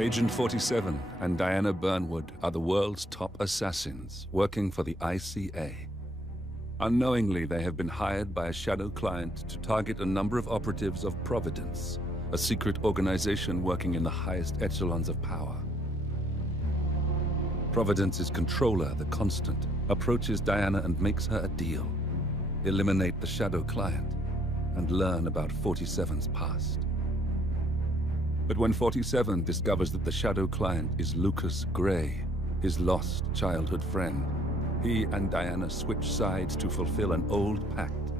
Agent 47 and Diana Burnwood are the world's top assassins working for the ICA. Unknowingly, they have been hired by a shadow client to target a number of operatives of Providence, a secret organization working in the highest echelons of power. Providence's controller, the Constant, approaches Diana and makes her a deal. Eliminate the shadow client and learn about 47's past. But when 47 discovers that the shadow client is Lucas Gray, his lost childhood friend, he and Diana switch sides to fulfill an old pact: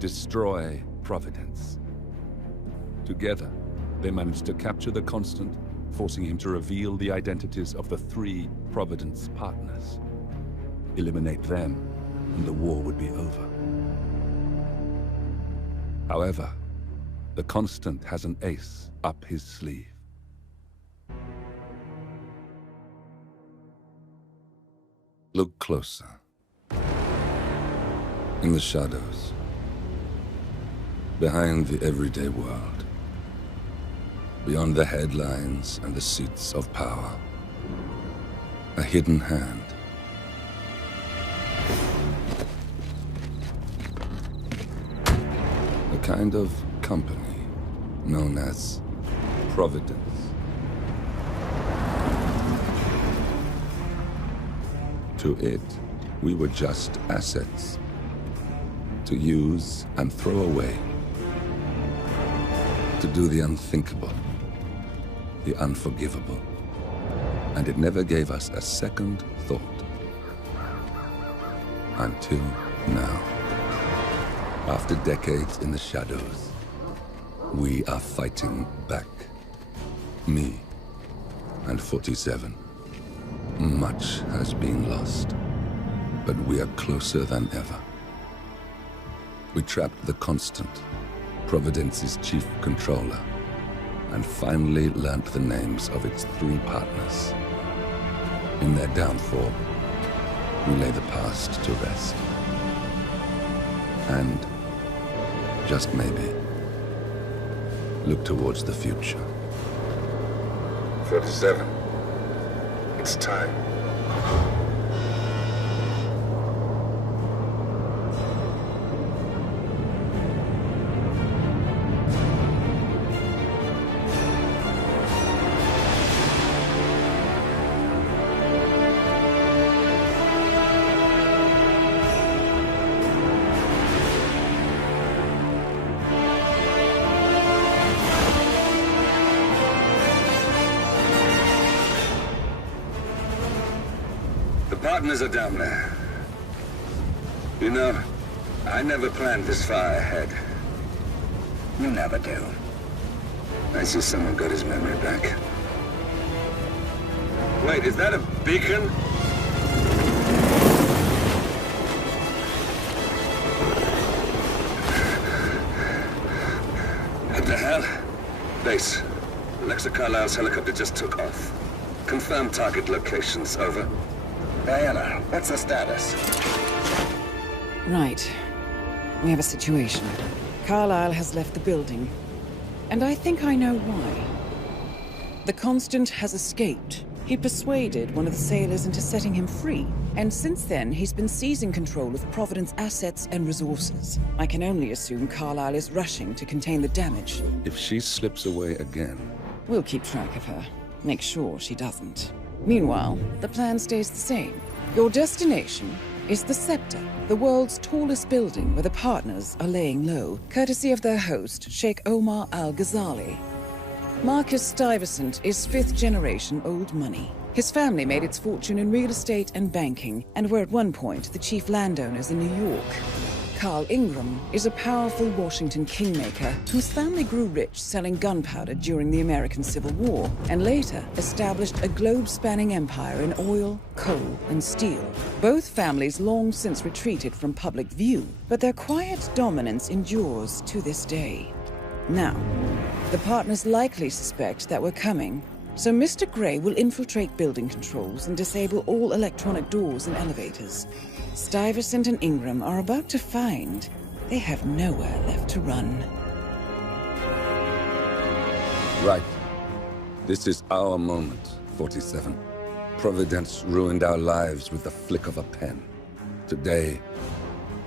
destroy Providence. Together, they manage to capture the Constant, forcing him to reveal the identities of the 3 Providence partners. Eliminate them, and the war would be over. However, the Constant has an ace up his sleeve. Look closer. In the shadows. Behind the everyday world. Beyond the headlines and the seats of power. A hidden hand. A kind of company known as Providence. To it, we were just assets. To use and throw away. To do the unthinkable. The unforgivable. And it never gave us a second thought. Until now. After decades in the shadows, we are fighting back. Me and 47. Much has been lost, but we are closer than ever. We trapped the Constant, Providence's chief controller, and finally learnt the names of its 3 partners. In their downfall, we lay the past to rest. And, just maybe, look towards the future. 47. It's time. Partners are down there. You know, I never planned this far ahead. You never do. I see someone got his memory back. Wait, is that a beacon? What the hell? Base. Alexa Carlisle's helicopter just took off. Confirm target locations, over. Diana, what's the status? Right. We have a situation. Carlisle has left the building. And I think I know why. The Constant has escaped. He persuaded one of the sailors into setting him free. And since then, he's been seizing control of Providence assets and resources. I can only assume Carlisle is rushing to contain the damage. If she slips away again... We'll keep track of her. Make sure she doesn't. Meanwhile, the plan stays the same. Your destination is the Scepter, the world's tallest building where the partners are laying low, courtesy of their host, Sheikh Omar Al-Ghazali. Marcus Stuyvesant is 5th-generation old money. His family made its fortune in real estate and banking, and were at one point the chief landowners in New York. Carl Ingram is a powerful Washington kingmaker whose family grew rich selling gunpowder during the American Civil War, and later established a globe-spanning empire in oil, coal, and steel. Both families long since retreated from public view, but their quiet dominance endures to this day. Now, the partners likely suspect that we're coming, so Mr. Gray will infiltrate building controls and disable all electronic doors and elevators. Stuyvesant and Ingram are about to find they have nowhere left to run. Right. This is our moment, 47. Providence ruined our lives with the flick of a pen. Today,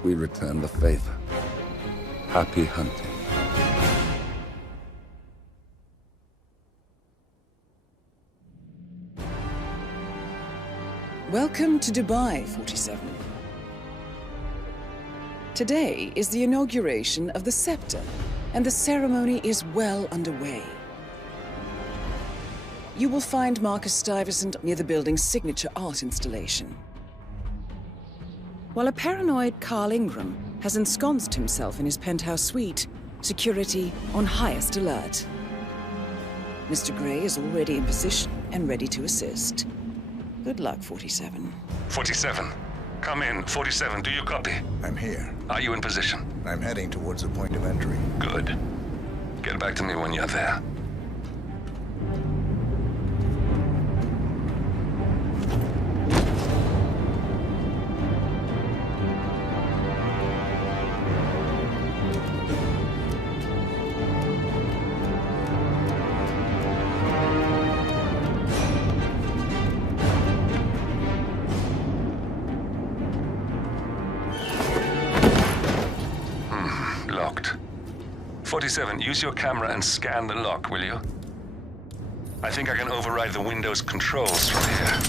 we return the favor. Happy hunting. Welcome to Dubai, 47. Today is the inauguration of the scepter, and the ceremony is well underway. You will find Marcus Stuyvesant near the building's signature art installation. While a paranoid Carl Ingram has ensconced himself in his penthouse suite, security on highest alert. Mr. Gray is already in position and ready to assist. Good luck, 47. 47. Come in. 47, do you copy? I'm here. Are you in position? I'm heading towards the point of entry. Good. Get back to me when you're there. Locked. 47, use your camera and scan the lock, will you? I think I can override the Windows controls from here.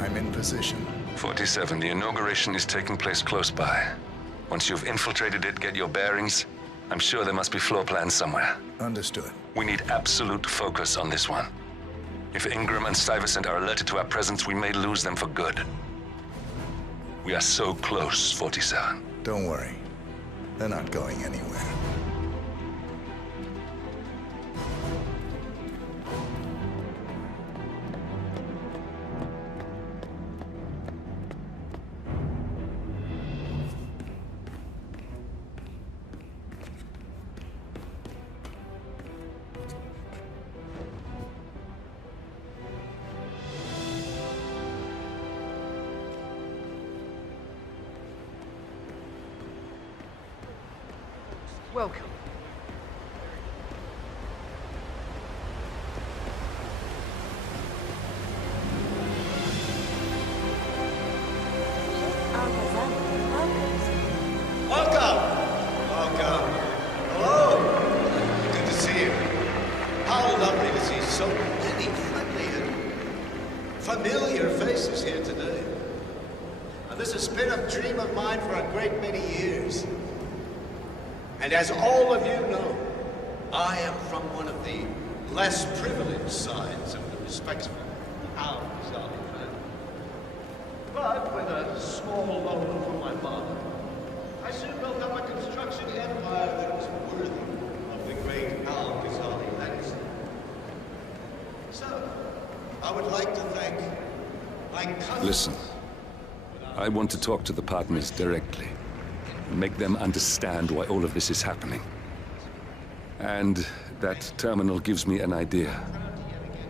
I'm in position. 47, the inauguration is taking place close by. Once you've infiltrated it, get your bearings. I'm sure there must be floor plans somewhere. Understood. We need absolute focus on this one. If Ingram and Stuyvesant are alerted to our presence, we may lose them for good. We are so close, 47. Don't worry. They're not going anywhere. Welcome. Welcome. Hello. Good to see you. How lovely to see so many friendly and familiar faces here today. Now, this has been a dream of mine for a great many years. And as all of you know, I am from one of the less privileged sides of the respectable Al-Ghazali family. But with a small loan from my father, I soon built up a construction empire that was worthy of the great Al-Ghazali legacy. So, I would like to thank my cousins. Listen, I want to talk to the partners directly. Make them understand why all of this is happening. And that terminal gives me an idea.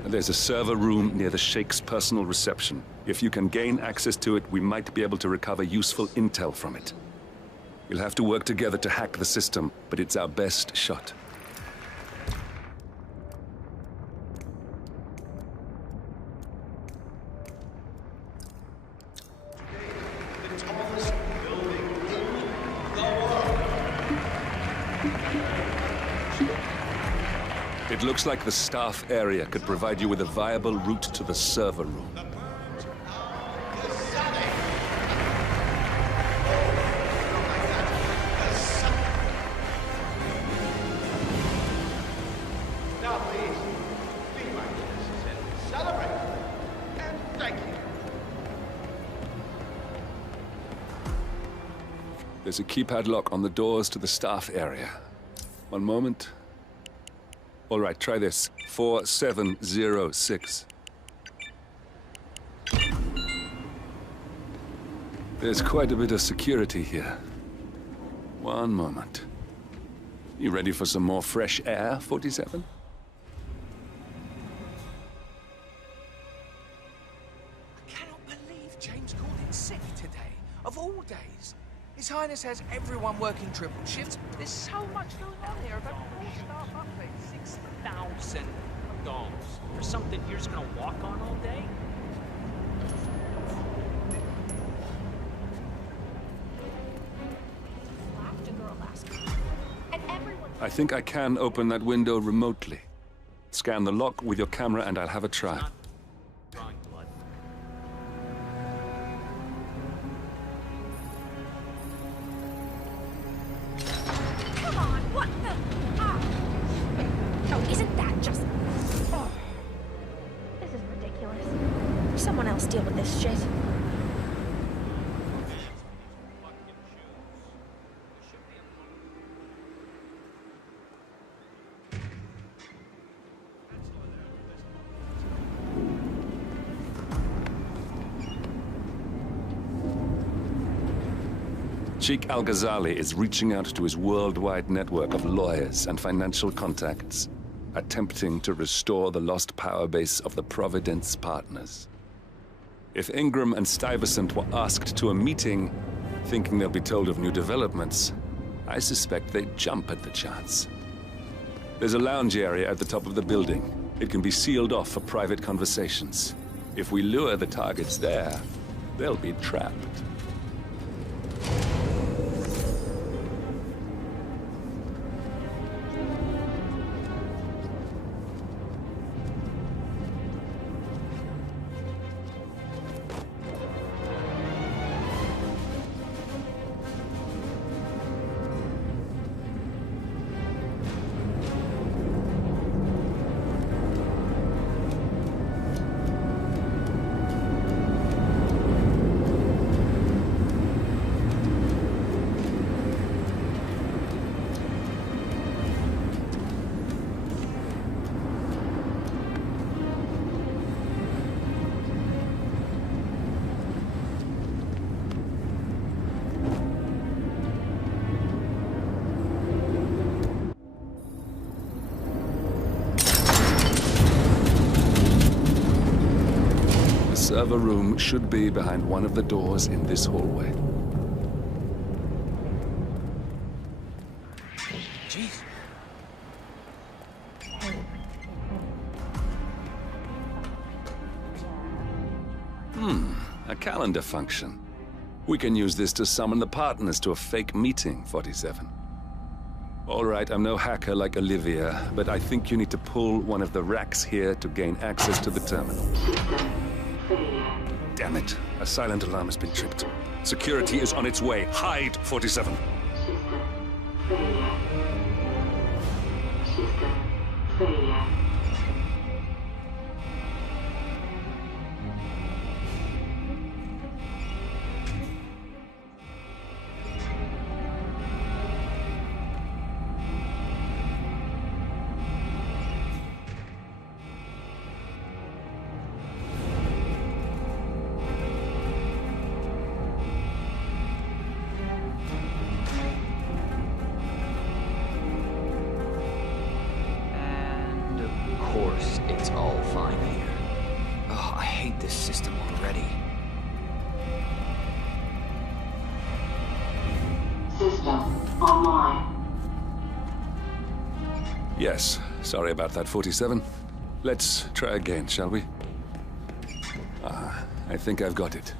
There's a server room near the Sheikh's personal reception. If you can gain access to it, we might be able to recover useful intel from it. We'll have to work together to hack the system, but it's our best shot. The tallest building in the world. It looks like the staff area could provide you with a viable route to the server room. Now please, be my guests and celebrate. And thank you. There's a keypad lock on the doors to the staff area. One moment. All right, try this. 4706. There's quite a bit of security here. One moment. You ready for some more fresh air, 47? I cannot believe James called in sick today. Of all days. Is His Highness has everyone working triple shifts. There's so much going on here. About four-star upgrade, $6,000 for something you're just gonna walk on all day. I think I can open that window remotely. Scan the lock with your camera and I'll have a try. Drawing blood. Come on, what the? Oh, isn't that just? Oh. This is ridiculous. Someone else deal with this shit. Sheikh Al-Ghazali is reaching out to his worldwide network of lawyers and financial contacts, attempting to restore the lost power base of the Providence partners. If Ingram and Stuyvesant were asked to a meeting, thinking they'll be told of new developments, I suspect they'd jump at the chance. There's a lounge area at the top of the building. It can be sealed off for private conversations. If we lure the targets there, they'll be trapped. The server room should be behind one of the doors in this hallway. Jeez. A calendar function. We can use this to summon the partners to a fake meeting, 47. All right, I'm no hacker like Olivia, but I think you need to pull one of the racks here to gain access to the terminal. Damn it. A silent alarm has been tripped. Security is on its way. Hide, 47. It's all fine here. Oh, I hate this system already. System online. Yes, sorry about that, 47. Let's try again, shall we? I think I've got it.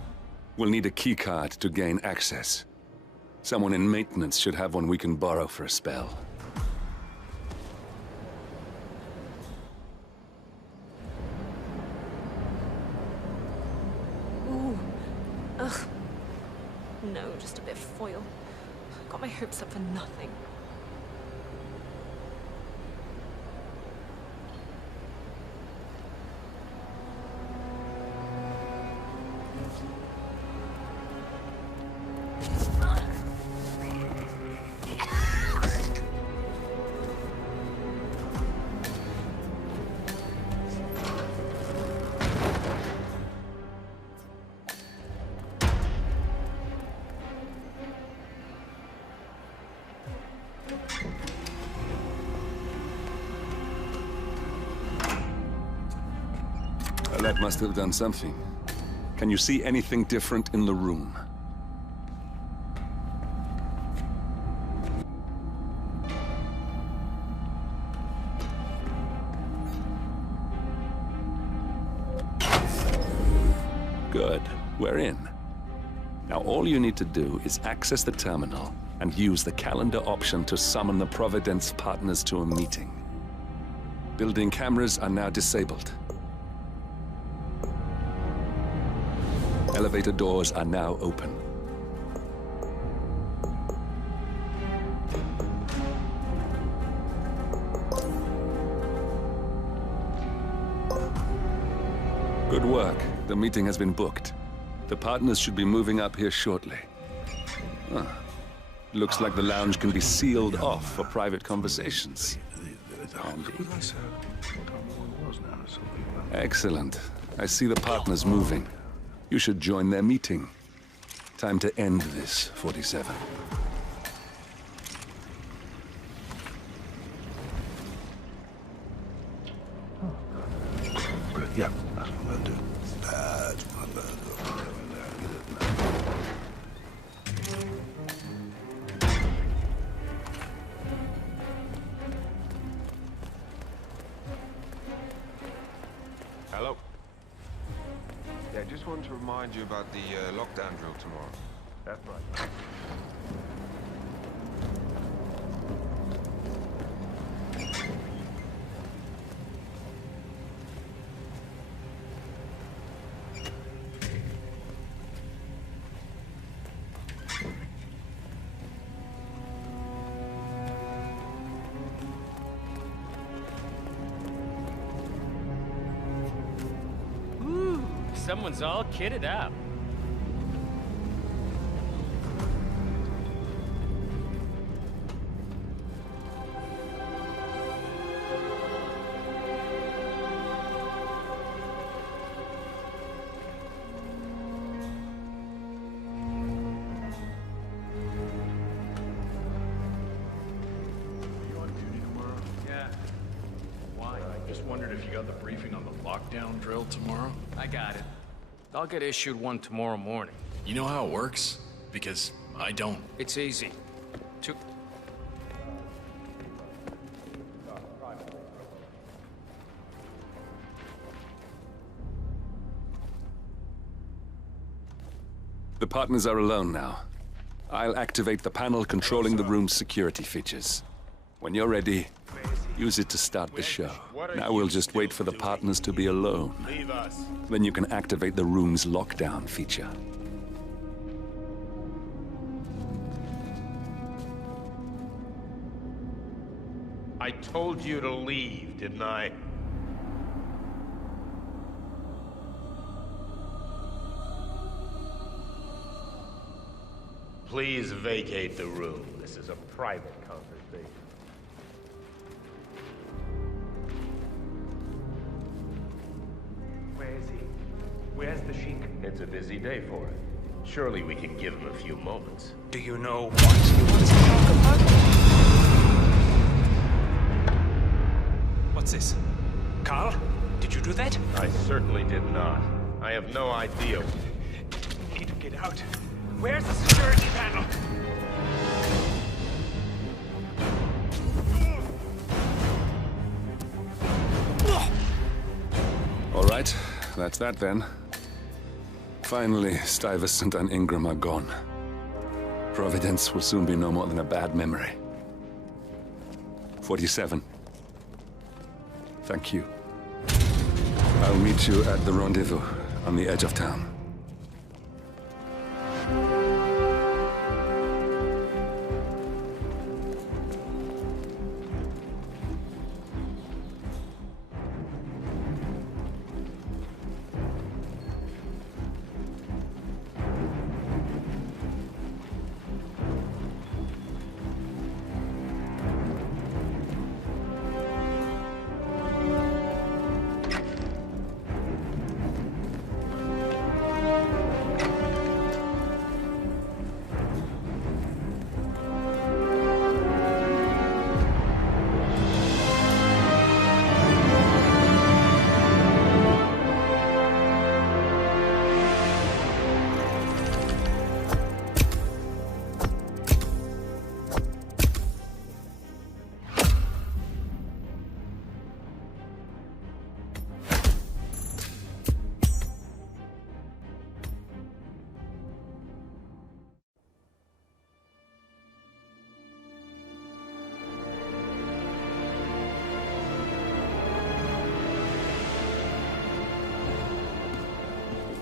We'll need a keycard to gain access. Someone in maintenance should have one we can borrow for a spell. Ugh. No, just a bit of foil. Got my hopes up for nothing. That must have done something. Can you see anything different in the room? Good. We're in. Now all you need to do is access the terminal and use the calendar option to summon the Providence partners to a meeting. Building cameras are now disabled. Elevator doors are now open. Good work. The meeting has been booked. The partners should be moving up here shortly. Looks like the lounge can be sealed off for private conversations. Handy. Excellent. I see the partners moving. You should join their meeting. Time to end this, 47. Yeah, that's what I'll do. That's what I'll do. Hello. Yeah, just wanted to remind you about the lockdown drill tomorrow. That's right. Someone's all kitted up. You on duty tomorrow? Yeah. Why? I just wondered if you got the briefing on the lockdown drill tomorrow. I got it. I'll get issued one tomorrow morning. You know how it works? Because I don't. It's easy. The partners are alone now. I'll activate the panel controlling the room's security features. When you're ready, use it to start the show. Now we'll just wait for the partners to be alone. Leave us. Then you can activate the room's lockdown feature. I told you to leave, didn't I? Please vacate the room. This is a private conversation. Where is he? Where's the Sheik? It's a busy day for him. Surely we can give him a few moments. Do you know what he wants to talk about? What's this? Carl? Did you do that? I certainly did not. I have no idea. We need to get out. Where's the security panel? All right, that's that then. Finally, Stuyvesant and Ingram are gone. Providence will soon be no more than a bad memory. 47. Thank you. I'll meet you at the rendezvous on the edge of town.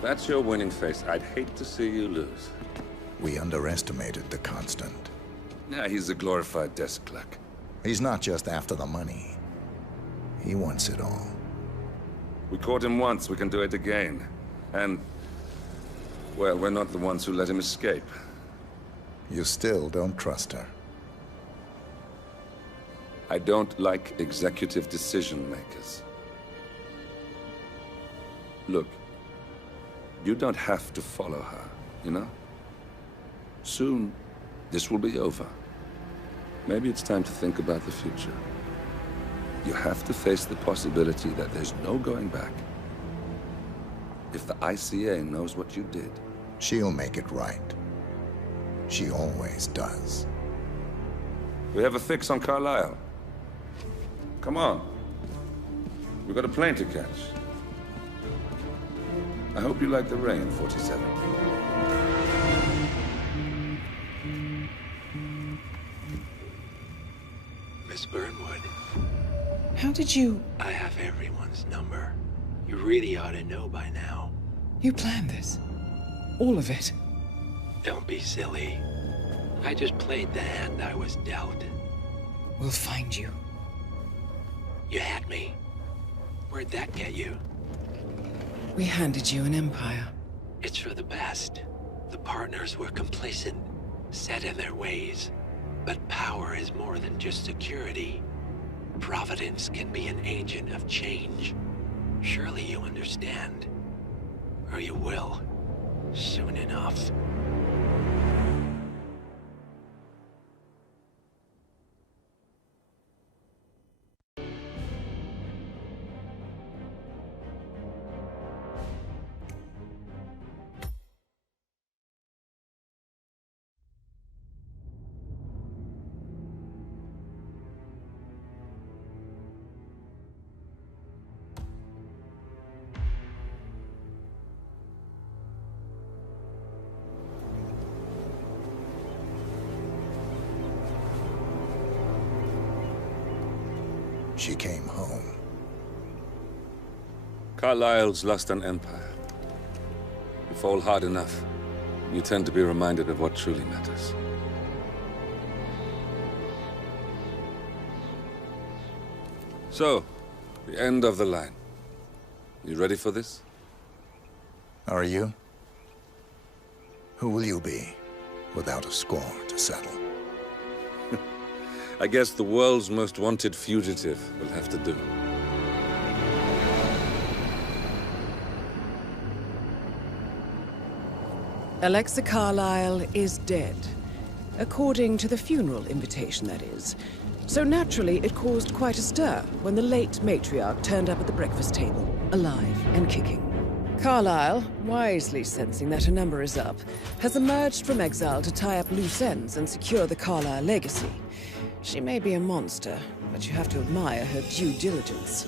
that's your winning face, I'd hate to see you lose. We underestimated the Constant. Yeah, he's a glorified desk clerk. He's not just after the money. He wants it all. We caught him once, we can do it again. And, well, we're not the ones who let him escape. You still don't trust her. I don't like executive decision makers. Look, you don't have to follow her, you know? Soon, this will be over. Maybe it's time to think about the future. You have to face the possibility that there's no going back. If the ICA knows what you did... She'll make it right. She always does. We have a fix on Carlisle. Come on. We've got a plane to catch. I hope you like the rain, 47. Miss Burnwood. How did you... I have everyone's number. You really ought to know by now. You planned this? All of it? Don't be silly. I just played the hand I was dealt. We'll find you. You had me. Where'd that get you? We handed you an empire. It's for the best. The partners were complacent, set in their ways. But power is more than just security. Providence can be an agent of change. Surely you understand. Or you will. Soon enough. She came home. Carlisle's lost an empire. You fall hard enough, you tend to be reminded of what truly matters. So, the end of the line. You ready for this? Are you? Who will you be, without a score to settle? I guess the world's most wanted fugitive will have to do. Alexa Carlisle is dead. According to the funeral invitation, that is. So naturally, it caused quite a stir when the late matriarch turned up at the breakfast table, alive and kicking. Carlisle, wisely sensing that her number is up, has emerged from exile to tie up loose ends and secure the Carlisle legacy. She may be a monster, but you have to admire her due diligence.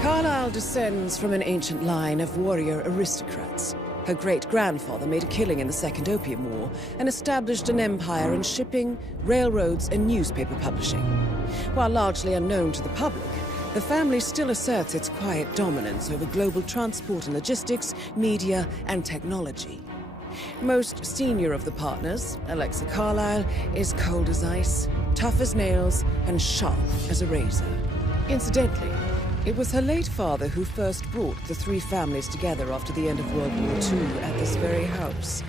Carlisle descends from an ancient line of warrior aristocrats. Her great-grandfather made a killing in the Second Opium War and established an empire in shipping, railroads, and newspaper publishing. While largely unknown to the public, the family still asserts its quiet dominance over global transport and logistics, media, and technology. Most senior of the partners, Alexa Carlisle, is cold as ice, tough as nails, and sharp as a razor. Incidentally, it was her late father who first brought the three families together after the end of World War II at this very house,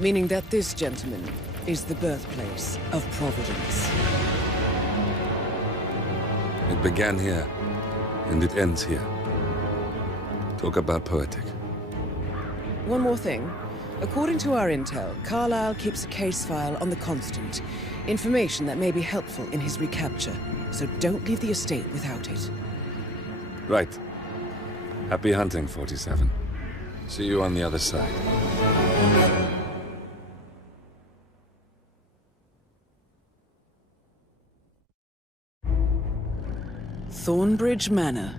meaning that this gentleman is the birthplace of Providence. It began here, and it ends here. Talk about poetic. One more thing. According to our intel, Carlisle keeps a case file on the Constant. Information that may be helpful in his recapture, so don't leave the estate without it. Right. Happy hunting, 47. See you on the other side. Thornbridge Manor.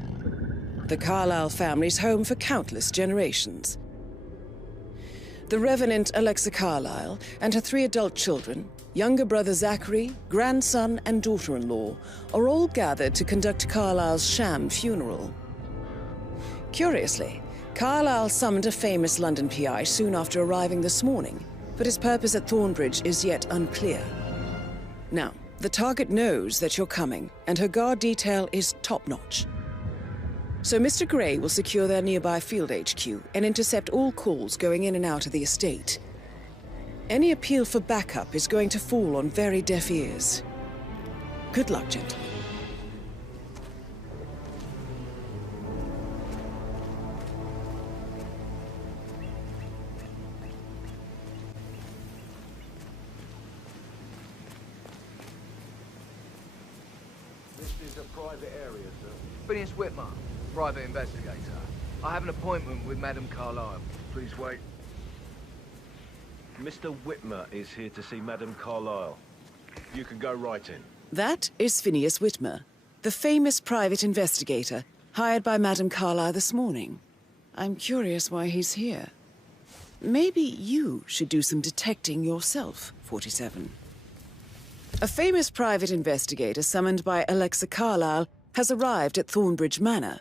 The Carlisle family's home for countless generations. The Revenant Alexa Carlisle and her 3 adult children, younger brother Zachary, grandson, and daughter-in-law, are all gathered to conduct Carlisle's sham funeral. Curiously, Carlyle summoned a famous London PI soon after arriving this morning, but his purpose at Thornbridge is yet unclear. Now, the target knows that you're coming, and her guard detail is top-notch. So Mr. Gray will secure their nearby field HQ and intercept all calls going in and out of the estate. Any appeal for backup is going to fall on very deaf ears. Good luck, gentlemen. Private area, sir. Phineas Whitmer, private investigator. I have an appointment with Madame Carlyle. Please wait. Mr. Whitmer is here to see Madame Carlyle. You can go right in. That is Phineas Whitmer, the famous private investigator hired by Madame Carlyle this morning. I'm curious why he's here. Maybe you should do some detecting yourself, 47. A famous private investigator summoned by Alexa Carlyle has arrived at Thornbridge Manor.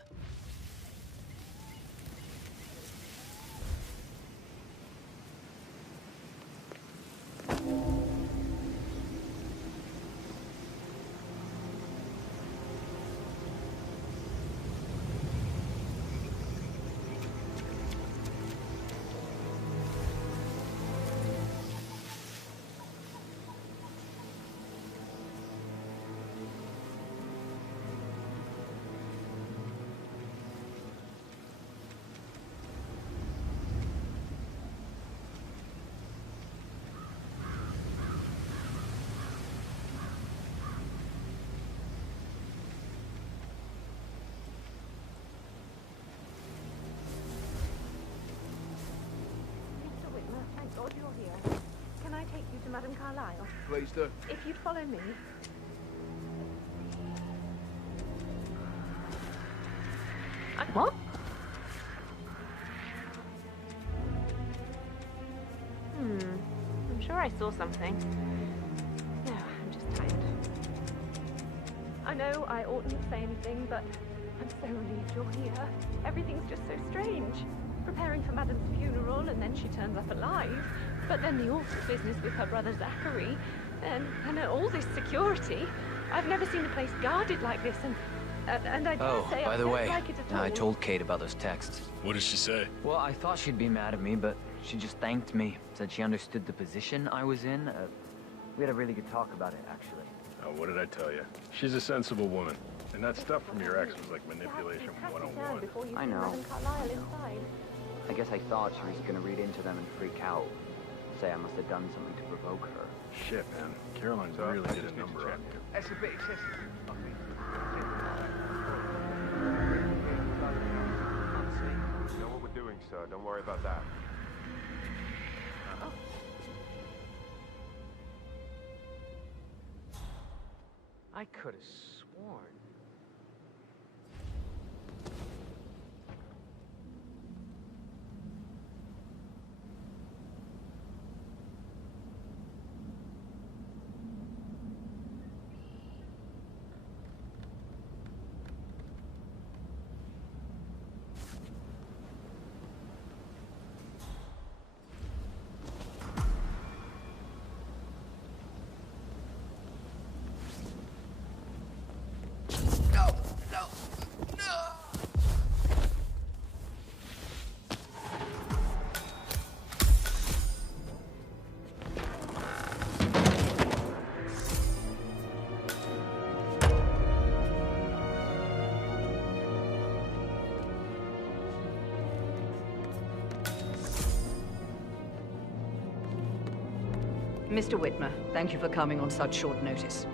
Madame Carlyle. Please do. If you'd follow me. What? I'm sure I saw something. No, I'm just tired. I know I oughtn't say anything, but I'm so relieved you're here. Everything's just so strange. Preparing for Madame's funeral, and then she turns up alive. But then the awful business with her brother Zachary, and all this security. I've never seen the place guarded like this, and I dare say I don't like it at all. I told Kate about those texts. What did she say? Well, I thought she'd be mad at me, but she just thanked me. Said she understood the position I was in. We had a really good talk about it, actually. Oh, what did I tell you? She's a sensible woman. And that stuff from your ex was like manipulation 101. I know. I guess I thought she was gonna read into them and freak out. Say I must have done something to provoke her. Shit, man. Caroline's really did a number on you. That's a bit excessive. You know what we're doing, sir. Don't worry about that. I could have sworn. Mr. Whitmer, thank you for coming on such short notice.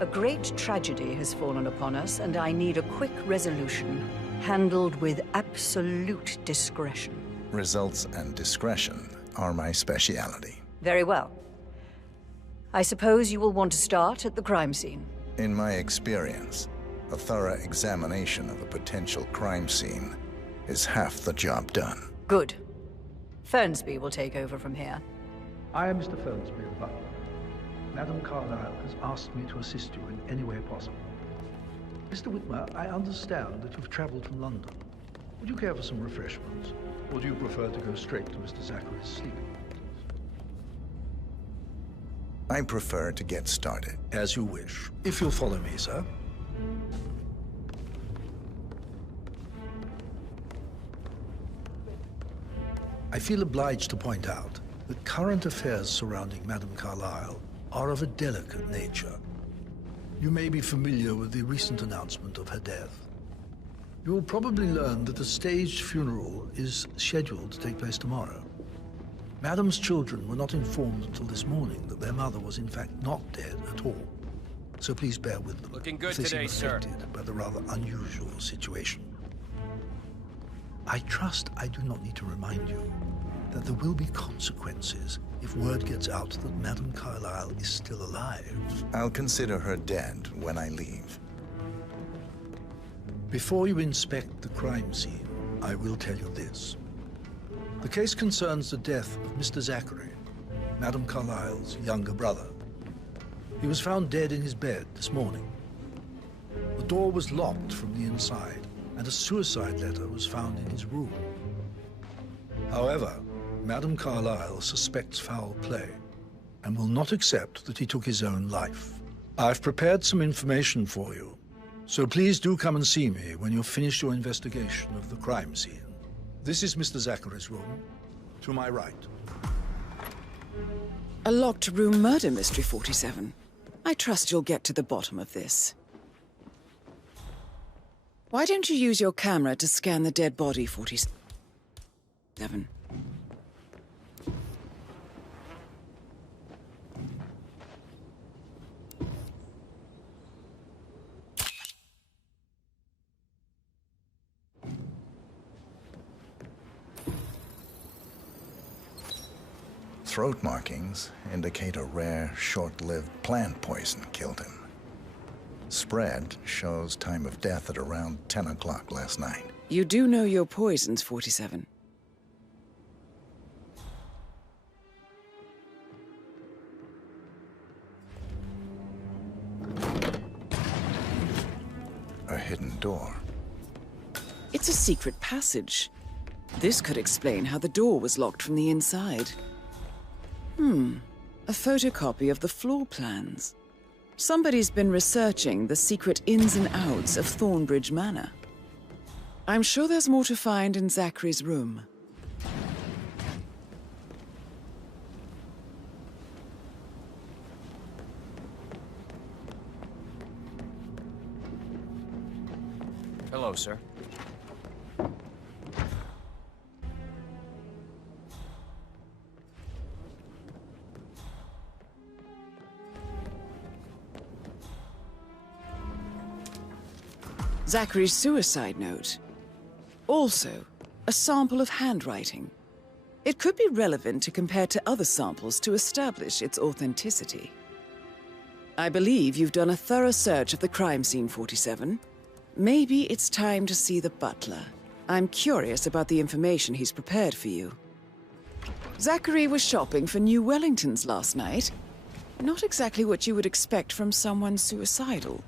A great tragedy has fallen upon us, and I need a quick resolution, handled with absolute discretion. Results and discretion are my speciality. Very well. I suppose you will want to start at the crime scene. In my experience, a thorough examination of a potential crime scene is half the job done. Good. Fernsby will take over from here. I am Mr. Fernsby, the butler. Madame Carlyle has asked me to assist you in any way possible. Mr. Whitmer, I understand that you've traveled from London. Would you care for some refreshments? Or do you prefer to go straight to Mr. Zachary's sleeping quarters? I prefer to get started. As you wish. If you'll follow me, sir. I feel obliged to point out that current affairs surrounding Madame Carlyle are of a delicate nature. You may be familiar with the recent announcement of her death. You will probably learn that a staged funeral is scheduled to take place tomorrow. Madame's children were not informed until this morning that their mother was in fact not dead at all. So please bear with them. Looking good if they today, seem sir. affected by the rather unusual situation. I trust I do not need to remind you that there will be consequences if word gets out that Madame Carlyle is still alive. I'll consider her dead when I leave. Before you inspect the crime scene, I will tell you this. The case concerns the death of Mr. Zachary, Madame Carlyle's younger brother. He was found dead in his bed this morning. The door was locked from the inside, and a suicide letter was found in his room. However, Madame Carlyle suspects foul play and will not accept that he took his own life. I've prepared some information for you, so please do come and see me when you've finished your investigation of the crime scene. This is Mr. Zachary's room, to my right. A locked room murder mystery, 47. I trust you'll get to the bottom of this. Why don't you use your camera to scan the dead body, 47? Throat markings indicate a rare, short-lived plant poison killed him. Spread shows time of death at around 10 o'clock last night. You do know your poisons, 47. A hidden door. It's a secret passage. This could explain how the door was locked from the inside. A photocopy of the floor plans. Somebody's been researching the secret ins and outs of Thornbridge Manor. I'm sure there's more to find in Zachary's room. Hello, sir. Zachary's suicide note. Also, a sample of handwriting. It could be relevant to compare to other samples to establish its authenticity. I believe you've done a thorough search of the crime scene, 47. Maybe it's time to see the butler. I'm curious about the information he's prepared for you. Zachary was shopping for new Wellingtons last night. Not exactly what you would expect from someone suicidal.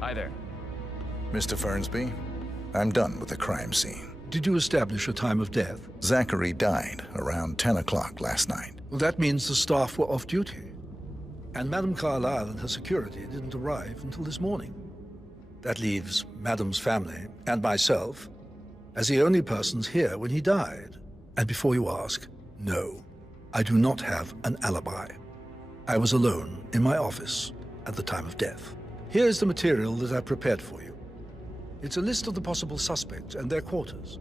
Hi there. Mr. Fernsby, I'm done with the crime scene. Did you establish a time of death? Zachary died around 10 o'clock last night. Well, that means the staff were off duty. And Madame Carlyle and her security didn't arrive until this morning. That leaves Madame's family and myself as the only persons here when he died. And before you ask, no, I do not have an alibi. I was alone in my office at the time of death. Here's the material that I prepared for you. It's a list of the possible suspects and their quarters.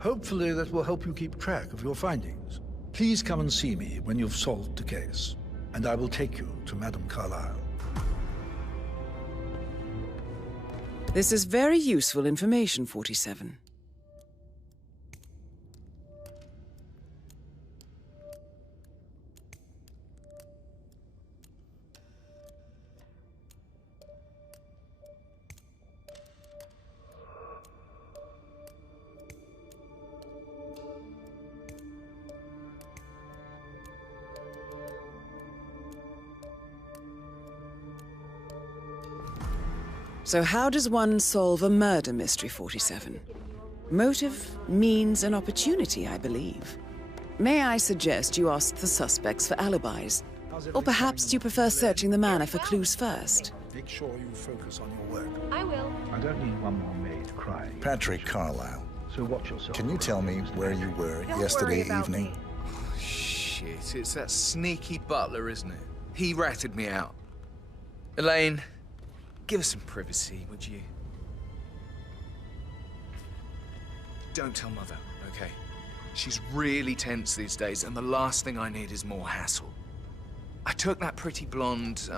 Hopefully that will help you keep track of your findings. Please come and see me when you've solved the case, and I will take you to Madame Carlyle. This is very useful information, 47. So how does one solve a murder mystery, 47? Motive, means, and opportunity, I believe. May I suggest you ask the suspects for alibis? Or perhaps you prefer searching the manor for clues first? Make sure you focus on your work. I will. I don't need one more maid crying. Patrick Carlisle. So watch yourself. Can you tell me where you were yesterday evening? Oh, shit, it's that sneaky butler, isn't it? He ratted me out. Elaine, give us some privacy, would you? Don't tell Mother, okay? She's really tense these days, and the last thing I need is more hassle. I took that pretty blonde,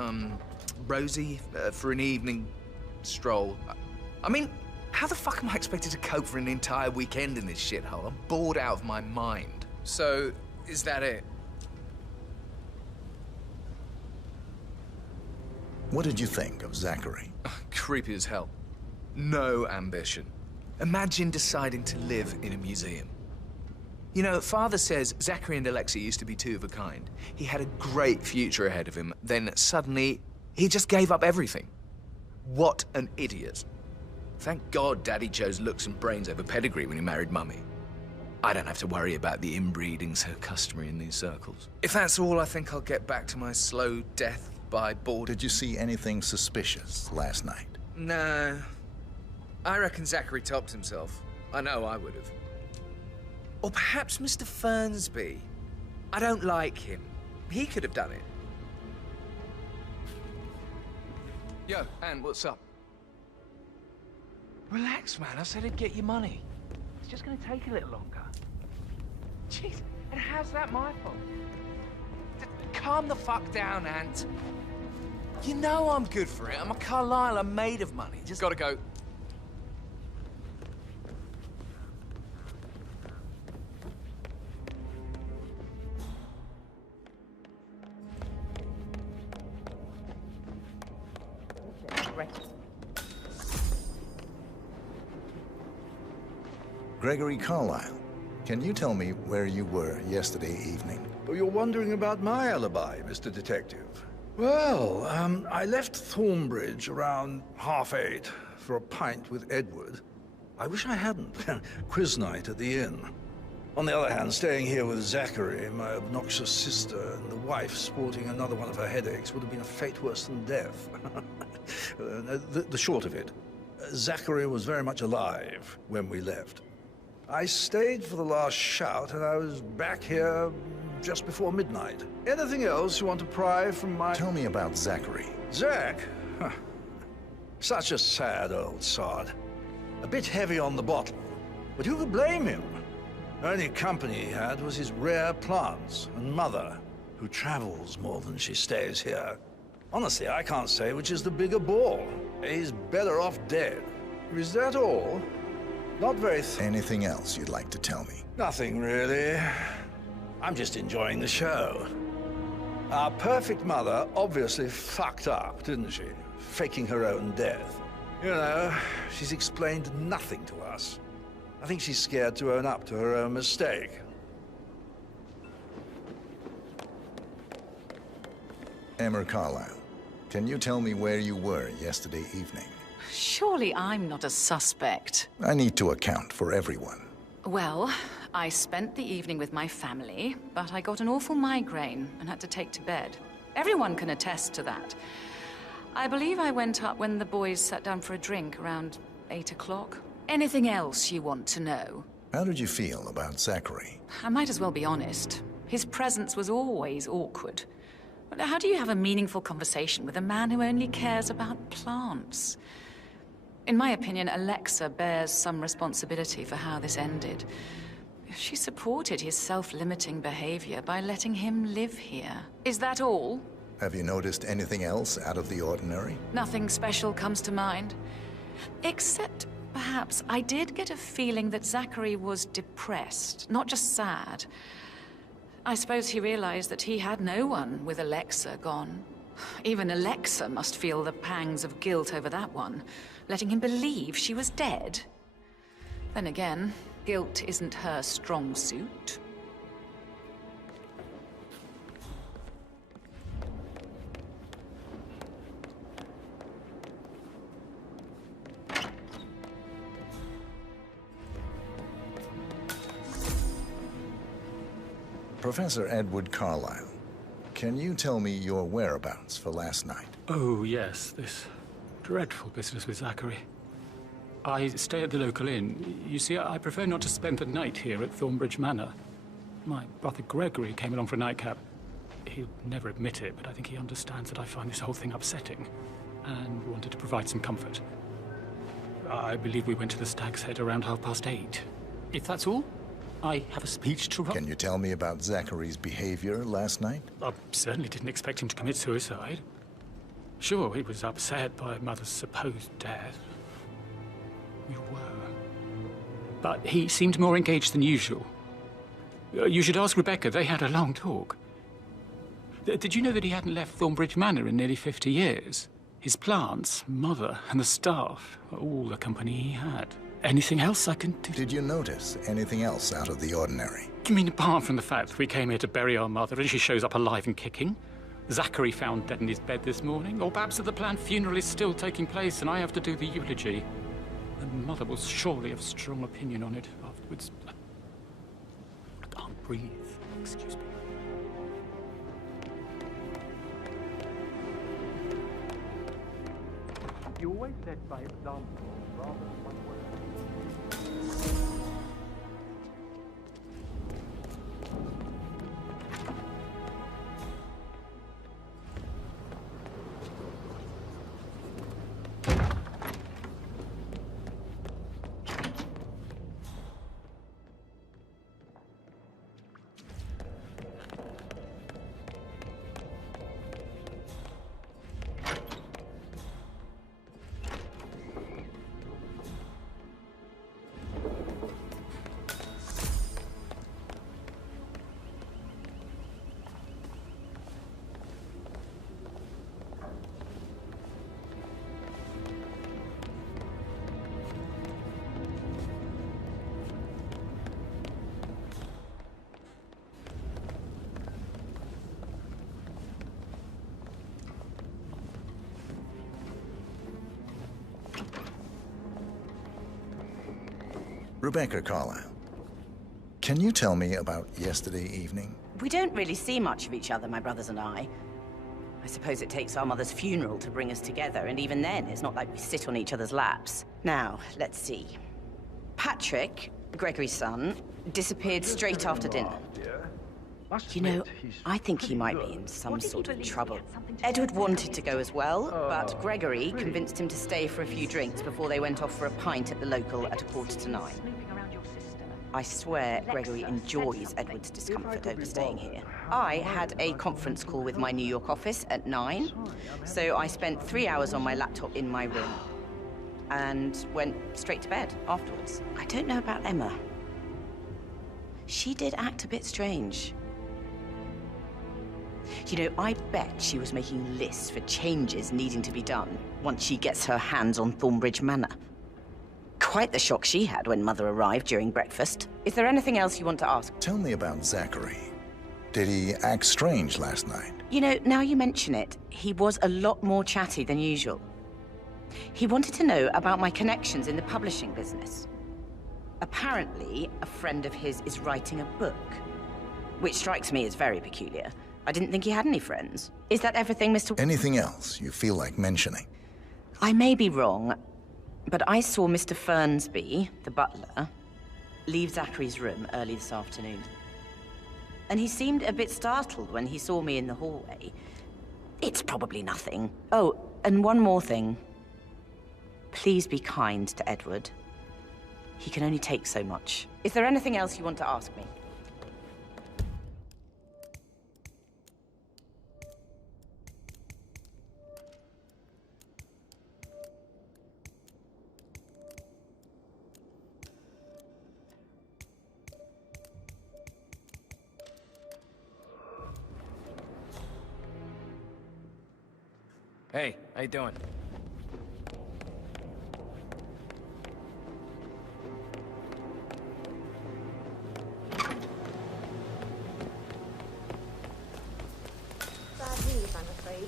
Rosie, for an evening stroll. I mean, how the fuck am I expected to cope for an entire weekend in this shithole? I'm bored out of my mind. So, is that it? What did you think of Zachary? Creepy as hell. No ambition. Imagine deciding to live in a museum. You know, Father says Zachary and Alexa used to be two of a kind. He had a great future ahead of him, then suddenly, he just gave up everything. What an idiot. Thank God Daddy chose looks and brains over pedigree when he married Mummy. I don't have to worry about the inbreeding so customary in these circles. If that's all, I think I'll get back to my slow death by boredom. Did you see anything suspicious last night? No. I reckon Zachary topped himself. I know I would have. Or perhaps Mr. Fernsby. I don't like him. He could have done it. Yo, Anne, what's up? Relax, man. I said I'd get you money. It's just gonna take a little longer. Jeez, and how's that my fault? Calm the fuck down, Ant. You know I'm good for it. I'm a Carlisle. I'm made of money. Just gotta go. Gregory Carlisle, can you tell me where you were yesterday evening? Oh, you're wondering about my alibi, Mr. Detective. Well, I left Thornbridge around 8:30 for a pint with Edward. I wish I hadn't. Quiz night at the inn. On the other hand, staying here with Zachary, my obnoxious sister, and the wife sporting another one of her headaches would have been a fate worse than death. The short of it, Zachary was very much alive when we left. I stayed for the last shout, and I was back here just before midnight. Anything else you want to pry from my... Tell me about Zachary. Zach? Huh. Such a sad old sod. A bit heavy on the bottle, but who could blame him? Only company he had was his rare plants and Mother, who travels more than she stays here. Honestly, I can't say which is the bigger ball. He's better off dead. Is that all? Not very... Anything else you'd like to tell me? Nothing, really. I'm just enjoying the show. Our perfect mother obviously fucked up, didn't she? Faking her own death. You know, she's explained nothing to us. I think she's scared to own up to her own mistake. Emma Carlisle, can you tell me where you were yesterday evening? Surely I'm not a suspect. I need to account for everyone. Well, I spent the evening with my family, but I got an awful migraine and had to take to bed. Everyone can attest to that. I believe I went up when the boys sat down for a drink around 8 o'clock. Anything else you want to know? How did you feel about Zachary? I might as well be honest. His presence was always awkward. But how do you have a meaningful conversation with a man who only cares about plants? In my opinion, Alexa bears some responsibility for how this ended. She supported his self-limiting behavior by letting him live here. Is that all? Have you noticed anything else out of the ordinary? Nothing special comes to mind. Except, perhaps, I did get a feeling that Zachary was depressed, not just sad. I suppose he realized that he had no one with Alexa gone. Even Alexa must feel the pangs of guilt over that one, letting him believe she was dead. Then again, guilt isn't her strong suit. Professor Edward Carlyle, can you tell me your whereabouts for last night? Oh, yes, this dreadful business with Zachary. I stay at the local inn. You see, I prefer not to spend the night here at Thornbridge Manor. My brother Gregory came along for a nightcap. He'll never admit it, but I think he understands that I find this whole thing upsetting and wanted to provide some comfort. I believe we went to the Stag's Head around 8:30. If that's all, I have a speech to write. Can you tell me about Zachary's behavior last night? I certainly didn't expect him to commit suicide. Sure, he was upset by Mother's supposed death. We were. But he seemed more engaged than usual. You should ask Rebecca. They had a long talk. Did you know that he hadn't left Thornbridge Manor in nearly 50 years? His plants, Mother, and the staff were all the company he had. Anything else I can do? Did you notice anything else out of the ordinary? You mean apart from the fact that we came here to bury our mother and she shows up alive and kicking? Zachary found dead in his bed this morning? Or perhaps that the planned funeral is still taking place and I have to do the eulogy? And Mother will surely have a strong opinion on it afterwards. I can't breathe. Excuse me. You always led by example rather than one word. Rebecca Carlyle, can you tell me about yesterday evening? We don't really see much of each other, my brothers and I. I suppose it takes our mother's funeral to bring us together, and even then, it's not like we sit on each other's laps. Now, let's see. Patrick, Gregory's son, disappeared straight after dinner. You know, I think he might be in some sort of trouble. Edward wanted to go as well, but Gregory convinced him to stay for a few drinks before they went off for a pint at the local at 9:15. I swear Gregory enjoys Edward's discomfort over staying here. I had a conference call with my New York office at 9, so I spent 3 hours on my laptop in my room and went straight to bed afterwards. I don't know about Emma. She did act a bit strange. You know, I bet she was making lists for changes needing to be done once she gets her hands on Thornbridge Manor. Quite the shock she had when Mother arrived during breakfast. Is there anything else you want to ask? Tell me about Zachary. Did he act strange last night? You know, now you mention it, he was a lot more chatty than usual. He wanted to know about my connections in the publishing business. Apparently, a friend of his is writing a book, which strikes me as very peculiar. I didn't think he had any friends. Is that everything, Mr. Anything else you feel like mentioning? I may be wrong, but I saw Mr. Fernsby, the butler, leave Zachary's room early this afternoon. And he seemed a bit startled when he saw me in the hallway. It's probably nothing. Oh, and one more thing. Please be kind to Edward. He can only take so much. Is there anything else you want to ask me? Hey, how you doing? Bad news, I'm afraid.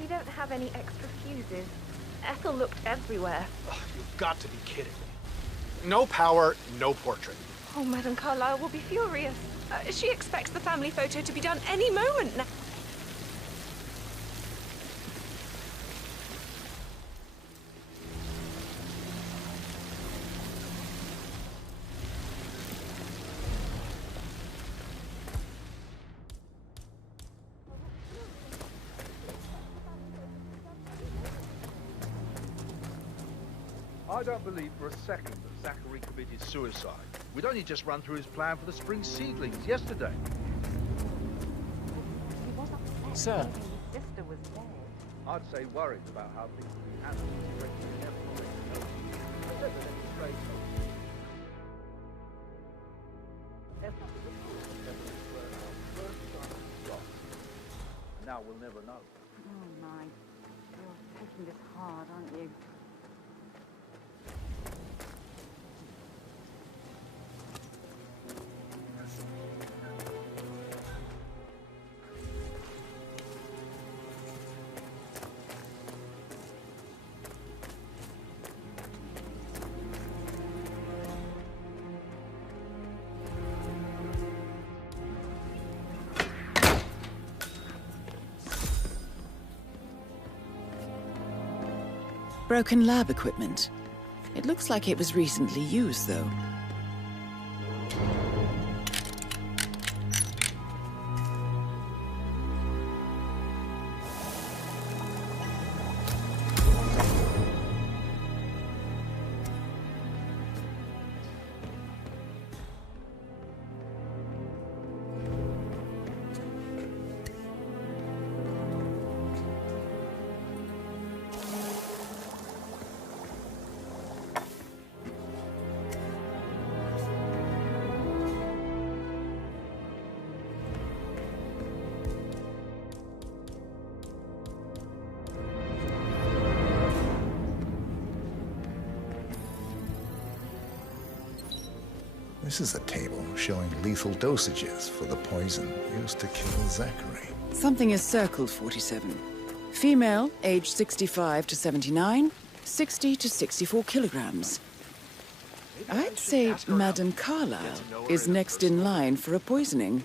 We don't have any extra fuses. Ethel looked everywhere. You've got to be kidding me. No power, no portrait. Oh, Madame Carlyle will be furious. She expects the family photo to be done any moment now. I don't believe for a second that Zachary committed suicide. We'd only just run through his plan for the spring seedlings yesterday. He was upset. Sir. His sister was dead. I'd say worried about how things will be handled. I said that any stray now we'll never know. Oh my, you're taking this hard, aren't you? Broken lab equipment. It looks like it was recently used, though. This is a table showing lethal dosages for the poison used to kill Zachary. Something is circled, 47. Female, age 65 to 79, 60 to 64 kilograms. I'd say Madame Carlyle is next in line for a poisoning.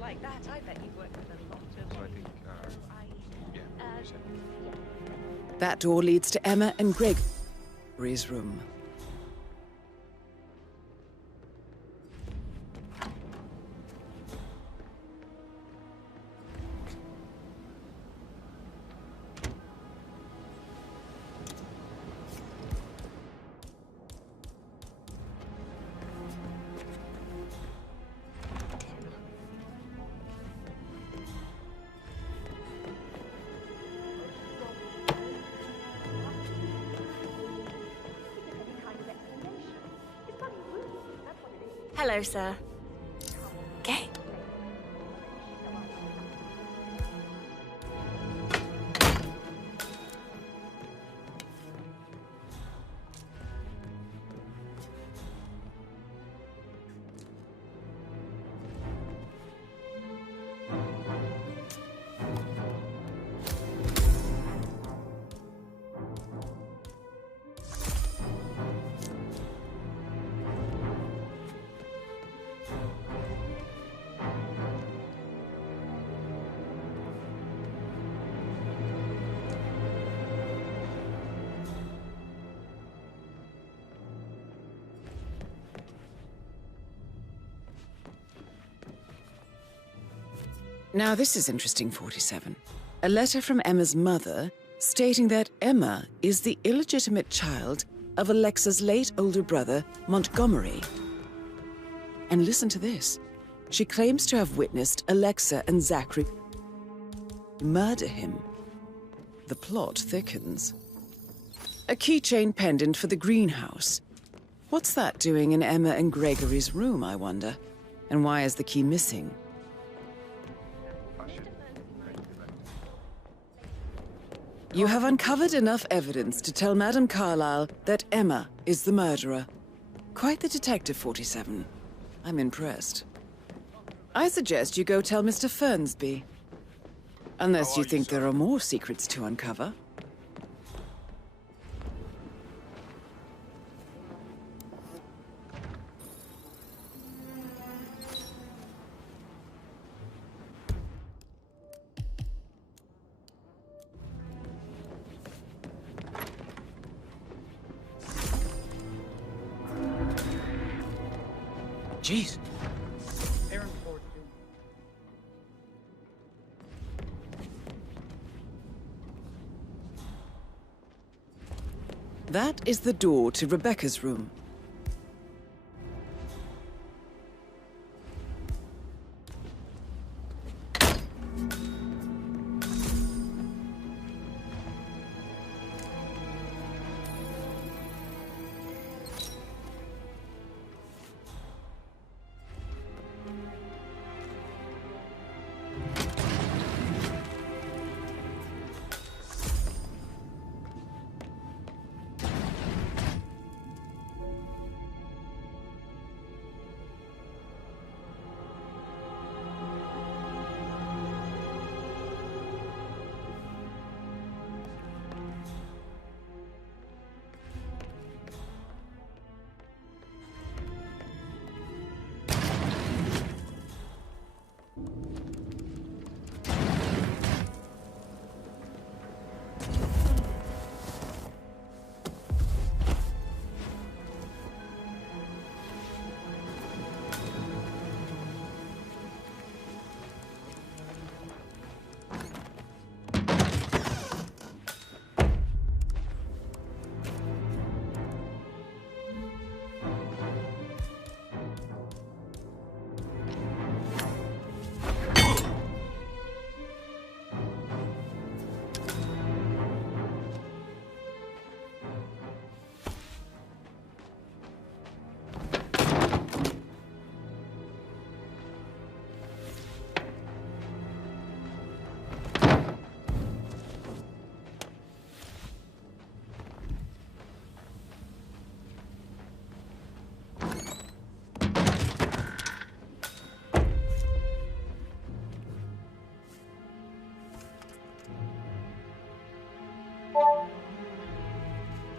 Like that, I bet you've worked with a lot of... So I think, yeah. That door leads to Emma and Gregory's room. Hello, sir. Okay. Now this is interesting, 47. A letter from Emma's mother stating that Emma is the illegitimate child of Alexa's late older brother, Montgomery. And listen to this. She claims to have witnessed Alexa and Zachary murder him. The plot thickens. A keychain pendant for the greenhouse. What's that doing in Emma and Gregory's room, I wonder? And why is the key missing? You have uncovered enough evidence to tell Madame Carlyle that Emma is the murderer. Quite the detective, 47. I'm impressed. I suggest you go tell Mr. Fernsby. Unless you think there are more secrets to uncover. Jeez. That is the door to Rebecca's room.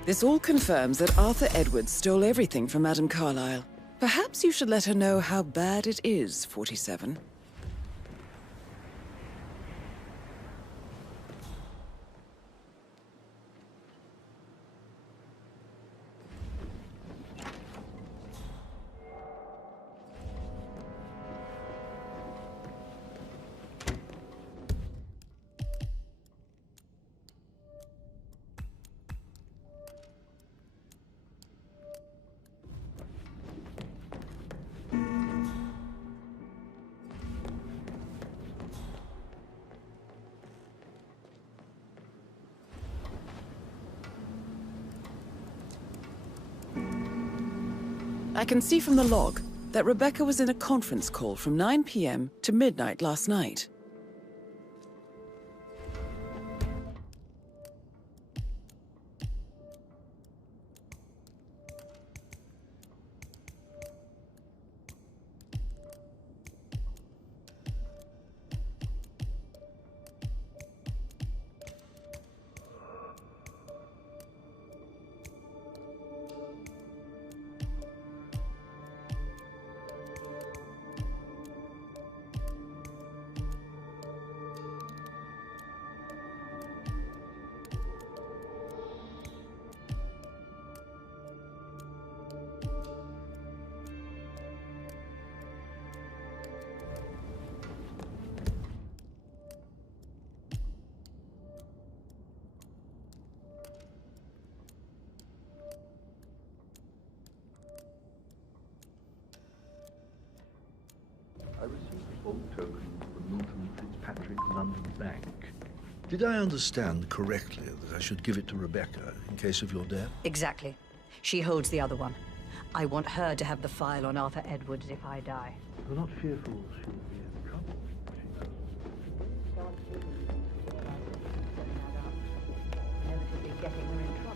This all confirms that Arthur Edwards stole everything from Madame Carlyle. Perhaps you should let her know how bad it is, 47. I can see from the log that Rebecca was in a conference call from 9 p.m. to midnight last night. I received a small token from Milton Fitzpatrick London Bank. Did I understand correctly that I should give it to Rebecca in case of your death? Exactly. She holds the other one. I want her to have the file on Arthur Edwards if I die. You're not fearful she'll be in trouble? Inevitably getting her in trouble.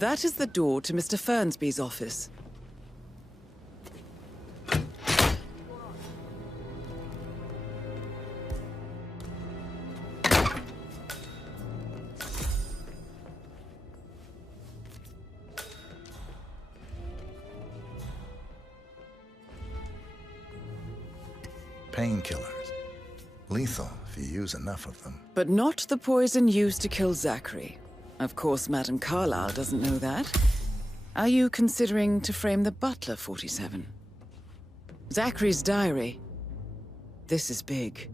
That is the door to Mr. Fernsby's office. Painkillers. Lethal if you use enough of them. But not the poison used to kill Zachary. Of course, Madame Carlyle doesn't know that. Are you considering to frame the butler, 47? Zachary's diary. This is big.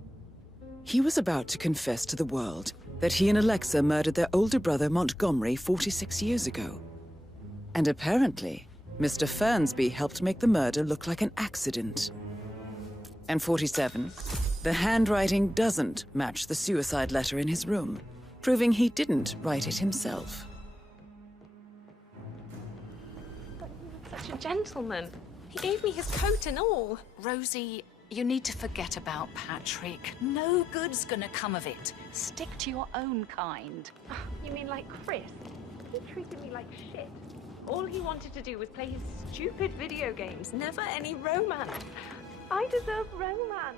He was about to confess to the world that he and Alexa murdered their older brother Montgomery 46 years ago. And apparently, Mr. Fernsby helped make the murder look like an accident. And 47, the handwriting doesn't match the suicide letter in his room, proving he didn't write it himself. But he was such a gentleman. He gave me his coat and all. Rosie, you need to forget about Patrick. No good's gonna come of it. Stick to your own kind. You mean like Chris? He treated me like shit. All he wanted to do was play his stupid video games, never any romance. I deserve romance.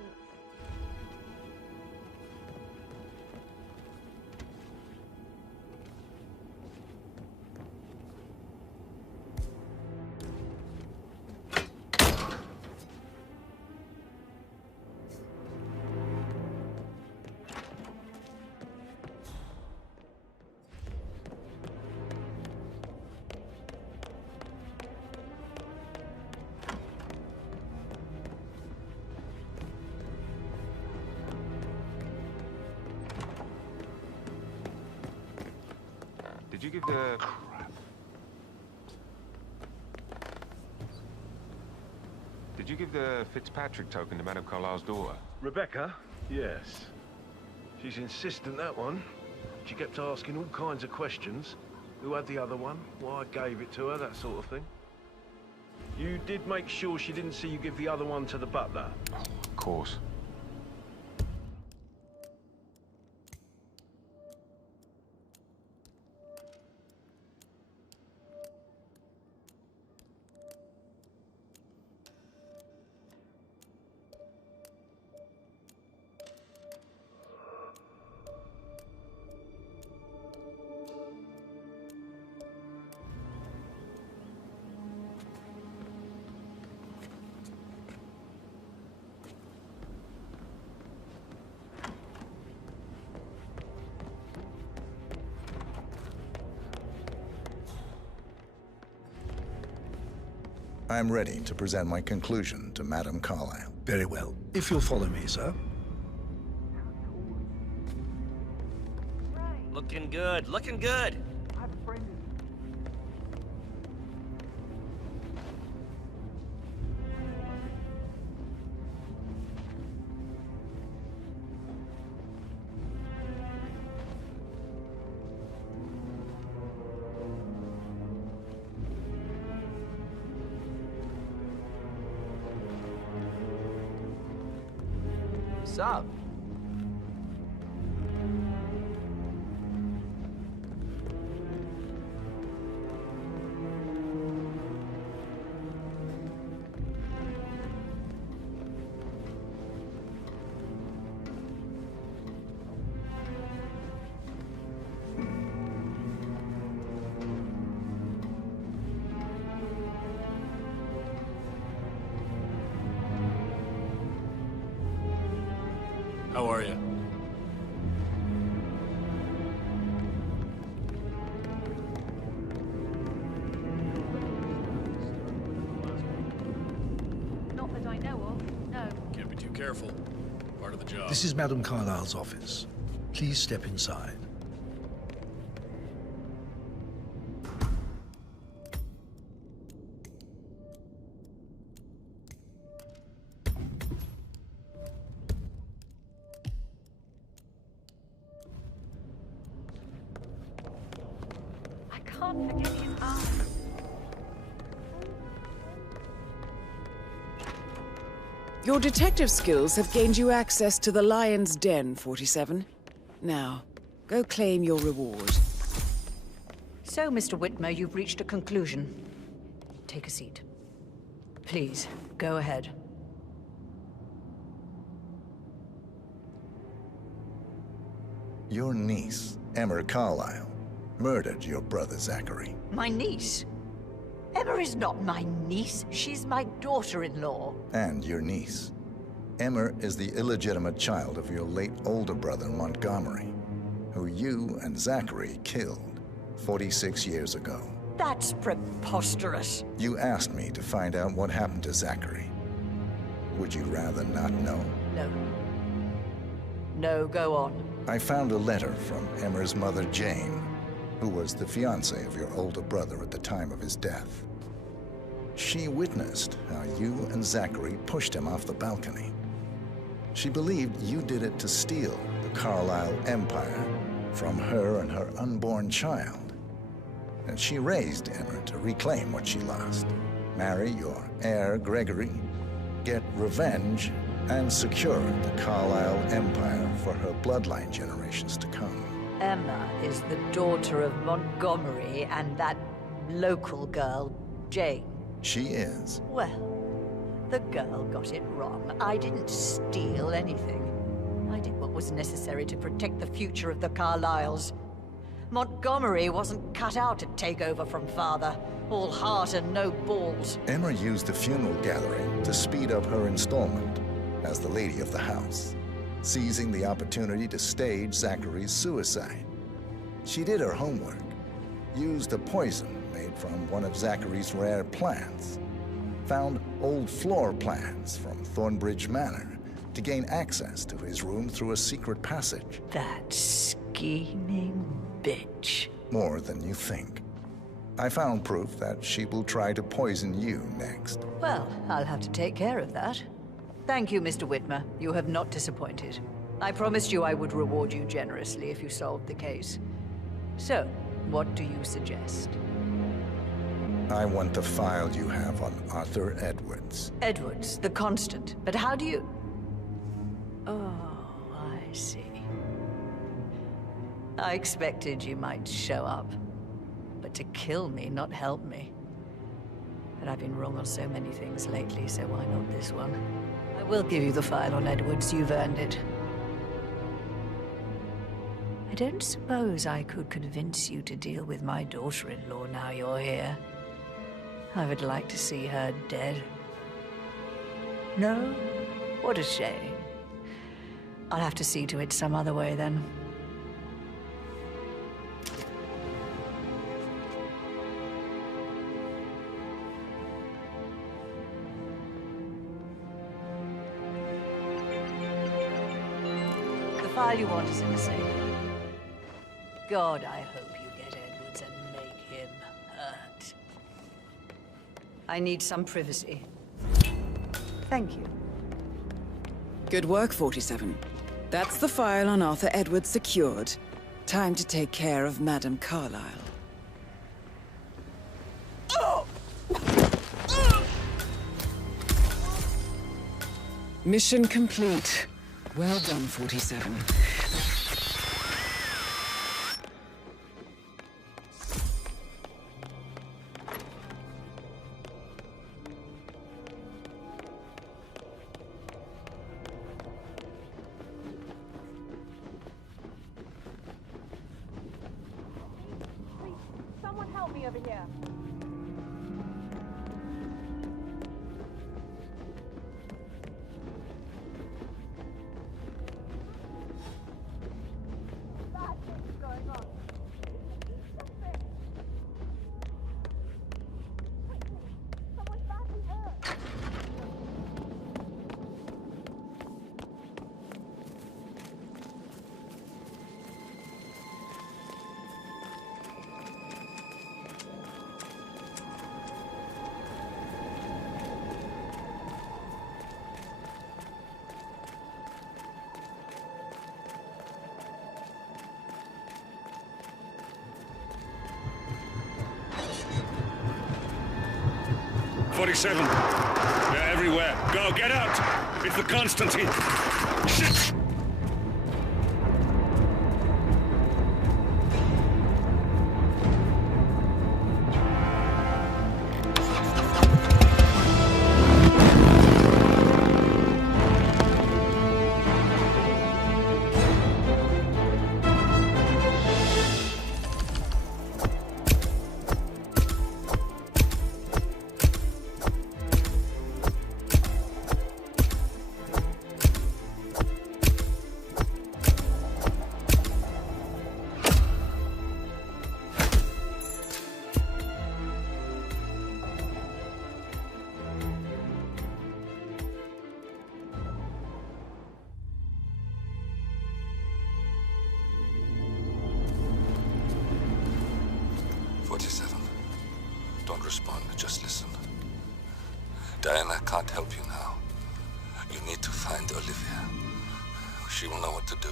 Did you give the... Did you give the Fitzpatrick token to Madame Carlyle's daughter? Rebecca? Yes. She's insistent, that one. She kept asking all kinds of questions. Who had the other one? Why I gave it to her, that sort of thing. You did make sure she didn't see you give the other one to the butler? Oh, of course. I'm ready to present my conclusion to Madame Carlyle. Very well. If you'll follow me, sir. Looking good, looking good. I have a friend. Sup? How are you? Not that I know of, no. Can't be too careful. Part of the job. This is Madam Carlyle's office. Please step inside. I can't forget his eyes. Your detective skills have gained you access to the Lion's Den, 47. Now, go claim your reward. So, Mr. Whitmer, you've reached a conclusion. Take a seat. Please, go ahead. Your niece, Emma Carlyle, murdered your brother Zachary. My niece? Emma is not my niece. She's my daughter-in-law. And your niece. Emma is the illegitimate child of your late older brother Montgomery, who you and Zachary killed 46 years ago. That's preposterous. You asked me to find out what happened to Zachary. Would you rather not know? No. No, go on. I found a letter from Emma's mother, Jane, who was the fiancée of your older brother at the time of his death. She witnessed how you and Zachary pushed him off the balcony. She believed you did it to steal the Carlyle empire from her and her unborn child. And she raised Emma to reclaim what she lost. Marry your heir, Gregory, get revenge, and secure the Carlyle empire for her bloodline generations to come. Emma is the daughter of Montgomery and that local girl, Jane. She is. Well, the girl got it wrong. I didn't steal anything. I did what was necessary to protect the future of the Carlyles. Montgomery wasn't cut out to take over from father. All heart and no balls. Emma used the funeral gathering to speed up her installment as the lady of the house, seizing the opportunity to stage Zachary's suicide. She did her homework, used a poison made from one of Zachary's rare plants, found old floor plans from Thornbridge Manor to gain access to his room through a secret passage. That scheming bitch. More than you think. I found proof that she will try to poison you next. Well, I'll have to take care of that. Thank you, Mr. Whitmer. You have not disappointed. I promised you I would reward you generously if you solved the case. So, what do you suggest? I want the file you have on Arthur Edwards. Edwards, the Constant. But how do you... Oh, I see. I expected you might show up. But to kill me, not help me. But I've been wrong on so many things lately, so why not this one? I will give you the file on Edwards. You've earned it. I don't suppose I could convince you to deal with my daughter-in-law now you're here. I would like to see her dead. No? What a shame. I'll have to see to it some other way, then. The file you want is in the safe. God, I hope you get Edwards and make him hurt. I need some privacy. Thank you. Good work, 47. That's the file on Arthur Edwards secured. Time to take care of Madame Carlyle. Mission complete. Well done, 47. Someone help me over here. Bad things going on. Someone's badly hurt. '47. They're everywhere. Go, get out! It's the Constantine. Shit! Don't respond, just listen. Diana can't help you now. You need to find Olivia. She will know what to do.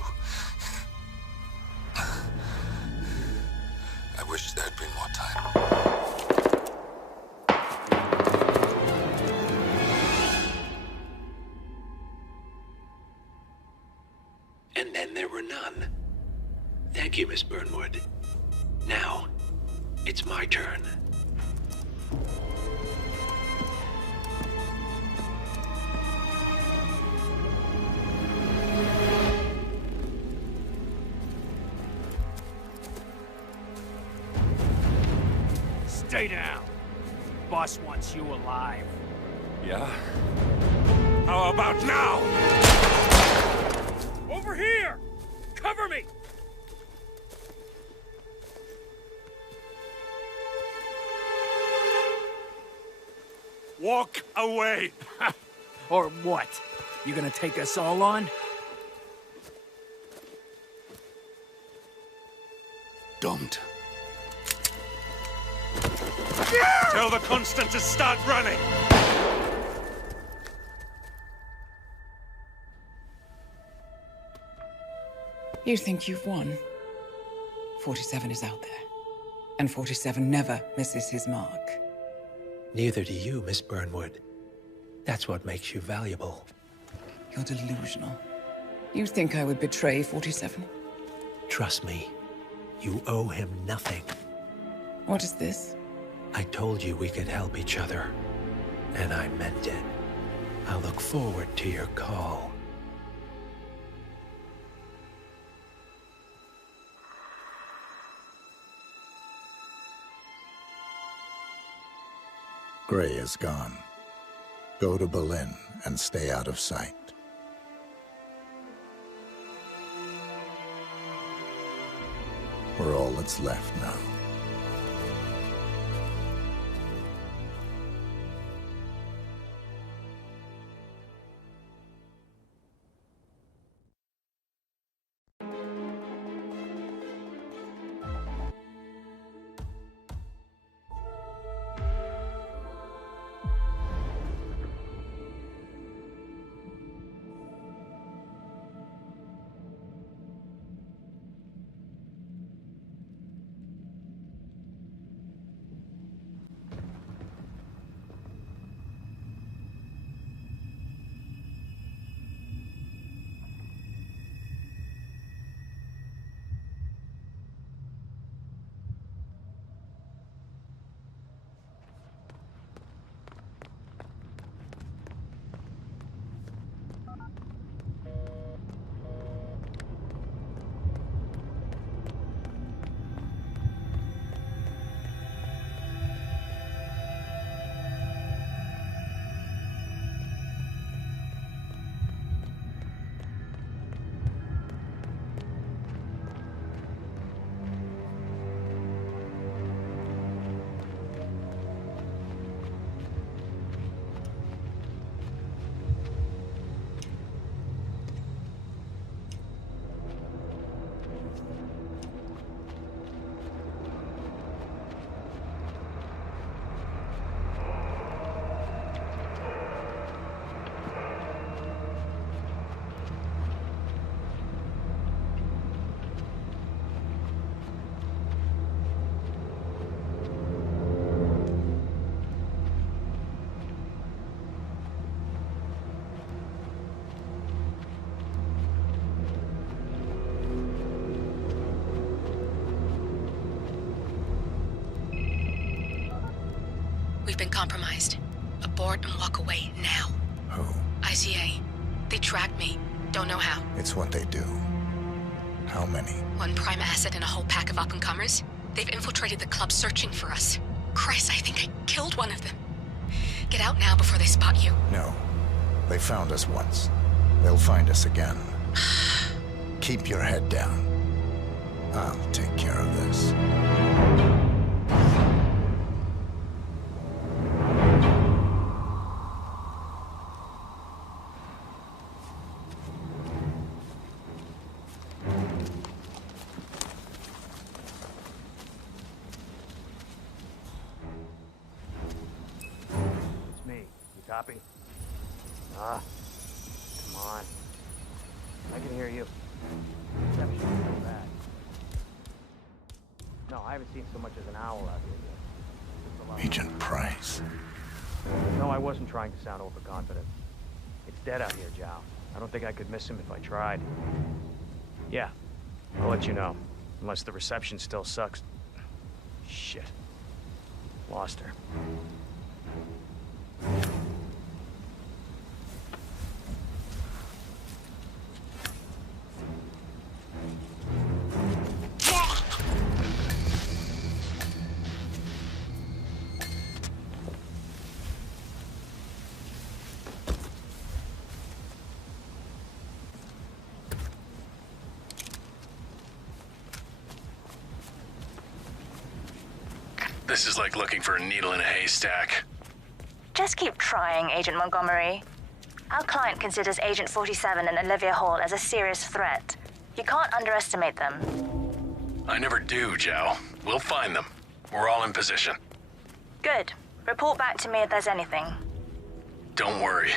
I wish there had been more time. And then there were none. Thank you, Miss Burnwood. Now, it's my turn. Stay down. Boss wants you alive. Yeah? How about now? Over here! Cover me! Walk away! Or what? You gonna take us all on? Don't. Tell the Constant to start running! You think you've won? 47 is out there. And 47 never misses his mark. Neither do you, Miss Burnwood. That's what makes you valuable. You're delusional. You think I would betray 47? Trust me, you owe him nothing. What is this? I told you we could help each other, and I meant it. I'll look forward to your call. Gray is gone. Go to Berlin and stay out of sight. We're all that's left now. We've been compromised. Abort and walk away now. Who? ICA. They tracked me. Don't know how. It's what they do. How many? One prime asset and a whole pack of up-and-comers. They've infiltrated the club searching for us. Christ, I think I killed one of them. Get out now before they spot you. No. They found us once. They'll find us again. Keep your head down. I'll take care of this. It's me. You copy? Come on. I can hear you. Reception is so bad. No, I haven't seen so much as an owl out here yet. Agent Price. No, I wasn't trying to sound overconfident. It's dead out here, Zhao. I don't think I could miss him if I tried. Yeah, I'll let you know. Unless the reception still sucks. Shit. Lost her. This is like looking for a needle in a haystack. Just keep trying, Agent Montgomery. Our client considers Agent 47 and Olivia Hall as a serious threat. You can't underestimate them. I never do, Zhao. We'll find them. We're all in position. Good. Report back to me if there's anything. Don't worry.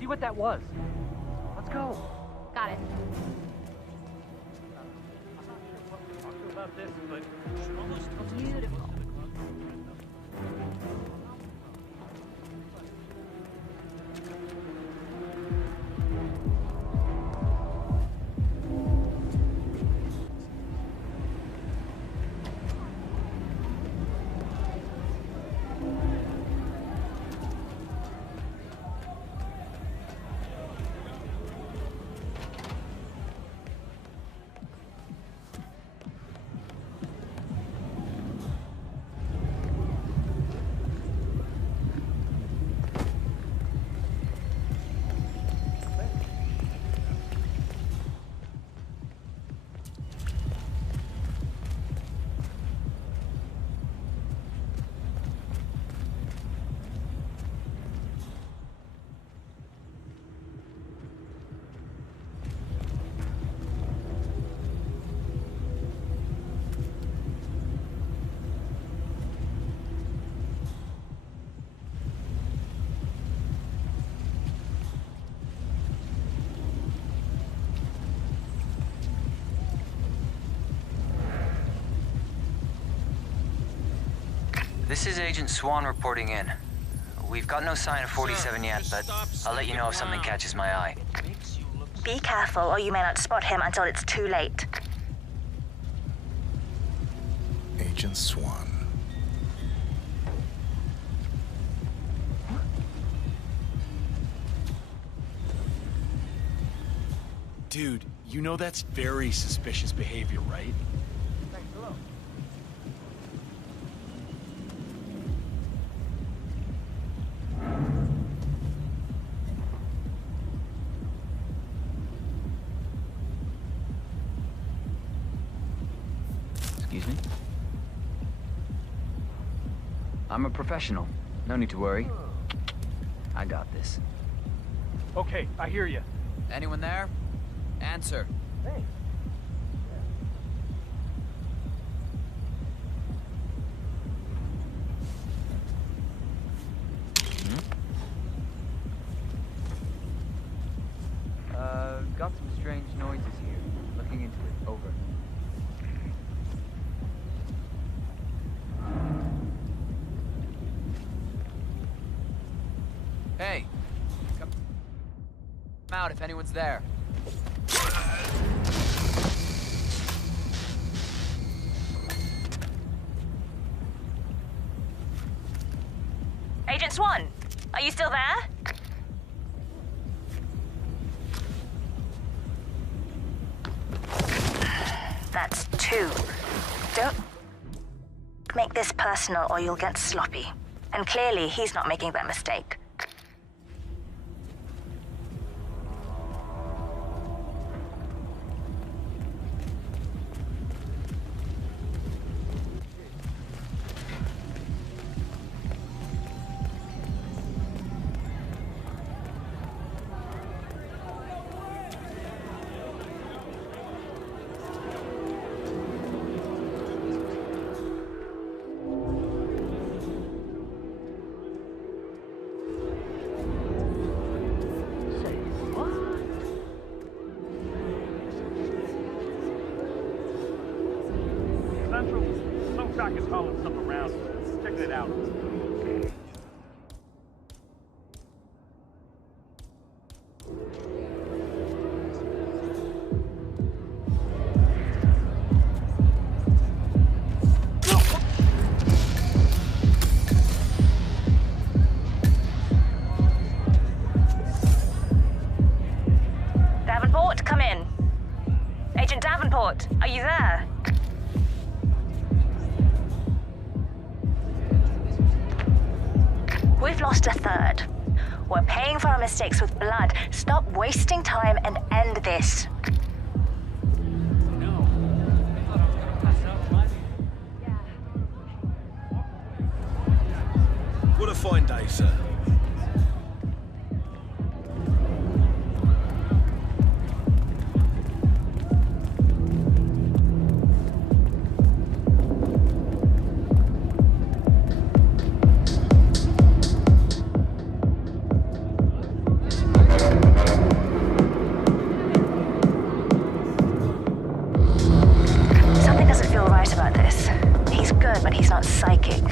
See what that was. Let's go. Got it. About this, but Beautiful. This is Agent Swan reporting in. We've got no sign of 47 yet, but I'll let you know if something catches my eye. Be careful, or you may not spot him until it's too late. Agent Swan. Dude, you know that's very suspicious behavior, right? Excuse me? I'm a professional. No need to worry. I got this. okay, I hear you. Anyone there? Answer. Hey. Got some strange noises here. Looking into it. Over. Hey! Come out if anyone's there. Agent Swan, are you still there? That's 2. Don't make this personal or you'll get sloppy. And clearly, he's not making that mistake. Some crack is hauling something around. Checking it out. Davenport, come in. Agent Davenport, are you there? We've lost a third. We're paying for our mistakes with blood. Stop wasting time and end this. What a fine day, sir. Something doesn't feel right about this. He's good, but he's not psychic.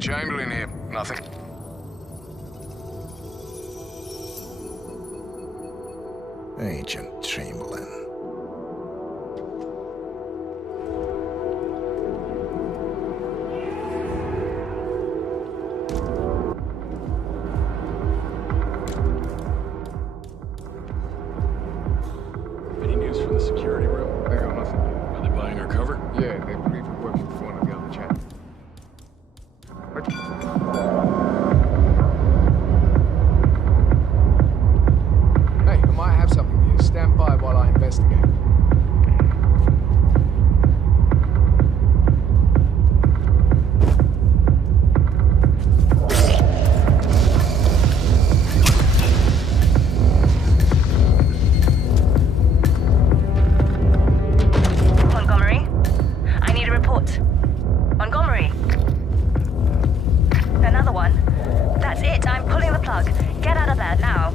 Chamberlain here. Nothing. Agent Chamberlain. Any news from the security room? I got nothing. Are they buying our cover? Yeah, they believe we're working for one of the other channels. plug. Get out of there, now.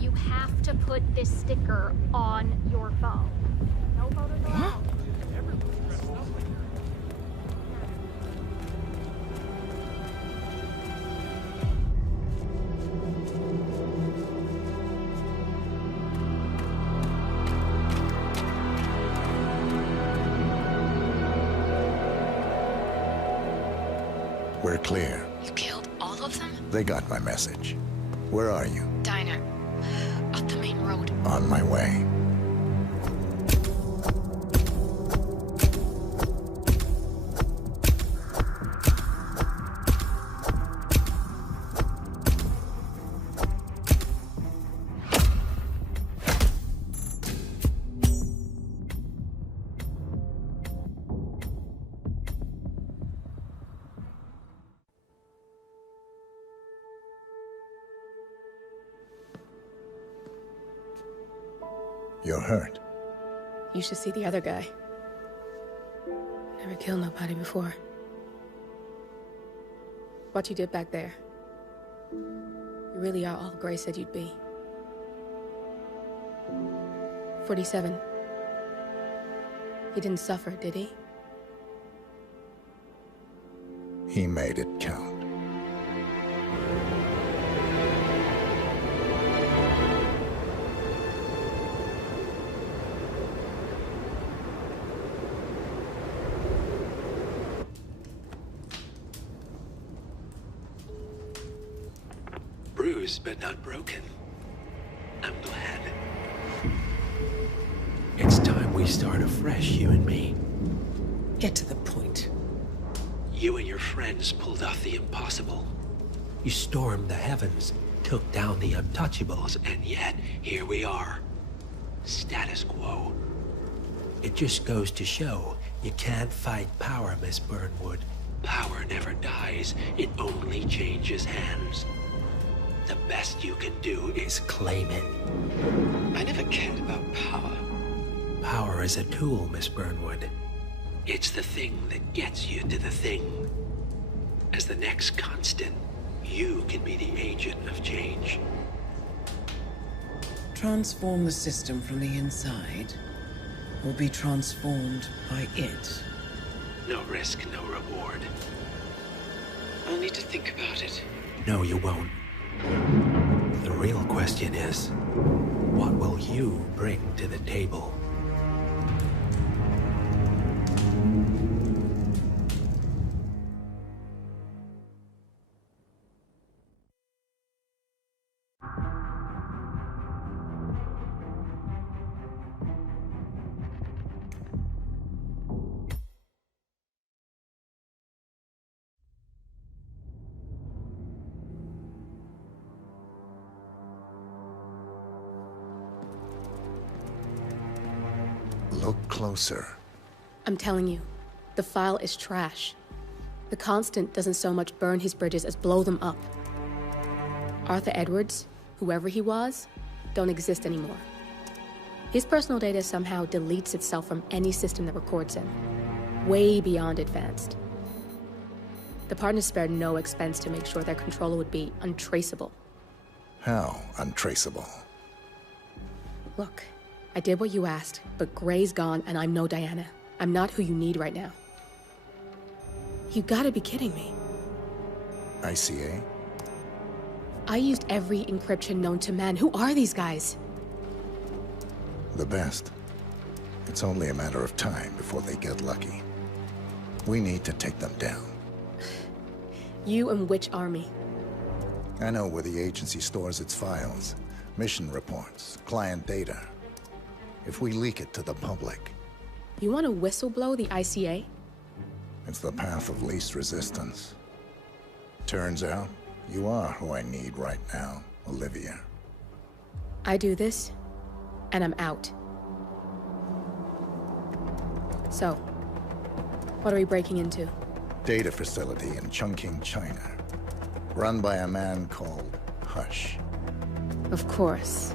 You have to put this sticker on your phone. No photos allowed. We're clear. You killed all of them? They got my message. Where are you? Diner. Up the main road. On my way. You're hurt. You should see the other guy. Never killed nobody before. What you did back there. You really are all Gray said you'd be. 47. He didn't suffer, did he? He made it count. Bruised but not broken. I'm glad. It's time we start afresh, you and me. Get to the point. You and your friends pulled off the impossible. You stormed the heavens, took down the untouchables, and yet here we are. Status quo. It just goes to show you can't fight power, Miss Burnwood. Power never dies, it only changes hands. The best you can do is claim it. I never cared about power. Power is a tool, Miss Burnwood. It's the thing that gets you to the thing. As the next constant, you can be the agent of change. Transform the system from the inside, or be transformed by it. No risk, no reward. I'll need to think about it. No, you won't. The real question is, what will you bring to the table? Look closer. I'm telling you, the file is trash. The Constant doesn't so much burn his bridges as blow them up. Arthur Edwards, whoever he was, don't exist anymore. His personal data somehow deletes itself from any system that records him. Way beyond advanced. The partners spared no expense to make sure their controller would be untraceable. How untraceable? Look, I did what you asked, but Gray's gone and I'm no Diana. I'm not who you need right now. You gotta be kidding me. ICA? I used every encryption known to man. Who are these guys? The best. It's only a matter of time before they get lucky. We need to take them down. You and which army? I know where the agency stores its files, mission reports, client data. If we leak it to the public... You want to whistleblow the ICA? It's the path of least resistance. Turns out, you are who I need right now, Olivia. I do this, and I'm out. So, what are we breaking into? Data facility in Chongqing, China. Run by a man called Hush. Of course.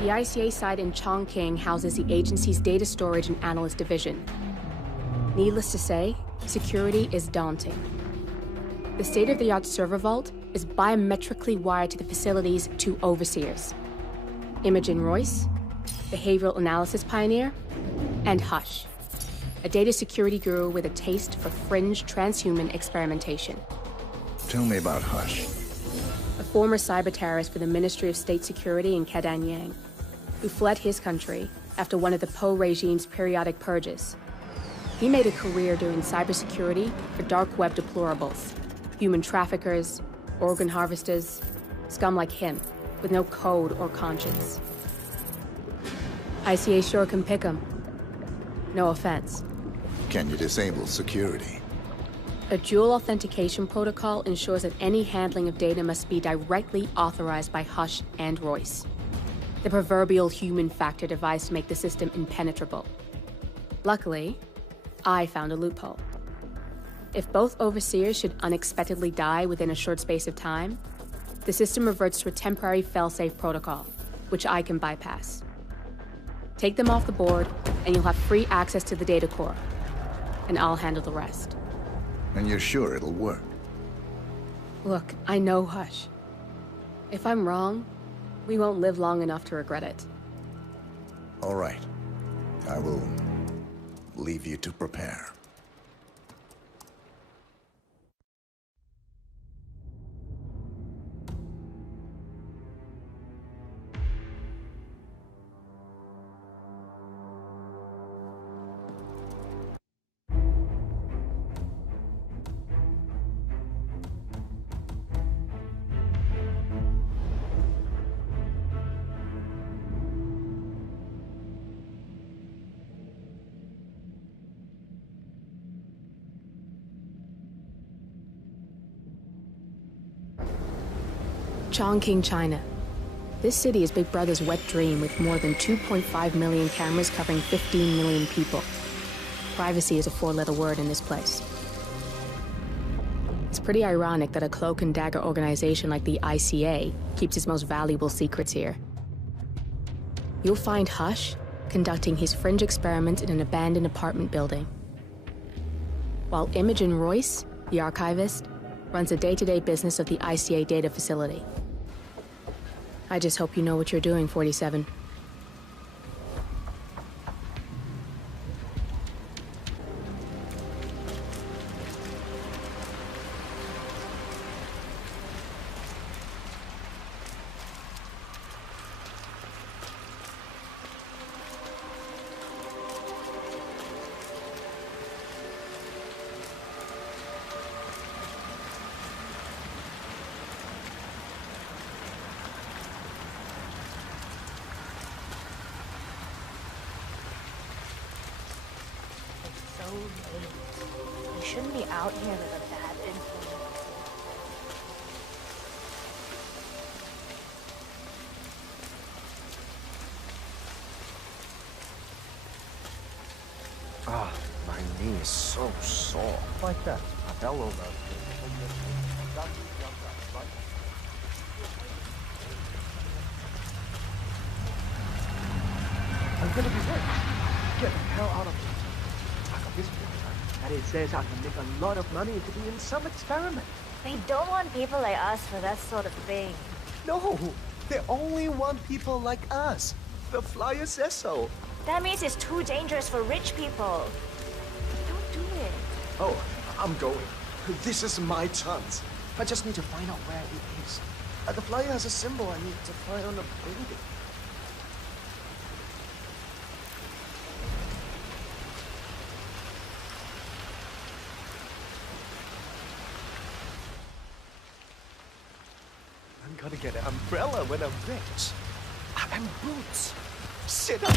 The ICA site in Chongqing houses the agency's data storage and analyst division. Needless to say, security is daunting. The state-of-the-art server vault is biometrically wired to the facility's two overseers. Imogen Royce, behavioral analysis pioneer, and Hush, a data security guru with a taste for fringe transhuman experimentation. Tell me about Hush. A former cyber terrorist for the Ministry of State Security in Kedanyang, who fled his country after one of the Po regime's periodic purges. He made a career doing cybersecurity for dark web deplorables, human traffickers, organ harvesters, scum like him, with no code or conscience. ICA sure can pick him. No offense. Can you disable security? A dual authentication protocol ensures that any handling of data must be directly authorized by Hush and Royce. The proverbial human factor device to make the system impenetrable. Luckily, I found a loophole. If both overseers should unexpectedly die within a short space of time, the system reverts to a temporary fail-safe protocol, which I can bypass. Take them off the board, and you'll have free access to the data core. And I'll handle the rest. And you're sure it'll work? Look, I know Hush. If I'm wrong, we won't live long enough to regret it. All right. I will leave you to prepare. Chongqing, China. This city is Big Brother's wet dream with more than 2.5 million cameras covering 15 million people. Privacy is a four-letter word in this place. It's pretty ironic that a cloak and dagger organization like the ICA keeps its most valuable secrets here. You'll find Hush conducting his fringe experiments in an abandoned apartment building, while Imogen Royce, the archivist, runs the day-to-day business of the ICA data facility. I just hope you know what you're doing, 47. You shouldn't be out here with a bad influence. Ah, my knee is so sore. Like that. I fell over. I'm gonna be rich. Get the hell out of here. I got this picture, and it says I can make a lot of money to be in some experiment. They don't want people like us for that sort of thing. No, they only want people like us. The flyer says so. That means it's too dangerous for rich people. Don't do it. Oh, I'm going. This is my chance. I just need to find out where it is. The flyer has a symbol I need to find on the building. I'm gonna get an umbrella when I'm rich. And boots. Sit up.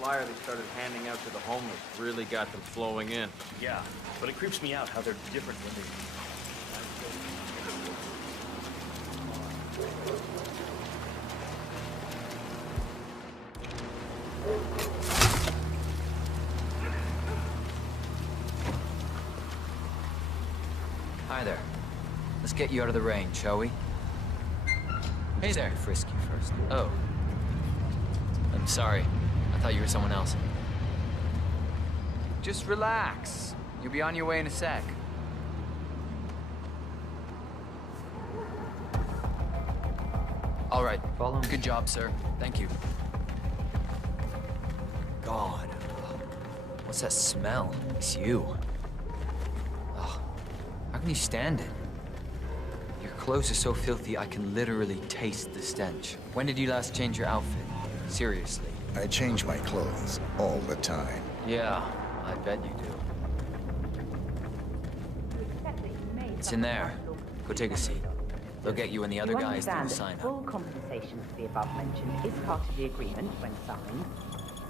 Flyer they started handing out to the homeless really got them flowing in. Yeah, but it creeps me out how they're different when they... Hi there. Let's get you out of the rain, shall we? Hey there. Frisk you first. Oh. I'm sorry. I thought you were someone else. Just relax. You'll be on your way in a sec. All right. Follow me. Good job, sir. Thank you. God. What's that smell? It's you. Oh, how can you stand it? Your clothes are so filthy, I can literally taste the stench. When did you last change your outfit? Seriously. I change my clothes all the time. Yeah, I bet you do. It's in there. Go take a seat. They'll get you and the other guys to sign up. Full compensation for the above-mentioned is part of the agreement when signed,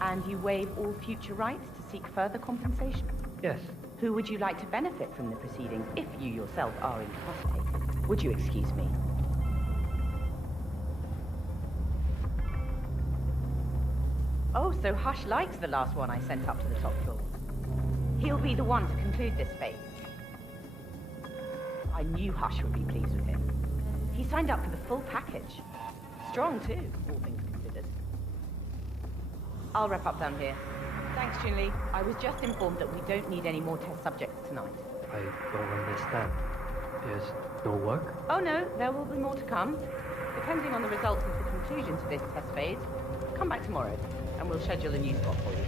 and you waive all future rights to seek further compensation. Yes. Who would you like to benefit from the proceedings if you yourself are incapacitated? Would you excuse me? Oh, so Hush likes the last one I sent up to the top floor. He'll be the one to conclude this phase. I knew Hush would be pleased with him. He signed up for the full package. Strong, too, all things considered. I'll wrap up down here. Thanks, Junli. I was just informed that we don't need any more test subjects tonight. I don't understand. There's no work? Oh, no, there will be more to come. Depending on the results of the conclusion to this test phase, come back tomorrow, and we'll schedule a new spot for you.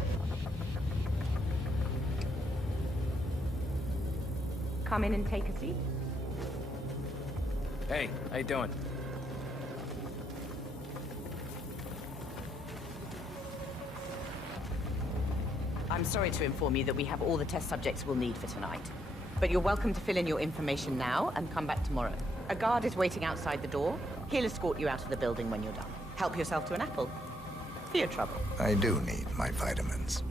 Come in and take a seat. Hey, how you doing? I'm sorry to inform you that we have all the test subjects we'll need for tonight. But you're welcome to fill in your information now and come back tomorrow. A guard is waiting outside the door. He'll escort you out of the building when you're done. Help yourself to an apple. For your trouble. I do need my vitamins.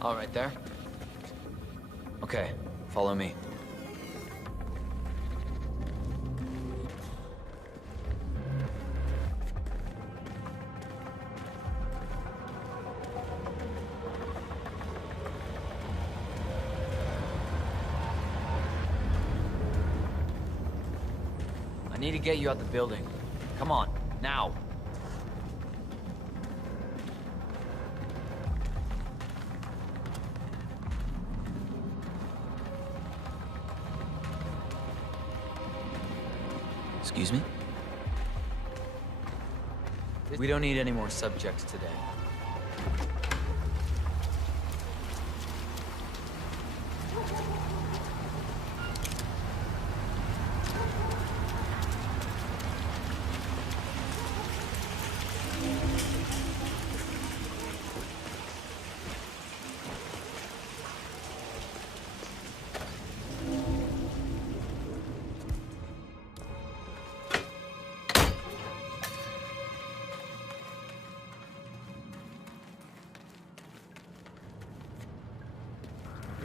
All right there. Okay, follow me. I need to get you out the building. Come on, now. Excuse me? We don't need any more subjects today.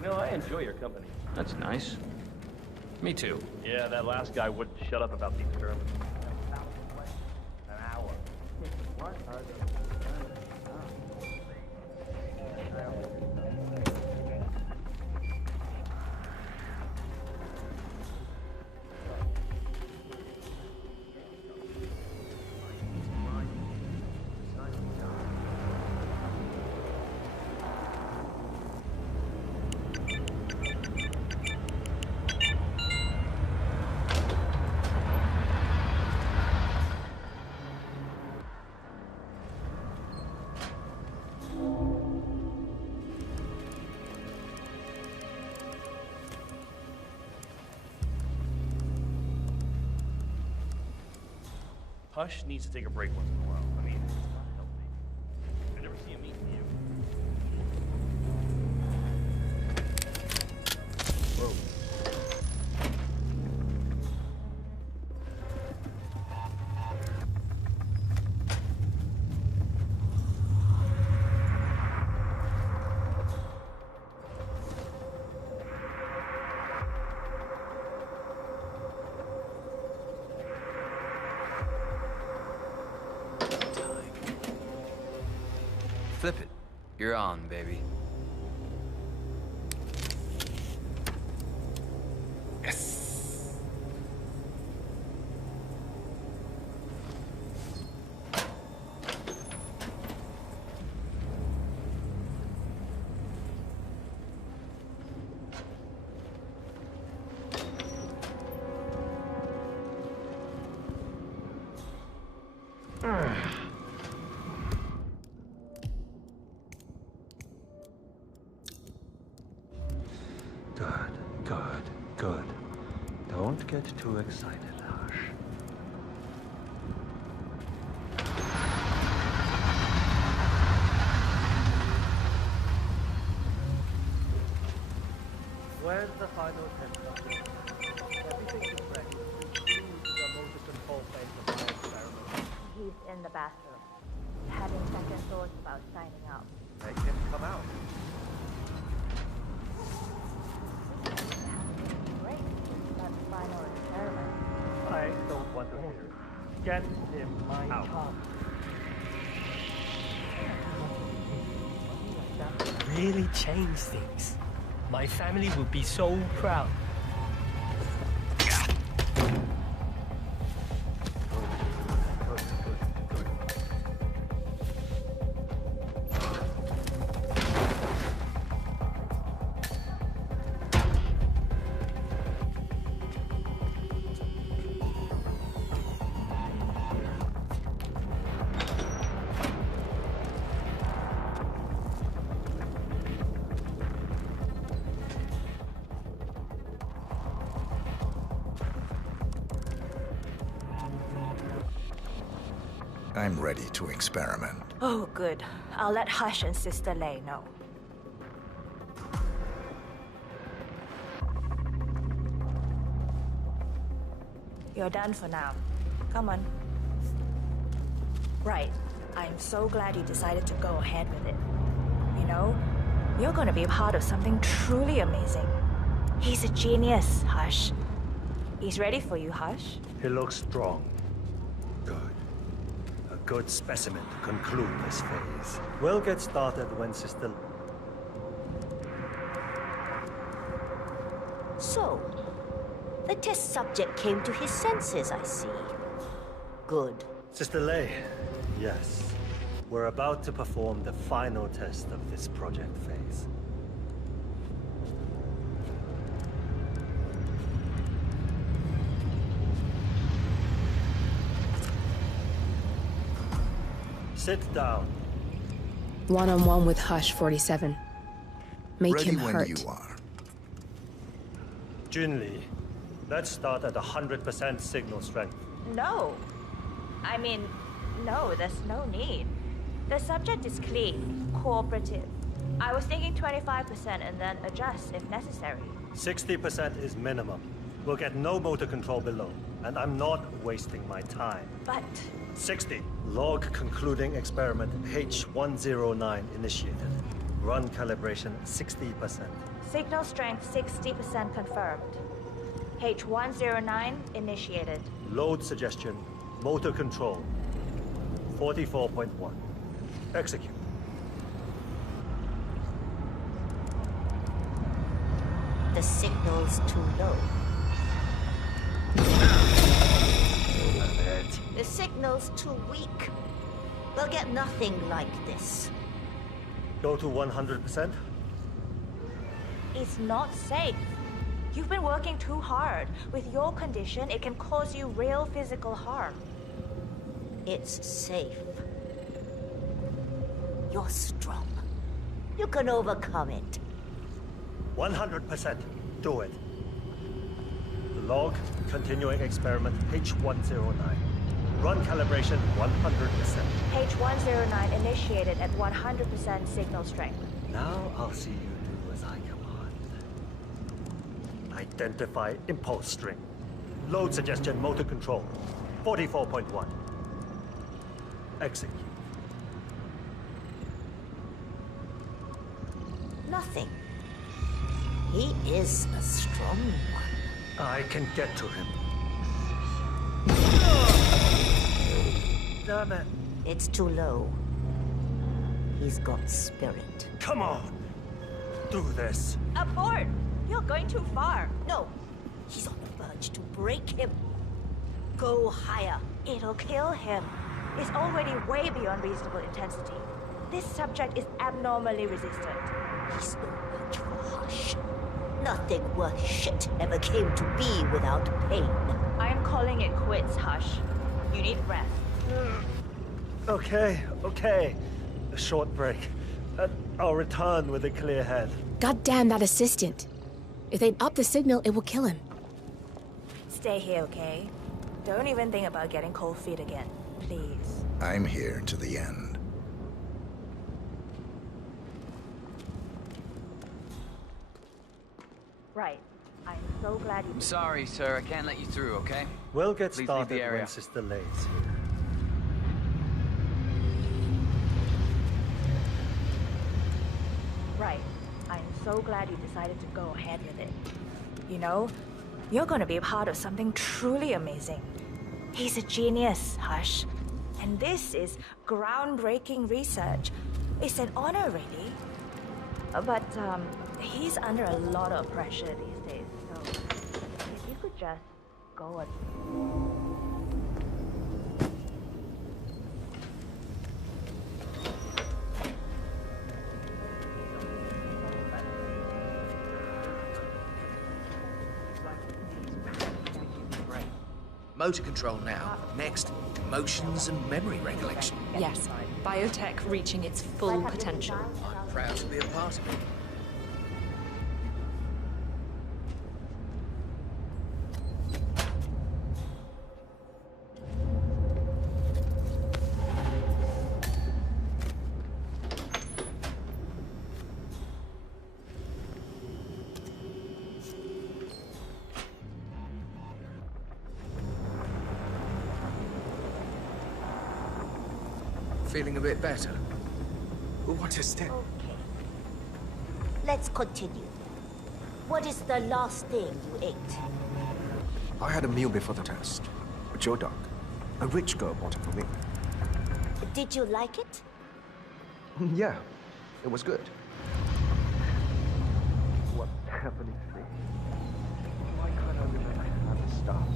You know, I enjoy your company. That's nice. Me too. Yeah, that last guy wouldn't shut shut up about these Germans. An hour. What are those? Hush needs to take a break once in a while. I mean, it's not healthy. I never see him eating you. Whoa. Flip it. You're on, baby. Yes! Good. Don't get too excited, Hush. Where's the final test? Everything is ready. Please the motor control phase of my experiment. He's in the bathroom, having second thoughts about signing up. Make him come out. Great, that's final experiment. I don't want to hear it. Get him out. Really change things. My family will be so proud. I'm ready to experiment. Oh, good. I'll let Hush and Sister Lei know. You're done for now. Come on. Right. I'm so glad you decided to go ahead with it. You know, you're gonna be a part of something truly amazing. He's a genius, Hush. He's ready for you, Hush. He looks strong. Good. A good specimen to conclude this phase. We'll get started when Sister... So, the test subject came to his senses, I see. Good. Sister Lei, yes. We're about to perform the final test of this project phase. Sit down. One-on-one with Hush 47. Make Ready him when hurt. you are. Junli, let's start at 100% signal strength. No. I mean, no, there's no need. The subject is clean, cooperative. I was thinking 25% and then adjust if necessary. 60% is minimum. We'll get no motor control below, and I'm not wasting my time. But... 60. Log concluding experiment H109 initiated. Run calibration 60%. Signal strength 60% confirmed. H109 initiated. Load suggestion. Motor control. 44.1. Execute. The signal's too low. The signal's too weak. We'll get nothing like this. Go to 100%? It's not safe. You've been working too hard. With your condition, it can cause you real physical harm. It's safe. You're strong. You can overcome it. 100%. Do it. Log, continuing experiment H109. Run calibration 100%. H109 initiated at 100% signal strength. Now I'll see you do as I command. Identify impulse string. Load suggestion motor control. 44.1. Execute. Nothing. He is a strong one. I can get to him. Damn it. It's too low. He's got spirit. Come on. Do this. Abort! You're going too far. No. He's on the verge to break him. Go higher. It'll kill him. It's already way beyond reasonable intensity. This subject is abnormally resistant. He's no match for Hush. Nothing worth shit ever came to be without pain. I am calling it quits, Hush. You need rest. Okay. A short break. I'll return with a clear head. God damn that assistant. If they up the signal, it will kill him. Stay here, okay? Don't even think about getting cold feet again. Please. I'm here to the end. Right. I'm so glad you... I'm sorry, sir. I can't let you through, okay? We'll get Please leave started the area. when Sister Lay's here. Right. I'm so glad you decided to go ahead with it. You know, you're gonna be a part of something truly amazing. He's a genius, Hush. And this is groundbreaking research. It's an honor, really. But, he's under a lot of pressure these days, so if you could just go and... Motor control now. Next, emotions and memory recollection. Yes, biotech reaching its full potential. I'm proud to be a part of it. Feeling a bit better? What is that? Okay. Let's continue. What is the last thing you ate? I had a meal before the test. A Joe dog. A rich girl bought it for me. Did you like it? Yeah, it was good. What's happening to me? Why can't I remember how to stop?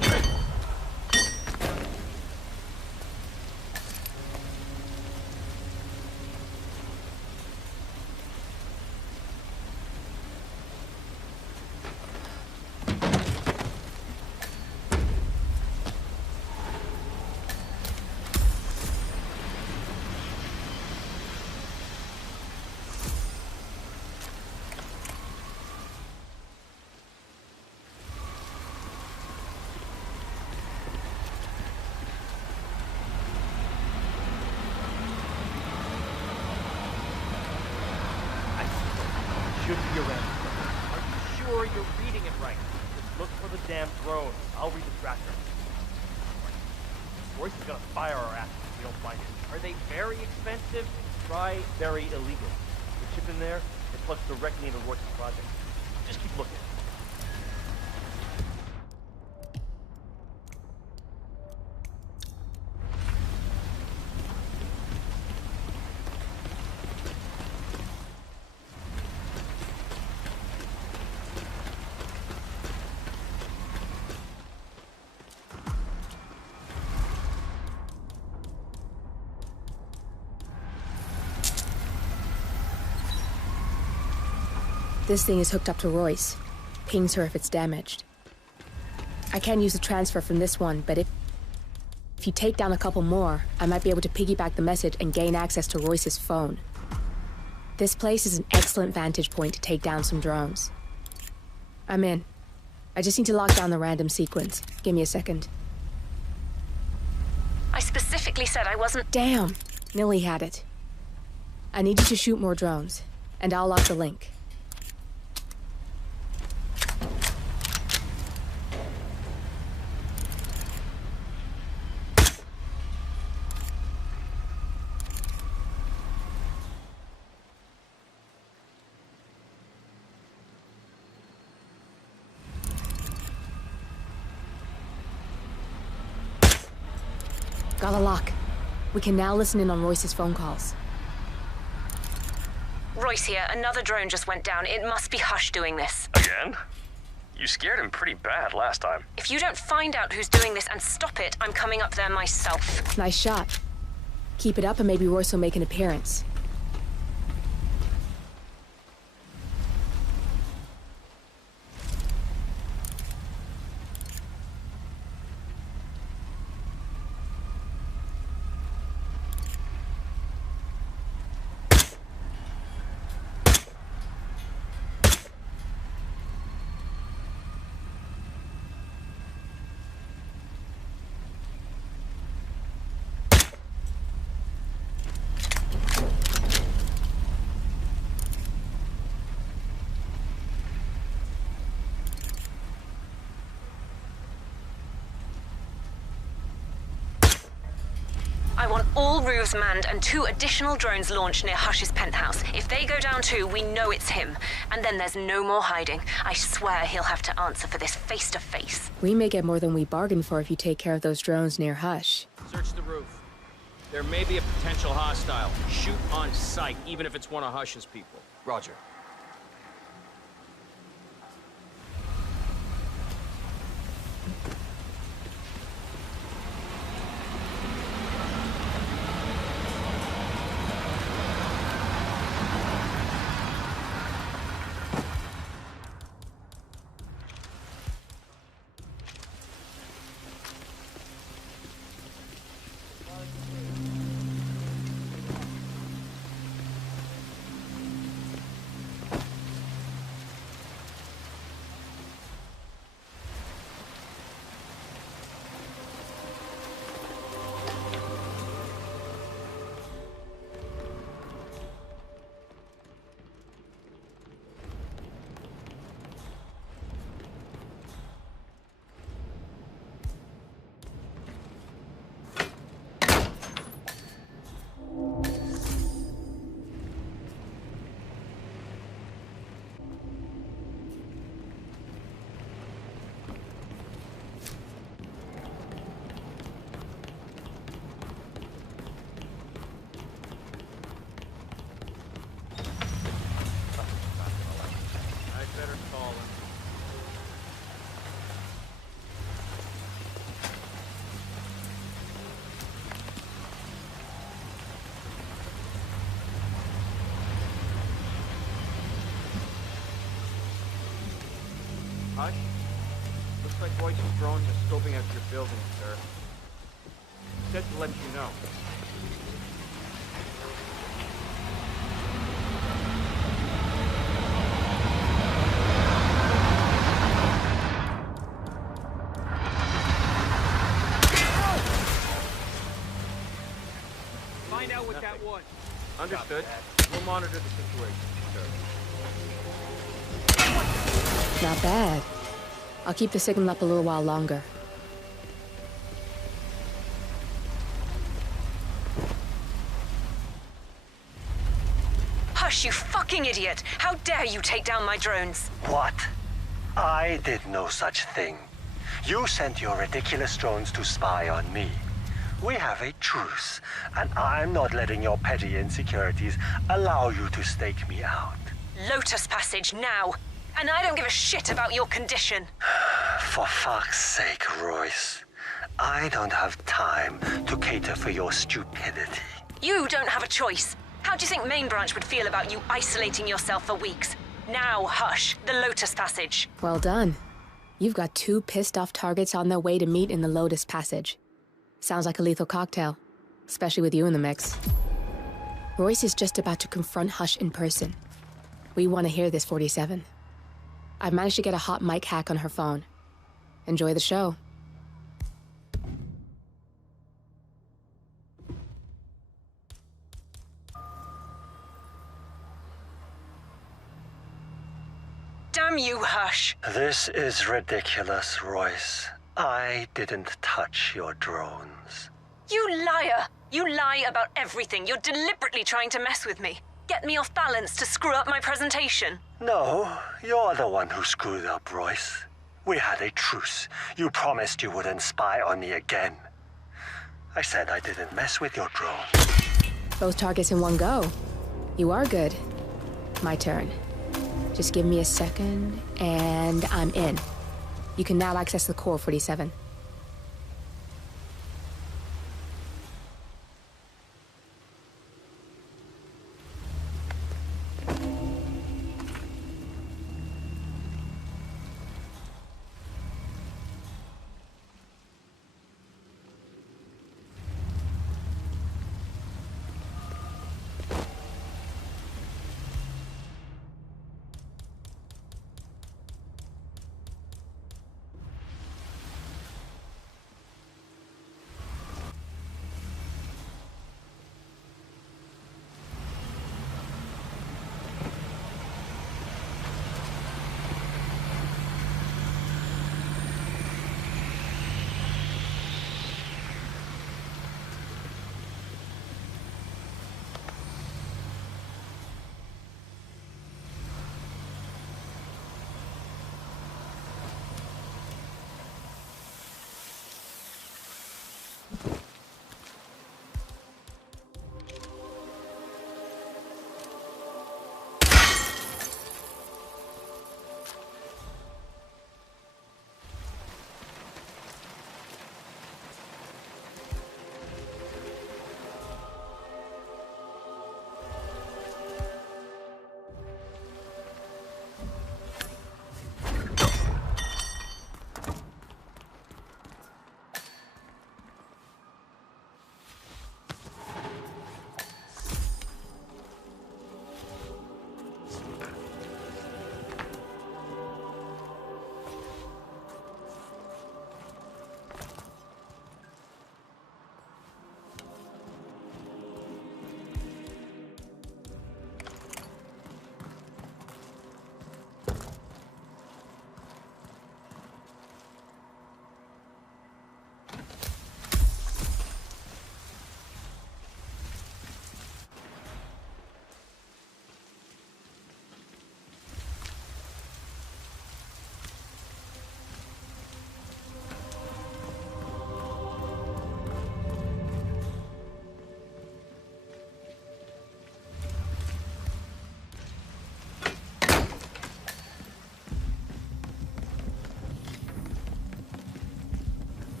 done. Should be around. Are you sure you're reading it right? Just look for the damn drone. I'll read the tracker. Royce is gonna fire our asses if we don't find it. Are they very expensive? Try very illegal. The chip in there, it plugs directly into Royce's project. Just keep looking. This thing is hooked up to Royce. Pings her if it's damaged. I can use the transfer from this one, but if you take down a couple more, I might be able to piggyback the message and gain access to Royce's phone. This place is an excellent vantage point to take down some drones. I'm in. I just need to lock down the random sequence. Give me a second. I specifically said I wasn't... Damn! Millie had it. I need you to shoot more drones, and I'll lock the link. Got a lock. We can now listen in on Royce's phone calls. Royce here. Another drone just went down. It must be Hush doing this. Again? You scared him pretty bad last time. If you don't find out who's doing this and stop it, I'm coming up there myself. Nice shot. Keep it up and maybe Royce will make an appearance. I want all roofs manned and 2 additional drones launched near Hush's penthouse. If they go down too, we know it's him. And then there's no more hiding. I swear he'll have to answer for this face to face. We may get more than we bargained for if you take care of those drones near Hush. Search the roof. There may be a potential hostile. Shoot on sight, even if it's one of Hush's people. Roger. like Royce's drones are scoping out your building, sir. He said to let you know. Find out what that was. Understood. We'll monitor the situation, sir. Not bad. I'll keep the signal up a little while longer. Hush, you fucking idiot! How dare you take down my drones? What? I did no such thing. You sent your ridiculous drones to spy on me. We have a truce, and I'm not letting your petty insecurities allow you to stake me out. Lotus Passage, now! And I don't give a shit about your condition. For fuck's sake, Royce. I don't have time to cater for your stupidity. You don't have a choice. How do you think Main Branch would feel about you isolating yourself for weeks? Now, Hush, the Lotus Passage. Well done. You've got 2 pissed-off targets on their way to meet in the Lotus Passage. Sounds like a lethal cocktail, especially with you in the mix. Royce is just about to confront Hush in person. We want to hear this, 47. I've managed to get a hot mic hack on her phone. Enjoy the show. Damn you, Hush. This is ridiculous, Royce. I didn't touch your drones. You liar! You lie about everything. You're deliberately trying to mess with me. Get me off balance to screw up my presentation. No, you're the one who screwed up, Royce. We had a truce. You promised you wouldn't spy on me again. I said I didn't mess with your drone. Both targets in one go. You are good. My turn. Just give me a second, and I'm in. You can now access the core, 47.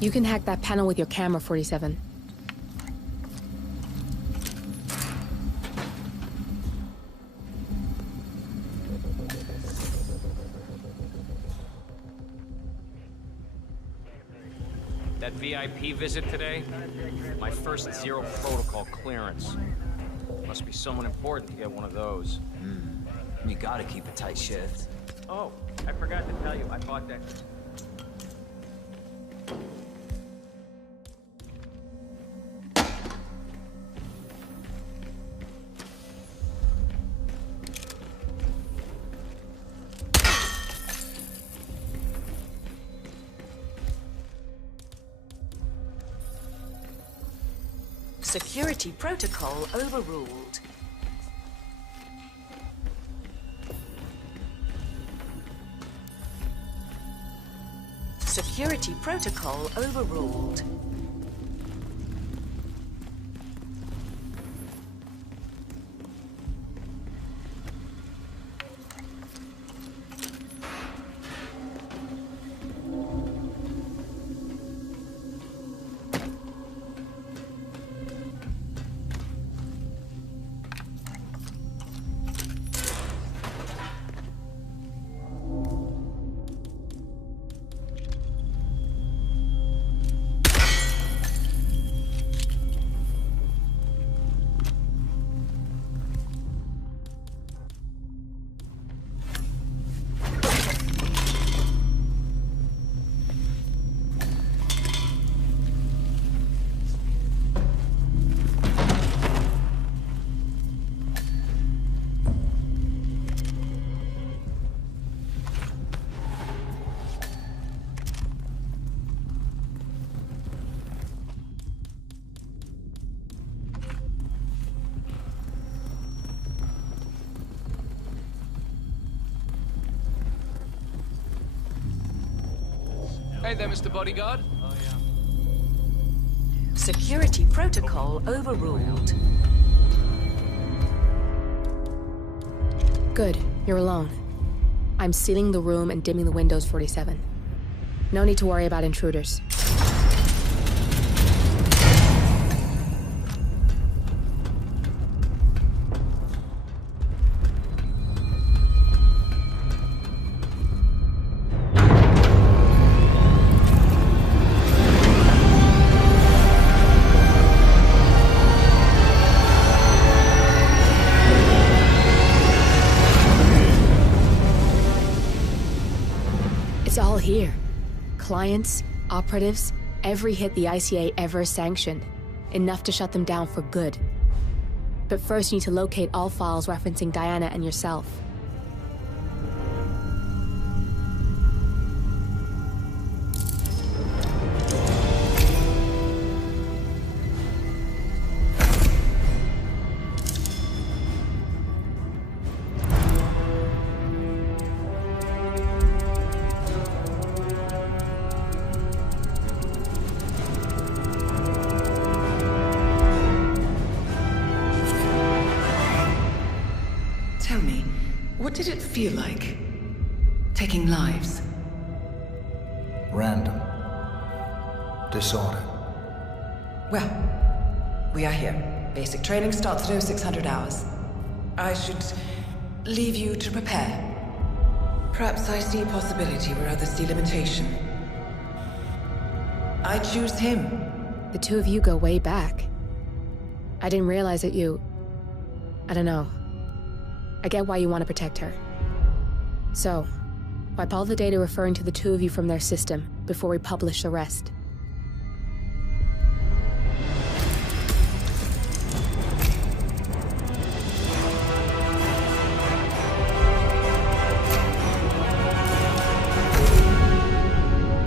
You can hack that panel with your camera, 47. That VIP visit today? My first zero protocol clearance. Must be someone important to get one of those. You gotta keep a tight shift. Oh, I forgot to tell you, I bought that. Security protocol overruled. Security protocol overruled. Hey there, Mr. Bodyguard. Oh, yeah. Security protocol overruled. Good, you're alone. I'm sealing the room and dimming the windows, 47. No need to worry about intruders. It's all here. Clients, operatives, every hit the ICA ever sanctioned. Enough to shut them down for good. But first you need to locate all files referencing Diana and yourself. Tell me, what did it feel like? Taking lives? Random. Disorder. Well, we are here. Basic training starts at 0600 hours. I should leave you to prepare. Perhaps I see possibility where others see limitation. I choose him. The two of you go way back. I didn't realize that you... I don't know. I get why you want to protect her. So, wipe all the data referring to the two of you from their system before we publish the rest.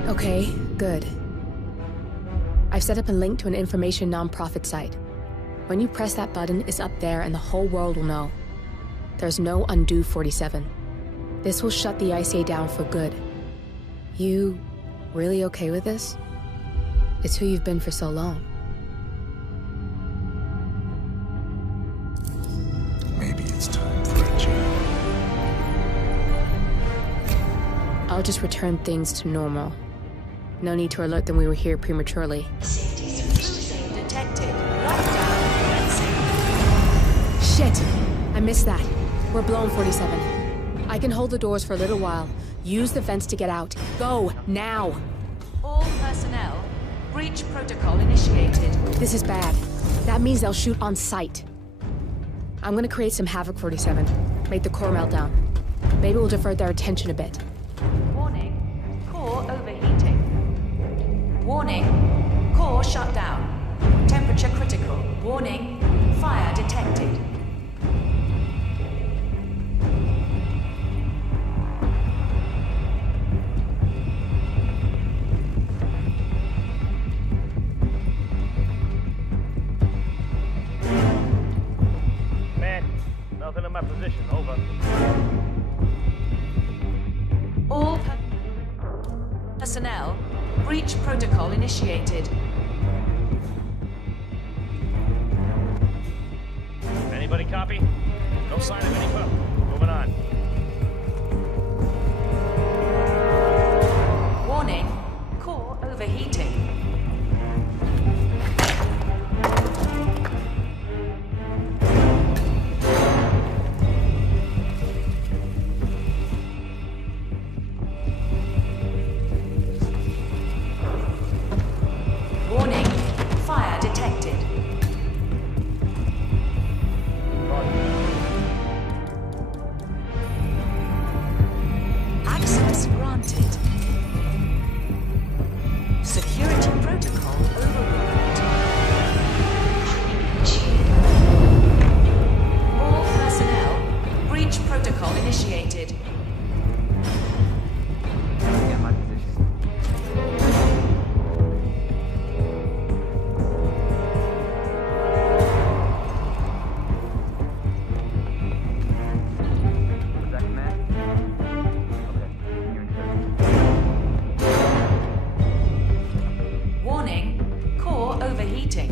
Okay, good. I've set up a link to an information nonprofit site. When you press that button, it's up there and the whole world will know. There's no undo, 47. This will shut the ICA down for good. You really okay with this? It's who you've been for so long. Maybe it's time for a change. I'll just return things to normal. No need to alert them we were here prematurely. Detected. Lockdown. Shit! I missed that. We're blown, 47. I can hold the doors for a little while. Use the vents to get out. Go, now! All personnel. Breach protocol initiated. This is bad. That means they'll shoot on sight. I'm gonna create some havoc, 47. Make the core melt down. Maybe we'll divert their attention a bit. Warning. Core overheating. Warning. Core shut down. Temperature critical. Warning. Fire detected. Man, nothing in my position. Over. All personnel. Breach protocol initiated. Anybody copy? No sign of any pup. Moving on. Warning. Core overheating. Warning. Fire detected. Access granted. Security protocol overruled. All personnel. Breach protocol initiated. Get my position. Was that command? Okay, continuing search. Warning. Core overheating.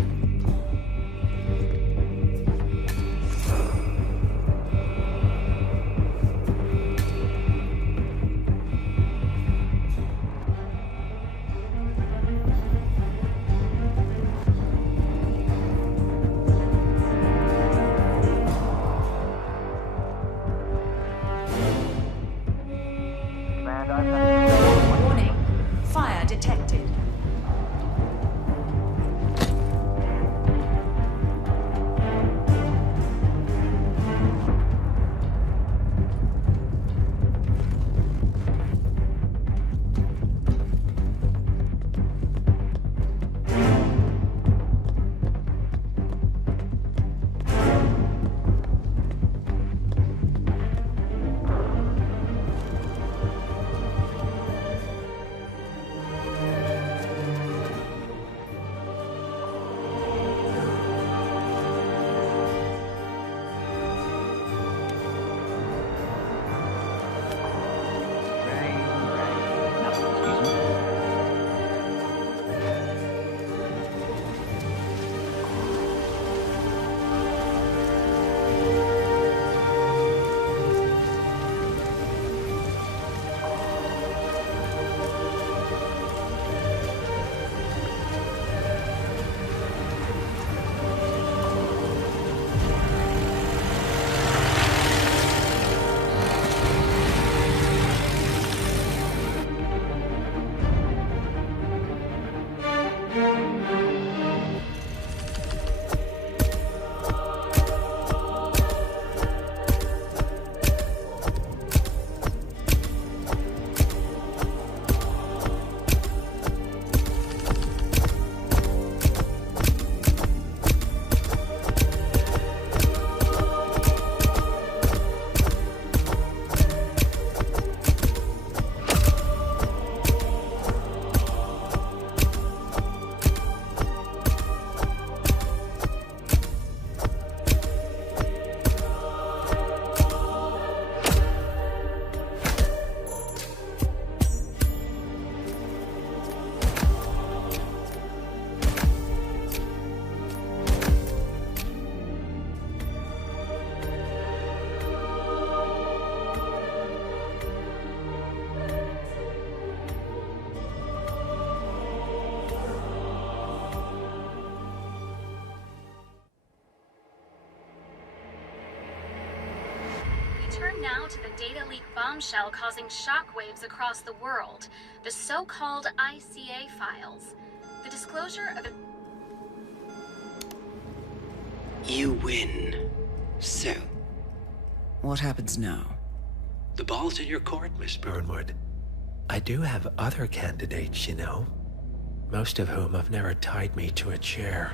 Warning. Fire detected. Turning now to the data leak bombshell causing shockwaves across the world, the so-called ICA files. The disclosure of You win. So, what happens now? The ball's in your court, Miss Burnwood. I do have other candidates, you know. Most of whom have never tied me to a chair.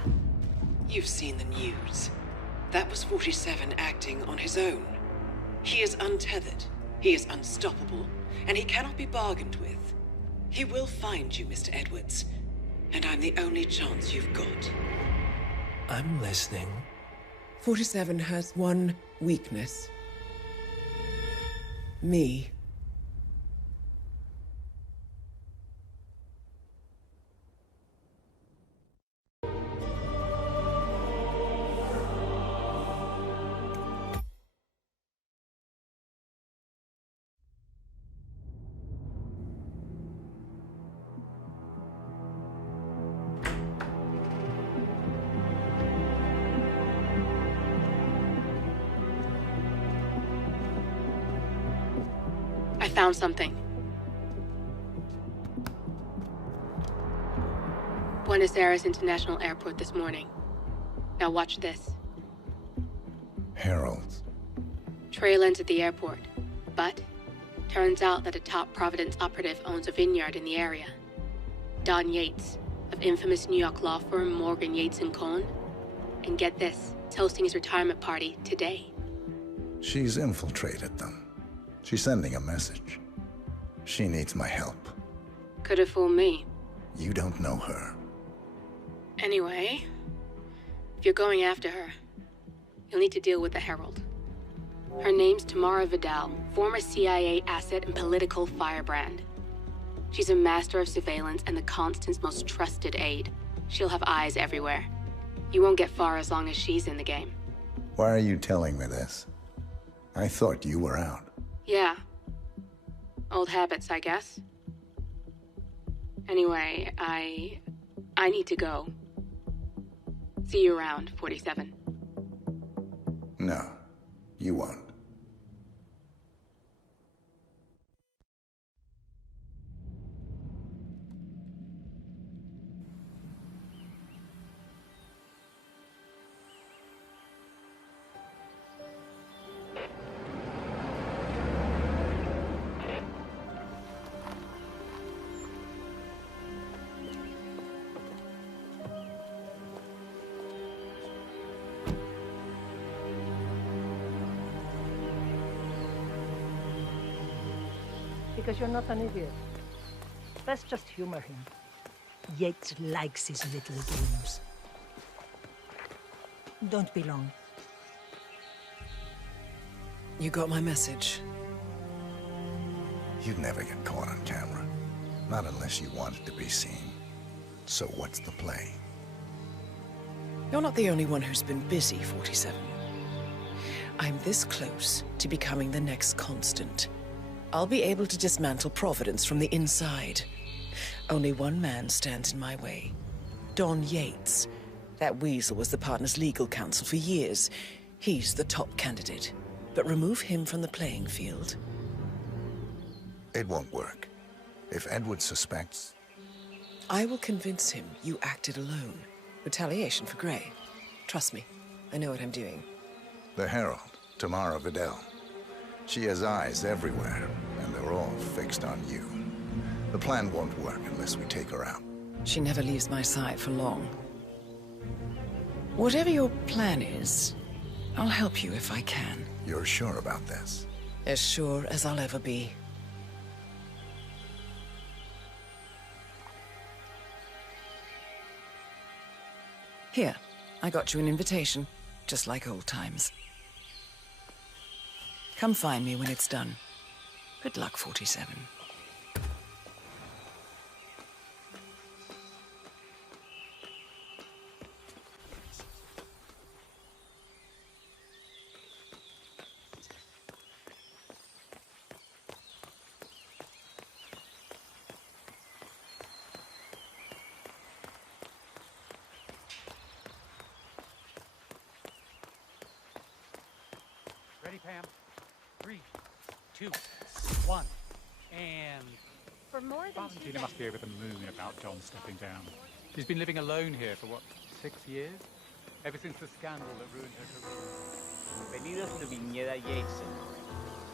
You've seen the news. That was 47 acting on his own. He is untethered, he is unstoppable, and he cannot be bargained with. He will find you, Mr. Edwards, and I'm the only chance you've got. I'm listening. 47 has one weakness. Me. I found something. Buenos Aires International Airport this morning. Now watch this. Heralds. Trail ends at the airport, but turns out that a top Providence operative owns a vineyard in the area. Don Yates, of infamous New York law firm Morgan, Yates & Cohn. And get this, it's hosting his retirement party today. She's infiltrated them. She's sending a message. She needs my help. Could have fooled me. You don't know her. Anyway, if you're going after her, you'll need to deal with the Herald. Her name's Tamara Vidal, former CIA asset and political firebrand. She's a master of surveillance and the Constant's most trusted aide. She'll have eyes everywhere. You won't get far as long as she's in the game. Why are you telling me this? I thought you were out. Yeah. Old habits, I guess. Anyway, I need to go. See you around, 47. No, you won't. Because you're not an idiot. Let's just humor him. Yates likes his little games. Don't be long. You got my message. You'd never get caught on camera. Not unless you wanted to be seen. So what's the play? You're not the only one who's been busy, 47. I'm this close to becoming the next Constant. I'll be able to dismantle Providence from the inside. Only one man stands in my way. Don Yates. That weasel was the partner's legal counsel for years. He's the top candidate. But remove him from the playing field. It won't work. If Edward suspects... I will convince him you acted alone. Retaliation for Grey. Trust me, I know what I'm doing. The Herald, Tamara Vidal. She has eyes everywhere, and they're all fixed on you. The plan won't work unless we take her out. She never leaves my side for long. Whatever your plan is, I'll help you if I can. You're sure about this? As sure as I'll ever be. Here, I got you an invitation, just like old times. Come find me when it's done. Good luck, 47. Ready, Pam? 3, 2, 1, and... For more than 2 Valentina decades... must be over the moon about John stepping down. She's been living alone here for, what, 6 years? Ever since the scandal that ruined her career. Bienvenidos to Viñeda Yates, senor.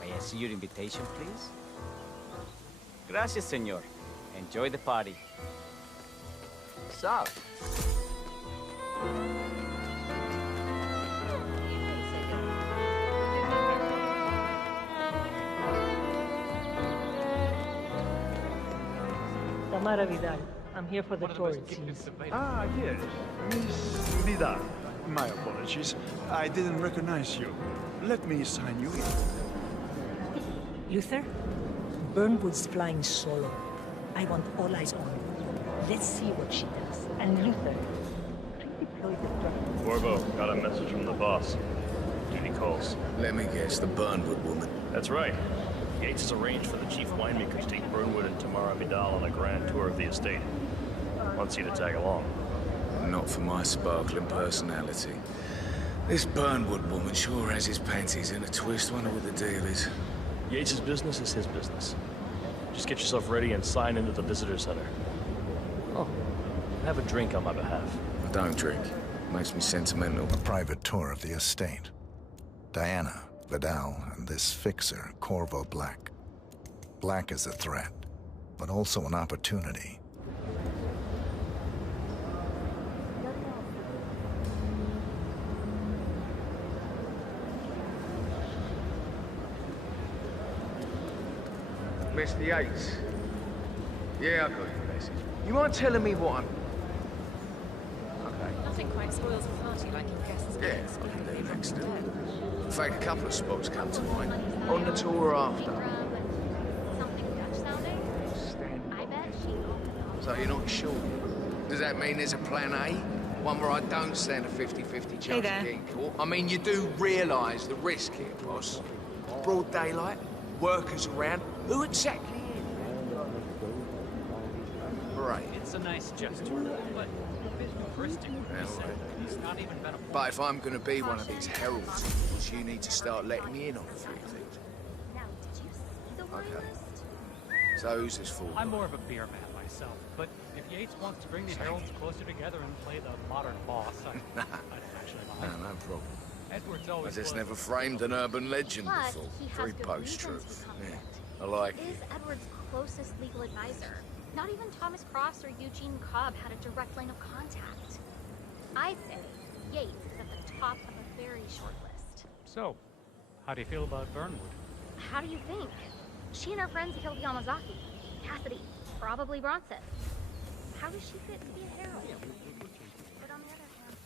May I see your invitation, please? Gracias, senor. Enjoy the party. Sup? Tamara Vidal. I'm here for the tour, it seems. Ah, yes. Miss Vidal. My apologies. I didn't recognize you. Let me sign you in. Luther? Burnwood's flying solo. I want all eyes on her. Let's see what she does. And Luther, redeploy the truck. Corvo, got a message from the boss. Duty calls. Let me guess, the Burnwood woman. That's right. Yates has arranged for the chief winemaker to take Burnwood and Tamara Vidal on a grand tour of the estate. Wants you to tag along. Not for my sparkling personality. This Burnwood woman sure has his panties in a twist. Wonder what the deal is. Yates' business is his business. Just get yourself ready and sign into the visitor center. Oh, have a drink on my behalf. I don't drink. Makes me sentimental. A private tour of the estate. Diana, Vidal, and this fixer, Corvo Black. Black is a threat, but also an opportunity. Mr. Yates. Yeah, I got your message. You mind telling me what I'm... Okay. Nothing quite spoils a party like your guests. Yeah, I can leave next to. In fact, a couple of spots come to mind. On the tour after. Something Dutch sounding? I bet she opened So you're not sure? Does that mean there's a plan A? One where I don't stand a 50-50 chance of getting caught? I mean, you do realise the risk here, boss. Broad daylight, workers around. Who exactly is? Right. It's a nice gesture, but a bit hubristic. He's not even been a... But if I'm going to be one of these heralds, you need to start letting me in on a few things. Okay. So who's this for? I'm more of a beer man myself, but if Yates wants to bring the heralds closer together and play the modern boss, I don't actually mind. No problem. Edward's I always just was. never framed an urban legend But before. he has Very good post-truth. reasons to Yeah, come I like Is it. Edward's closest legal advisor. Not even Thomas Cross or Eugene Cobb had a direct line of contact. I say Yates is at the top of a very short list. So, how do you feel about Burnwood? How do you think? She and her friends killed Yamazaki, Cassidy, probably Bronson. How does she fit to be a herald? But on the other hand...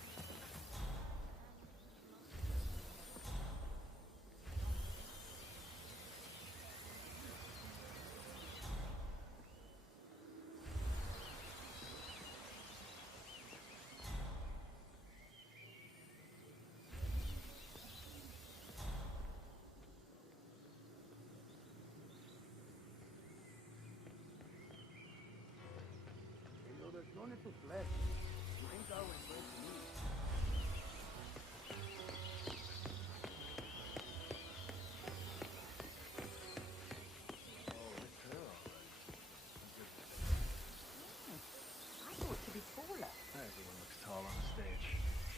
Everyone looks tall on stage.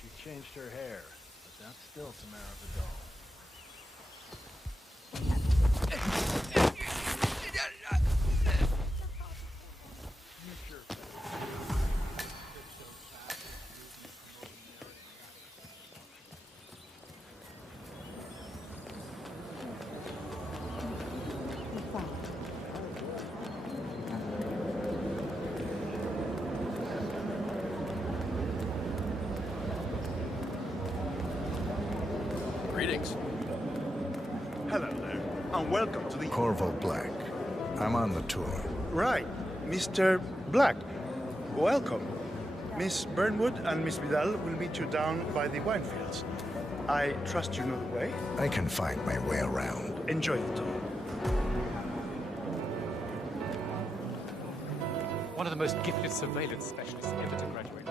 She changed her hair, but that's still Tamara Vidal. Greetings. Hello there, and welcome to the... Corvo Black. I'm on the tour. Right, Mr. Black. Welcome. Miss Burnwood and Miss Vidal will meet you down by the wine fields. I trust you know the way. I can find my way around. Enjoy the tour. One of the most gifted surveillance specialists ever to graduate.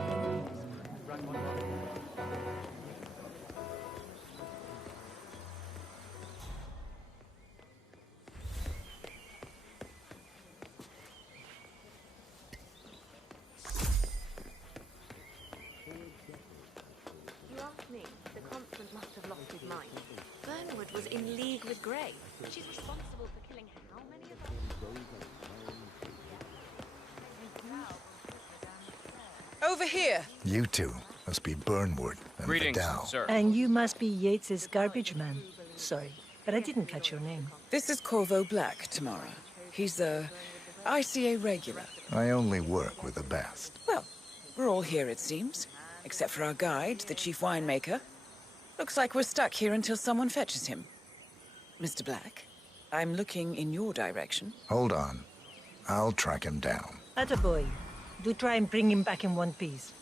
Burnwood was in league with Grey. She's responsible for killing how many of us? Over here. You two must be Burnwood and Greetings, Vidal. sir. And you must be Yates's garbage man. Sorry, but I didn't catch your name. This is Corvo Black, Tamara. He's a ICA regular. I only work with the best. Well, we're all here, it seems. Except for our guide, the chief winemaker. Looks like we're stuck here until someone fetches him. Mr. Black, I'm looking in your direction. Hold on. I'll track him down. Attaboy. Do try and bring him back in one piece.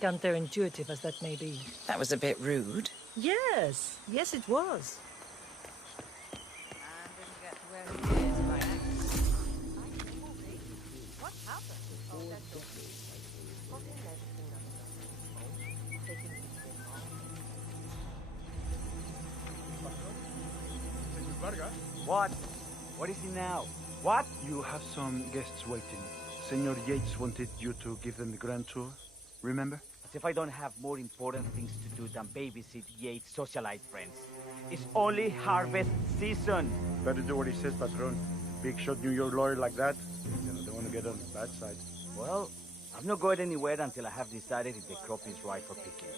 Counterintuitive as that may be. That was a bit rude. Yes. Yes, it was. What? What is it now? What? You have some guests waiting. Senor Yates wanted you to give them the grand tour. Remember? As if I don't have more important things to do than babysit Yates' socialite friends. It's only harvest season. Better do what he says, Patron. Big shot New York lawyer like that. You know, don't want to get on the bad side. Well, I'm not going anywhere until I have decided if the crop is right for picking.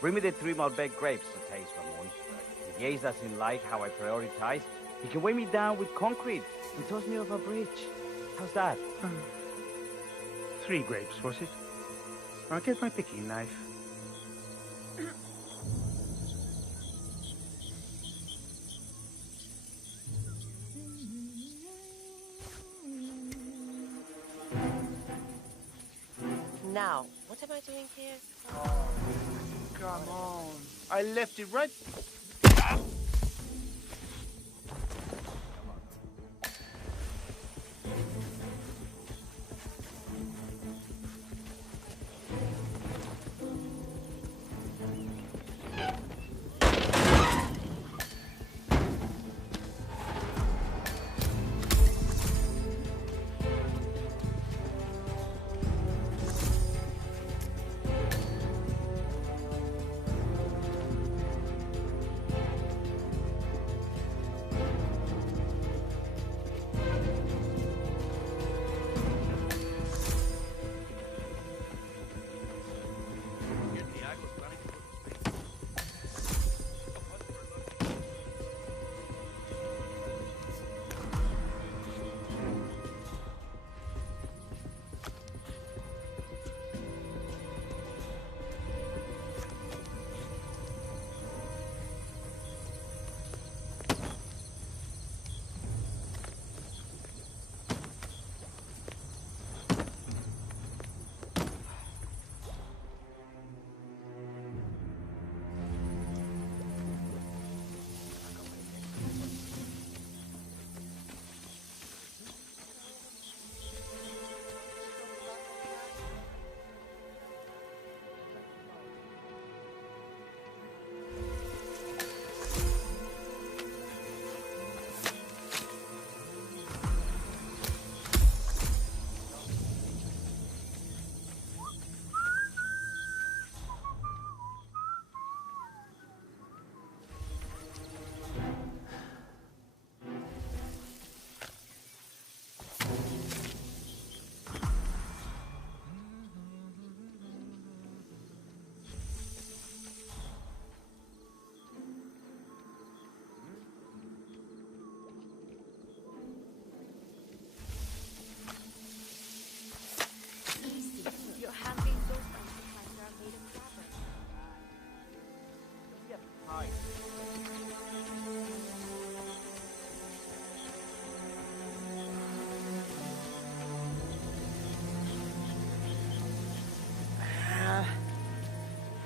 Bring me the 3 Malbec grapes to taste, Ramon. If Yates doesn't like how I prioritize, he can weigh me down with concrete and toss me off a bridge. How's that? 3 grapes, was it? I'll get my picking knife. Now, what am I doing here? Oh, come on. I left it right...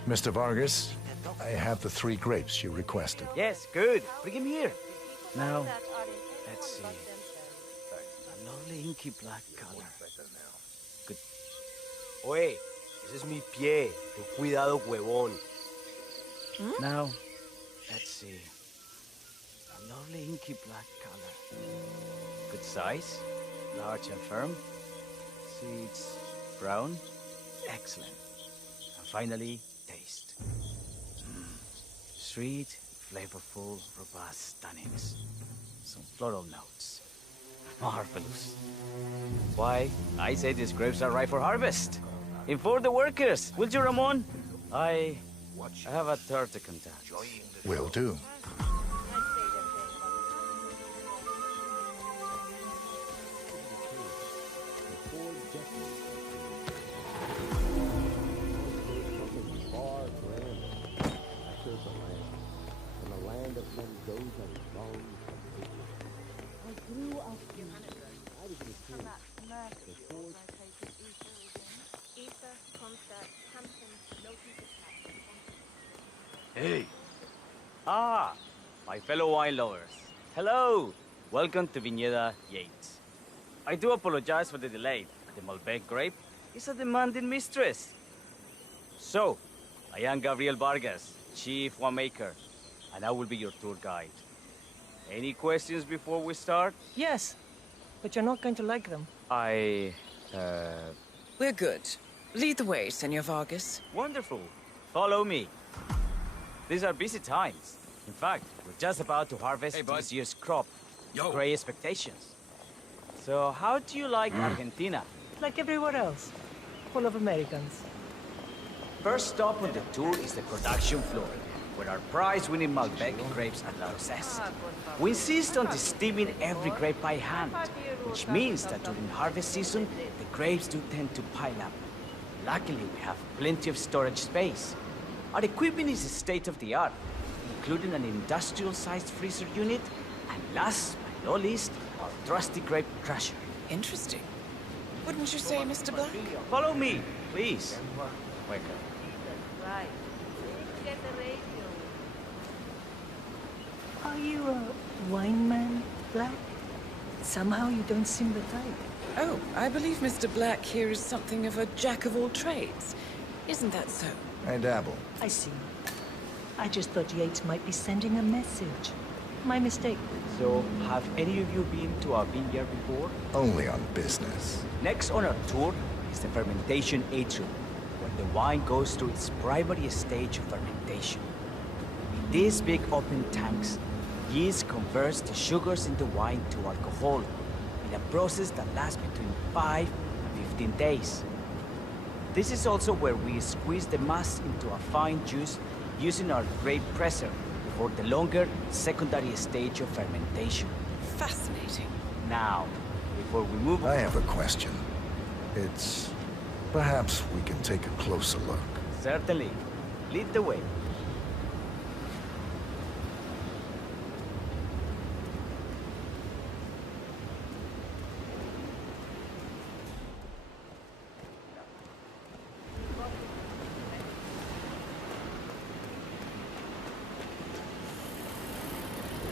Mr. Vargas, I have the 3 grapes you requested. Yes, good. Bring him here. Now, let's see. A lovely inky black color. Good. Oye, ese es mi pie. Ten cuidado, huevón. Now, let's see. A lovely inky black color. Good size, large and firm. Seeds brown. Excellent. And finally, taste. Sweet, flavorful, robust tannins. Some floral notes. Marvelous. Why, I say these grapes are ripe for harvest. Inform the workers, will you, Ramon? I have a third to contact. Will do. Hey! Ah, my fellow wine lovers. Hello! Welcome to Viñeda Yates. I do apologize for the delay. The Malbec grape is a demanding mistress. So, I am Gabriel Vargas, Chief Winemaker, and I will be your tour guide. Any questions before we start? Yes, but you're not going to like them. We're good. Lead the way, Senor Vargas. Wonderful. Follow me. These are busy times. In fact, we're just about to harvest this year's crop. Great expectations. So, how do you like Argentina? Like everywhere else. Full of Americans. First stop on the tour is the production floor, where our prize-winning Malbec grapes are processed. We insist on steaming every grape by hand, which means that during harvest season, the grapes do tend to pile up. Luckily, we have plenty of storage space. Our equipment is state-of-the-art, including an industrial-sized freezer unit, and last but not least, our trusty grape crusher. Interesting. Wouldn't you say, Mr. Black? Follow me, please. Wake up. Right. Get the radio. Are you a wine man, Black? Somehow you don't seem the type. Oh, I believe Mr. Black here is something of a jack-of-all-trades. Isn't that so? I dabble. I see. I just thought Yates might be sending a message. My mistake. So, have any of you been to our vineyard before? Only on business. Next on our tour is the fermentation atrium, where the wine goes through its primary stage of fermentation. In these big open tanks, yeast converts the sugars in the wine to alcohol in a process that lasts between 5 and 15 days. This is also where we squeeze the mass into a fine juice using our grape presser for the longer secondary stage of fermentation. Fascinating. Now, before we move on... I have a question. It's... perhaps we can take a closer look. Certainly. Lead the way.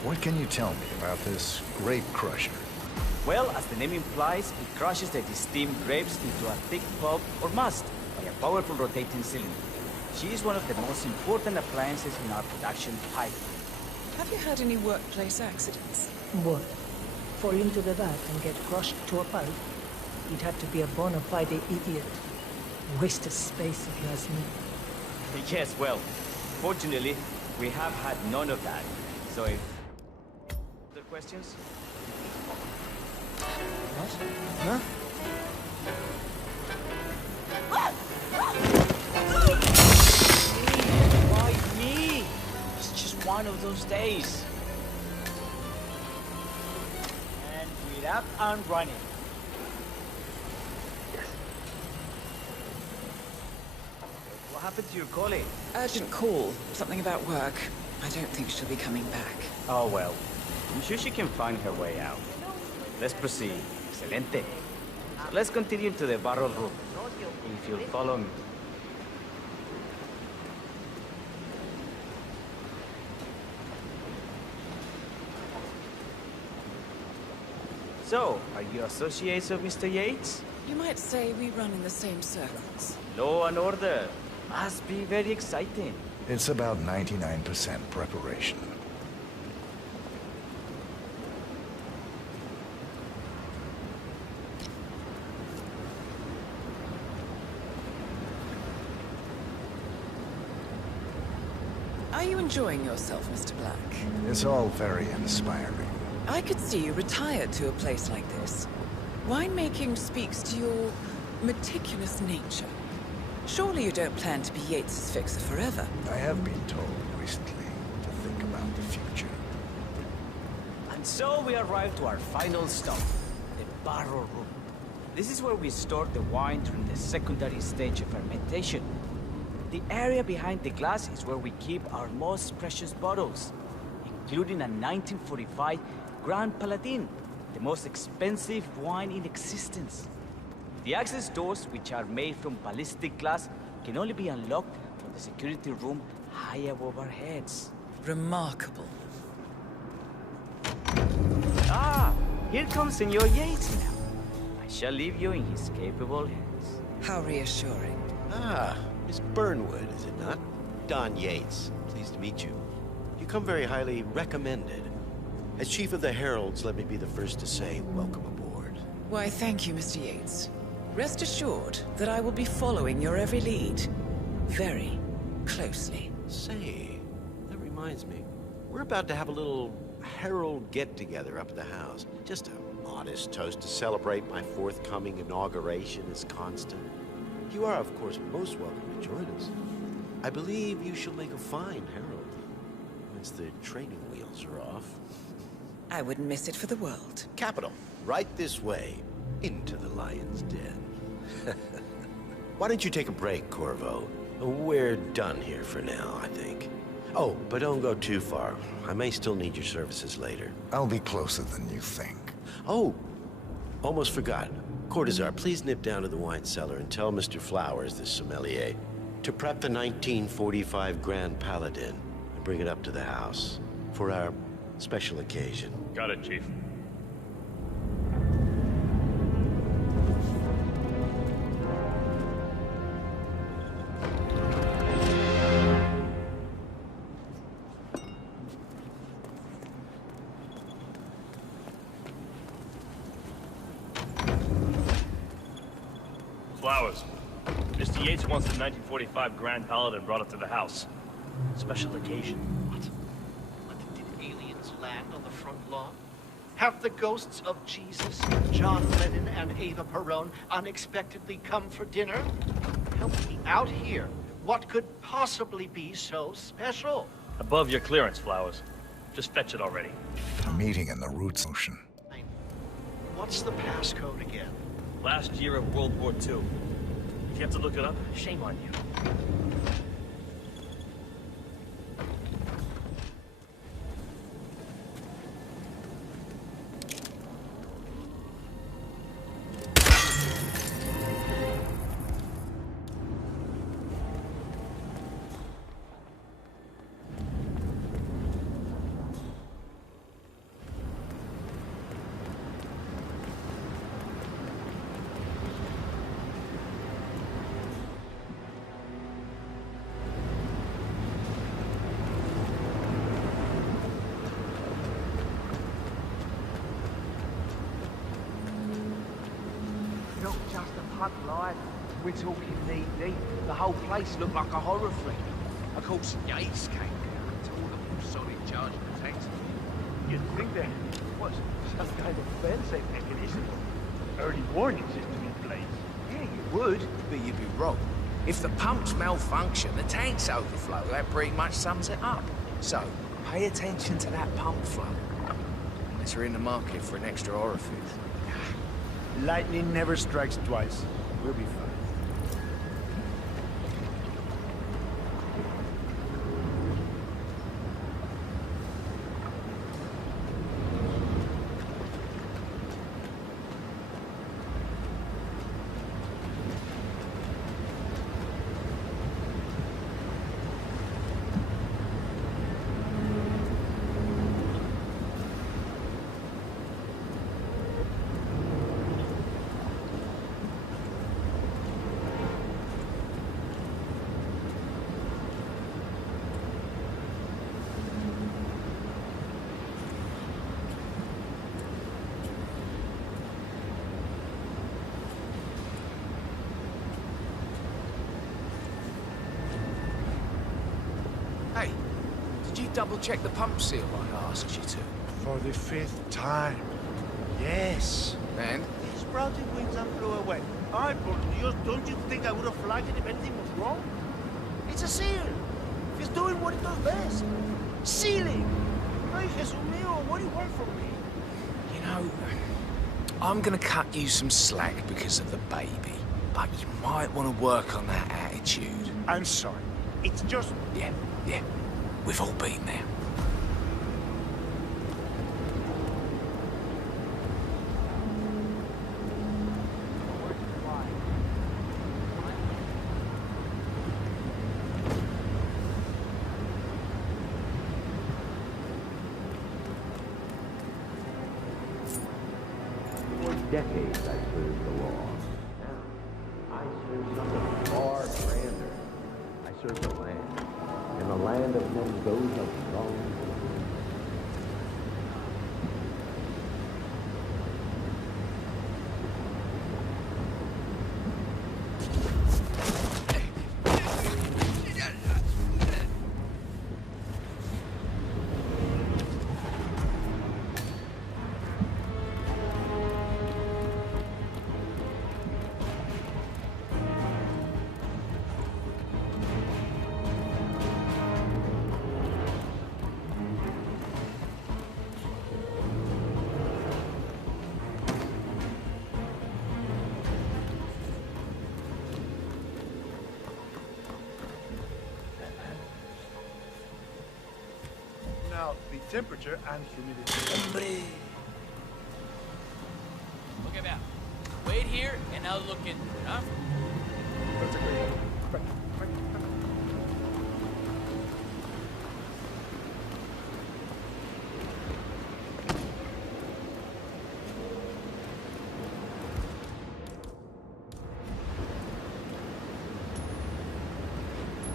What can you tell me about this grape crusher? Well, as the name implies, it crushes the steamed grapes into a thick pulp or must by a powerful rotating cylinder. She is one of the most important appliances in our production pipeline. Have you had any workplace accidents? What? Fall into the vat and get crushed to a pulp? You'd have to be a bona fide idiot. Waste of space if you ask me. Yes, well, fortunately, we have had none of that. So if... Other questions? What? Huh? Why me? It's just one of those days. And we're up and running. What happened to your colleague? Urgent call. Something about work. I don't think she'll be coming back. Oh well. I'm sure she can find her way out. Let's proceed. Excelente. So let's continue to the barrel room. If you'll follow me. So, are you associates of Mr. Yates? You might say we run in the same circles. Law and order. Must be very exciting. It's about 99% preparation. I Are you enjoying yourself, Mr. Black? It's all very inspiring. I could see you retired to a place like this. Winemaking speaks to your meticulous nature. Surely you don't plan to be Yates's fixer forever? I have been told recently to think about the future. And so we arrive to our final stop, the barrel room. This is where we store the wine during the secondary stage of fermentation. The area behind the glass is where we keep our most precious bottles, including a 1945 Grand Paladin, the most expensive wine in existence. The access doors, which are made from ballistic glass, can only be unlocked from the security room high above our heads. Remarkable. Ah, here comes Senor Yates now. I shall leave you in his capable hands. How reassuring. Ah, Miss Burnwood, is it not? Don Yates, pleased to meet you. You come very highly recommended. As Chief of the Heralds, let me be the first to say welcome aboard. Why, thank you, Mr. Yates. Rest assured that I will be following your every lead. Very closely. Say, that reminds me. We're about to have a little Herald get-together up at the house. Just a modest toast to celebrate my forthcoming inauguration as Constant. You are, of course, most welcome to join us. I believe you shall make a fine Herald, once the training wheels are off. I wouldn't miss it for the world. Capital. Right this way, into the lion's den. Why don't you take a break, Corvo? We're done here for now, I think. Oh, but don't go too far. I may still need your services later. I'll be closer than you think. Oh, almost forgot. Cortazar, please nip down to the wine cellar and tell Mr. Flowers, the sommelier, to prep the 1945 Grand Paladin and bring it up to the house for our special occasion. Got it, Chief. Flowers. Mr. Yates wants the 1945 Grand Paladin brought up to the house. Special occasion. Did aliens land on the front lawn? Have the ghosts of Jesus, John Lennon, and Eva Perón unexpectedly come for dinner? Help me out here. What could possibly be so special? Above your clearance, Flowers. Just fetch it already. A meeting in the Roots Ocean. What's the passcode again? Last year of World War II. If you have to look it up, shame on you. Not just a pub life. We're talking knee-deep. The whole place looked like a horror flick. Of course, Yates came down and told them all solid charge of protection. You'd think there was some kind of fail-safe mechanism. Early warning system in place. Yeah, you would, but you'd be wrong. If the pumps malfunction, the tanks overflow, that pretty much sums it up. So, pay attention to that pump flow. Unless you're in the market for an extra orifice. Lightning never strikes twice. We'll be fine. Did you double-check the pump seal like I asked you to? For the 5th time. Yes. And? He sprouted wings and flew away. Ay, por Dios, don't you think I would have flagged it if anything was wrong? It's a seal. He's doing what he does best. Sealing. Ay, Jesus mío, what do you want from me? You know, I'm gonna cut you some slack because of the baby, but you might want to work on that attitude. I'm sorry. It's just... Yeah. We've all been there. Decades I served the law. Now, I serve something far grander. I serve the land. And the land of men goes up strong. Now, the temperature and humidity. Look at that. Wait here, and I'll look into it, huh? That's a great idea.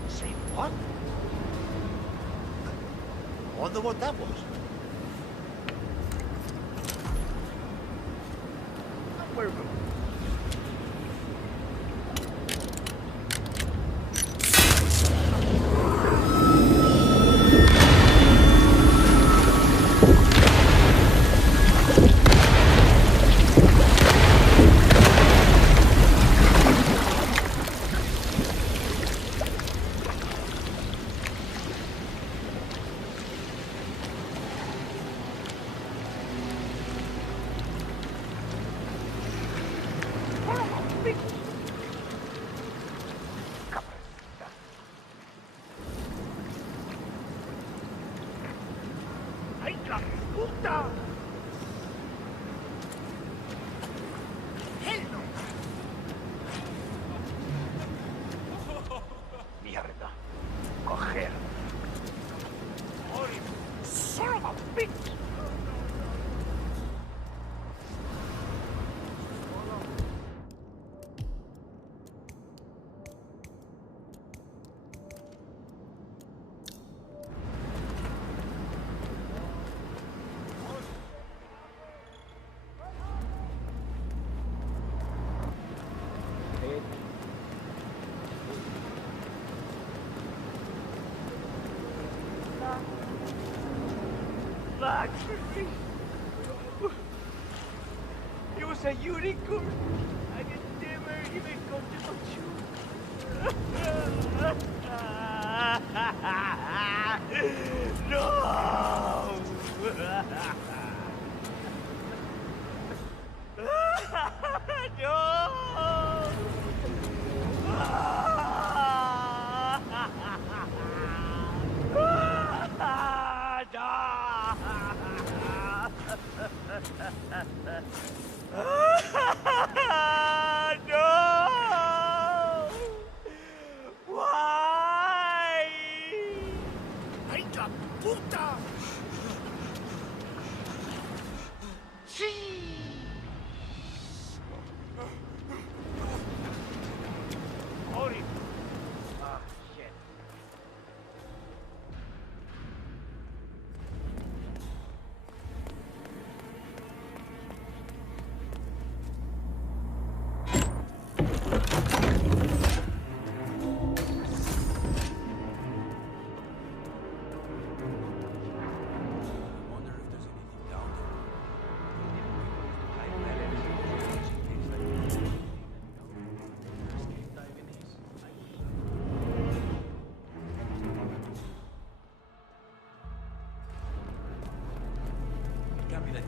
Say what? I wonder what that was. Where Mierda. Coger. Son of a bitch! It was a unicorn. I never even got to touch you. No! No! Why? ¡Ay, la puta! Sí. Ori. Ah, shit.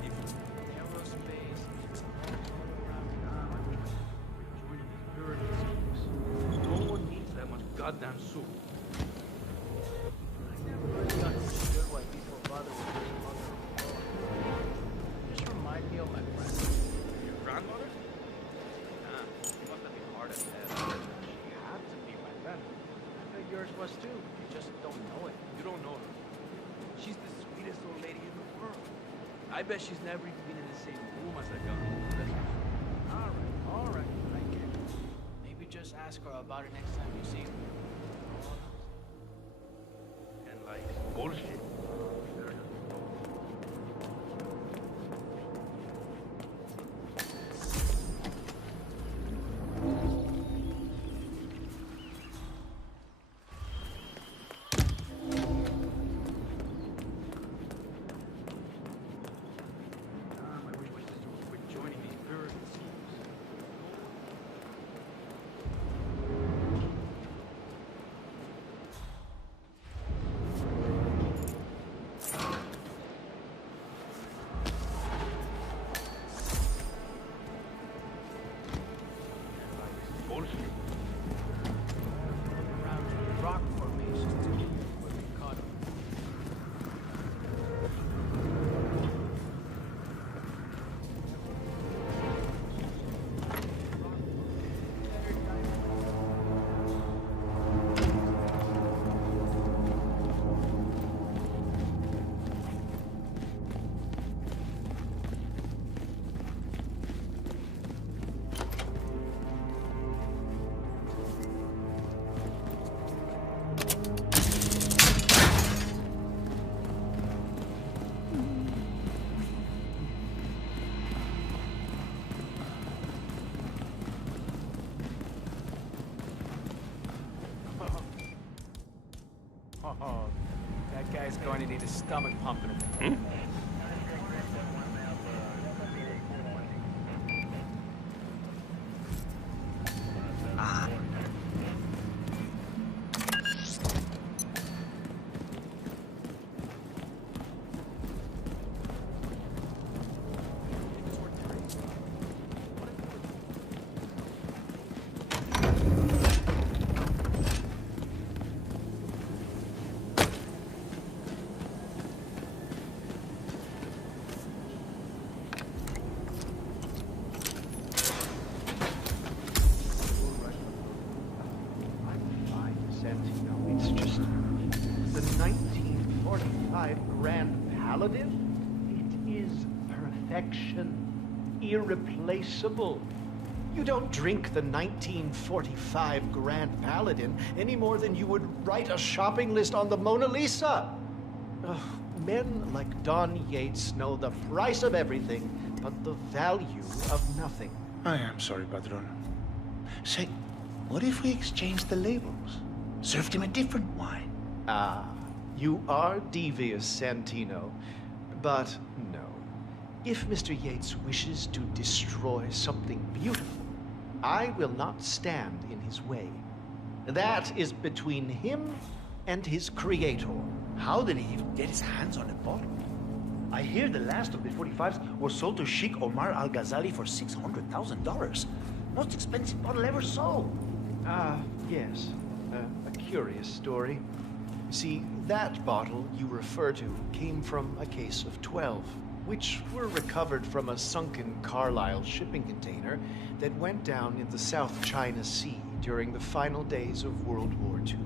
different. Aerospace, it's all around now. I wish I could join these pyramid schemes. No one needs that much goddamn soup. I never really understood why people bother with this mother of God. Just remind me of my grandmother. Your grandmother? Nah, she must have been hard as hell. She had to be my then. I bet yours was too. You just don't know it. You don't know her. She's the sweetest old lady in the world. I bet she's never even been in the same room as that guy. All right, I get it. Maybe just ask her about it next time you see her. And like, bullshit. Rock formations too, where we caught them. Oh, that guy's going to need a stomach pump in a minute. It's just the 1945 Grand Paladin. It is perfection, irreplaceable. You don't drink the 1945 Grand Paladin any more than you would write a shopping list on the Mona Lisa. Ugh, men like Don Yates know the price of everything, but the value of nothing. I am sorry, Padron. Say, what if we exchange the labels? Served him a different wine. Ah, you are devious, Santino. But no. If Mr. Yates wishes to destroy something beautiful, I will not stand in his way. That is between him and his creator. How did he even get his hands on a bottle? I hear the last of the 45s was sold to Sheikh Omar Al-Ghazali for $600,000. Most expensive bottle ever sold. Ah, yes. A curious story. You see, that bottle you refer to came from a case of 12, which were recovered from a sunken Carlisle shipping container that went down in the South China Sea during the final days of World War II.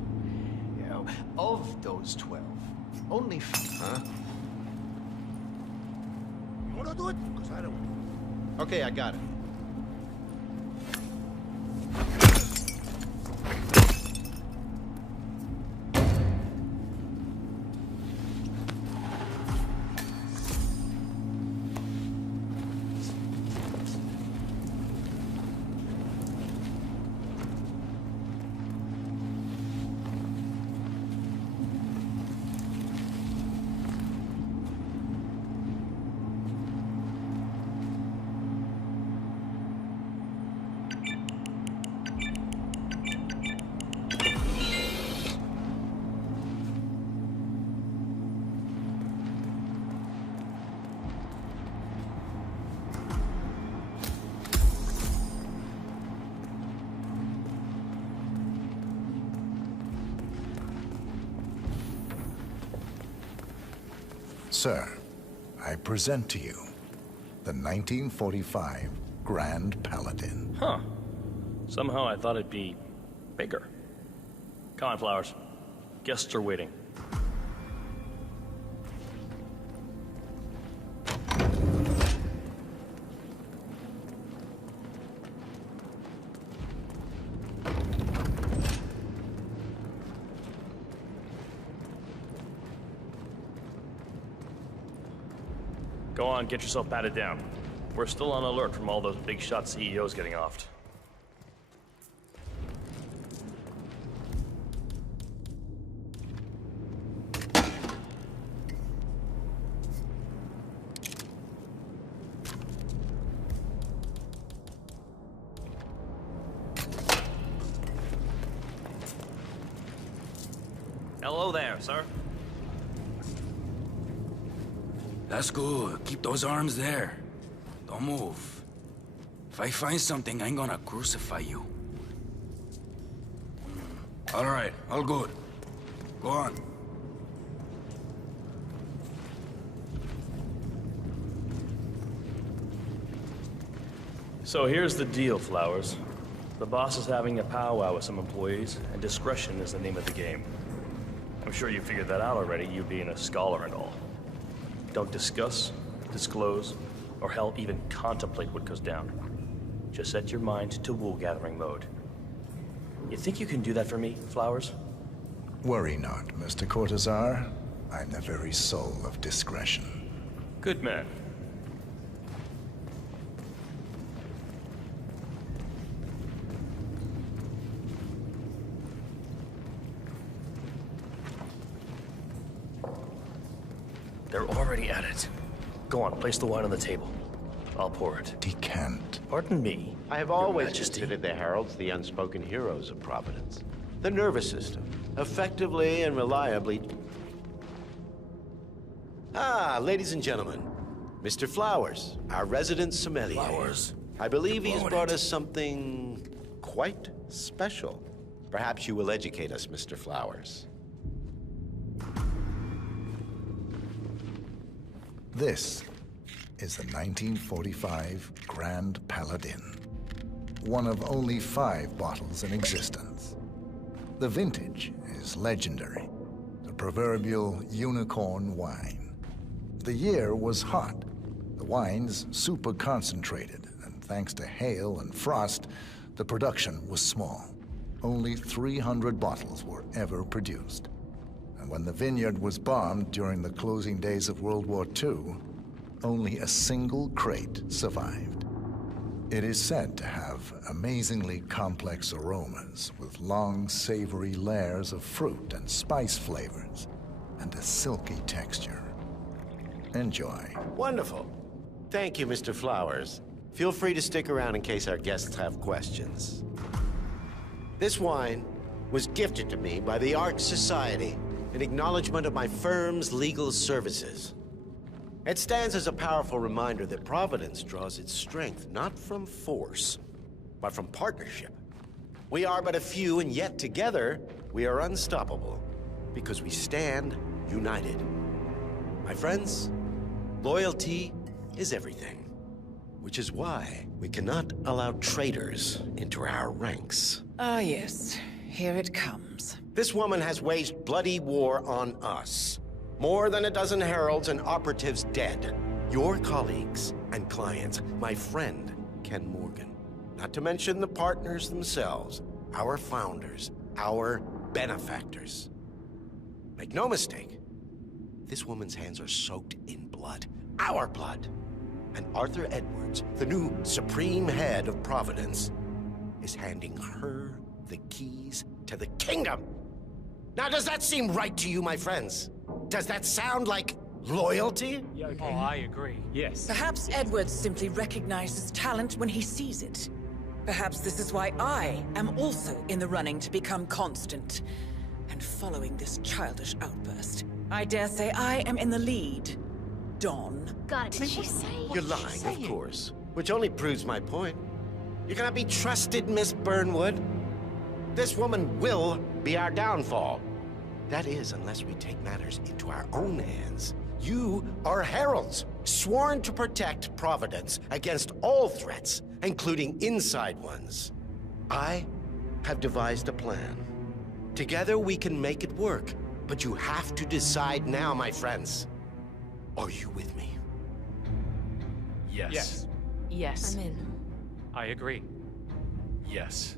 You know, of those 12, only... Huh? You want to do it? Because I don't. Okay, I got it. Sir, I present to you the 1945 Grand Paladin. Huh. Somehow I thought it'd be bigger. Come on, Flowers. Guests are waiting. Go on, get yourself patted down. We're still on alert from all those big shot CEOs getting offed. Hello there, sir. That's good. Keep those arms there. Don't move. If I find something, I'm gonna crucify you. All right, all good. Go on. So here's the deal, Flowers. The boss is having a powwow with some employees, and discretion is the name of the game. I'm sure you figured that out already, you being a scholar and all. Don't discuss, disclose, or hell, even contemplate what goes down. Just set your mind to wool-gathering mode. You think you can do that for me, Flowers? Worry not, Mr. Cortazar. I'm the very soul of discretion. Good man. They're already at it. Go on, place the wine on the table. I'll pour it. Decant. Pardon me. I have always considered the heralds the unspoken heroes of Providence. The nervous system, effectively and reliably... Ah, ladies and gentlemen, Mr. Flowers, our resident sommelier. Flowers. I believe he's brought us something quite special. Perhaps you will educate us, Mr. Flowers. This is the 1945 Grand Paladin, one of only 5 bottles in existence. The vintage is legendary, the proverbial unicorn wine. The year was hot, the wine's super concentrated, and thanks to hail and frost, the production was small. Only 300 bottles were ever produced. And when the vineyard was bombed during the closing days of World War II, only a single crate survived. It is said to have amazingly complex aromas with long, savory layers of fruit and spice flavors, and a silky texture. Enjoy. Wonderful. Thank you, Mr. Flowers. Feel free to stick around in case our guests have questions. This wine was gifted to me by the Arch Society in acknowledgement of my firm's legal services. It stands as a powerful reminder that Providence draws its strength not from force, but from partnership. We are but a few, and yet together we are unstoppable because we stand united. My friends, loyalty is everything, which is why we cannot allow traitors into our ranks. Ah, yes. Here it comes. This woman has waged bloody war on us. More than a dozen heralds and operatives dead. Your colleagues and clients, my friend, Ken Morgan. Not to mention the partners themselves, our founders, our benefactors. Make no mistake, this woman's hands are soaked in blood. Our blood. And Arthur Edwards, the new supreme head of Providence, is handing her the keys to the kingdom. Now, does that seem right to you, my friends? Does that sound like loyalty? Oh, I agree. Yes. Perhaps Edwards simply recognizes talent when he sees it. Perhaps this is why I am also in the running to become constant. And following this childish outburst, I dare say I am in the lead. Dawn. God, did she say? You're lying, of course. Which only proves my point. You cannot be trusted, Miss Burnwood. This woman will be our downfall. That is, unless we take matters into our own hands You are heralds, sworn to protect Providence against all threats, including inside ones. I have devised a plan. Together we can make it work, but you have to decide now, my friends. Are you with me? Yes. Yes. Yes. I'm in. I agree. Yes.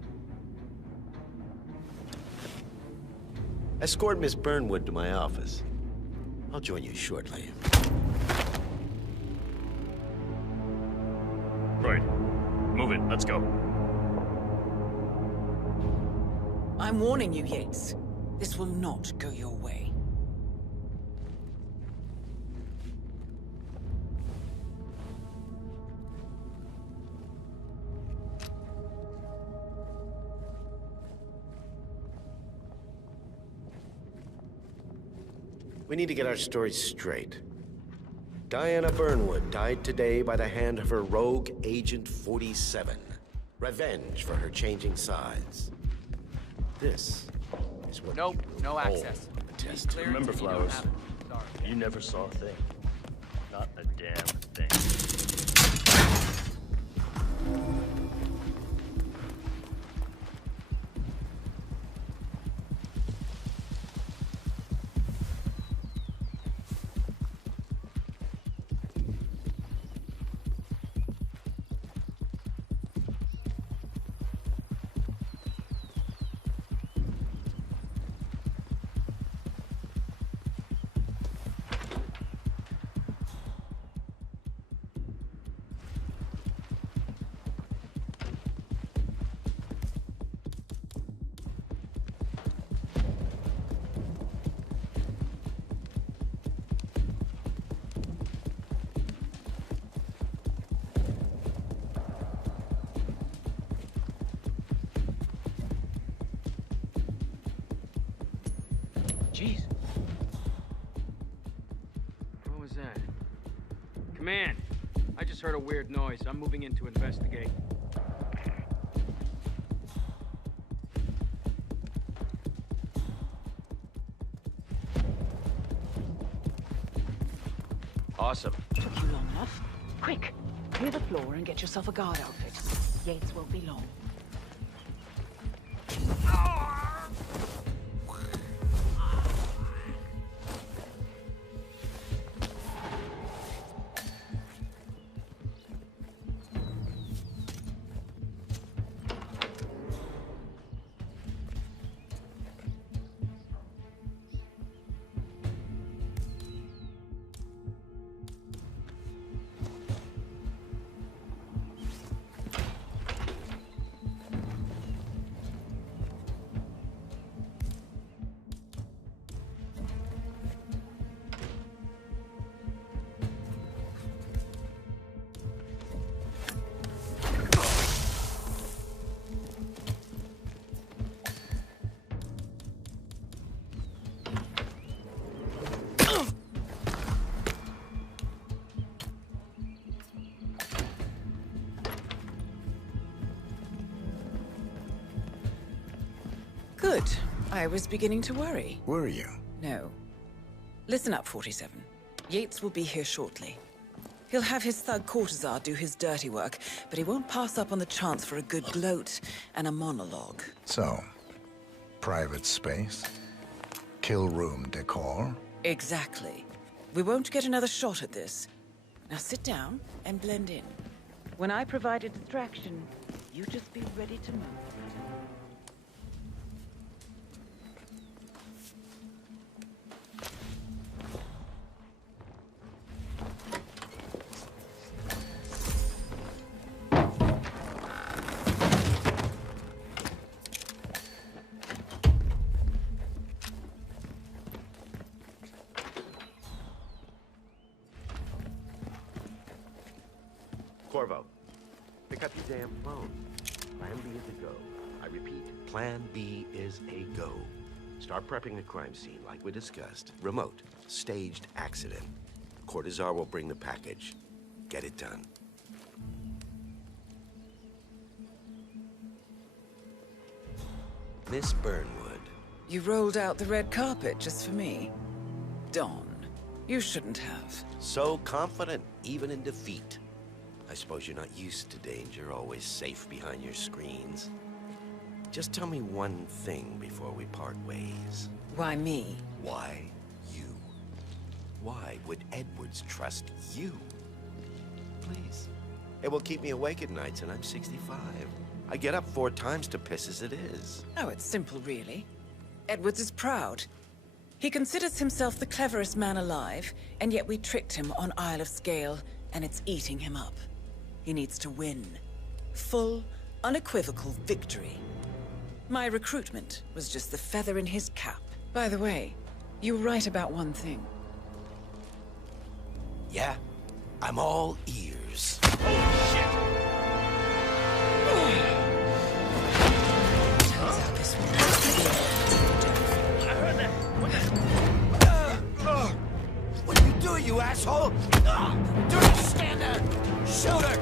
Escort Miss Burnwood to my office. I'll join you shortly. Right. Move it. Let's go. I'm warning you, Yates. This will not go your way. We need to get our stories straight. Diana Burnwood died today by the hand of her rogue Agent 47. Revenge for her changing sides. This is what Nope, no access. Test. Remember, Flowers, you never saw a thing. Not a damn thing. Jeez. What was that? Command, I just heard a weird noise. I'm moving in to investigate. Awesome. Took you long enough. Quick, clear the floor and get yourself a guard outfit. Yates won't be long. Good. I was beginning to worry. Were you? No. Listen up, 47. Yates will be here shortly. He'll have his thug courtesan do his dirty work, but he won't pass up on the chance for a good gloat and a monologue. So, private space? Kill room decor? Exactly. We won't get another shot at this. Now sit down and blend in. When I provide a distraction, you just be ready to move. Corvo, pick up your damn phone. Plan B is a go. I repeat, Plan B is a go. Start prepping the crime scene like we discussed. Remote, staged accident. Cortazar will bring the package. Get it done. Miss Burnwood. You rolled out the red carpet just for me. Dawn. You shouldn't have. So confident, even in defeat. I suppose you're not used to danger, always safe behind your screens. Just tell me one thing before we part ways. Why me? Why you? Why would Edwards trust you? Please. It will keep me awake at nights, and I'm 65. I get up 4 times to piss as it is. Oh, it's simple, really. Edwards is proud. He considers himself the cleverest man alive, and yet we tricked him on Isle of Scale, and it's eating him up. He needs to win. Full, unequivocal victory. My recruitment was just the feather in his cap. By the way, you were right about one thing. Yeah? I'm all ears. Turns out this one I heard that. What are you doing, you asshole? Don't stand there! Shoot her!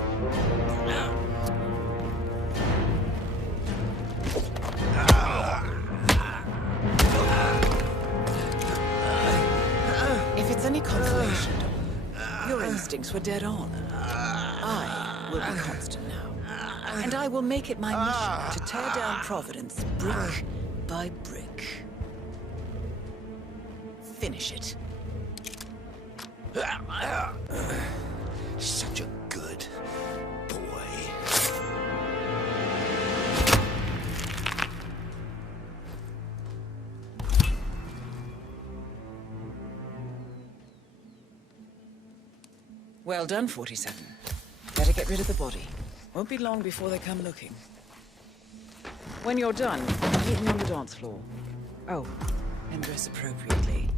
If it's any consolation, Dawn, your instincts were dead on. I will be constant now. And I will make it my mission to tear down Providence brick by brick. Finish it. Such a good boy. Well done, 47. Better get rid of the body. Won't be long before they come looking. When you're done, meet me on the dance floor. Oh, and dress appropriately.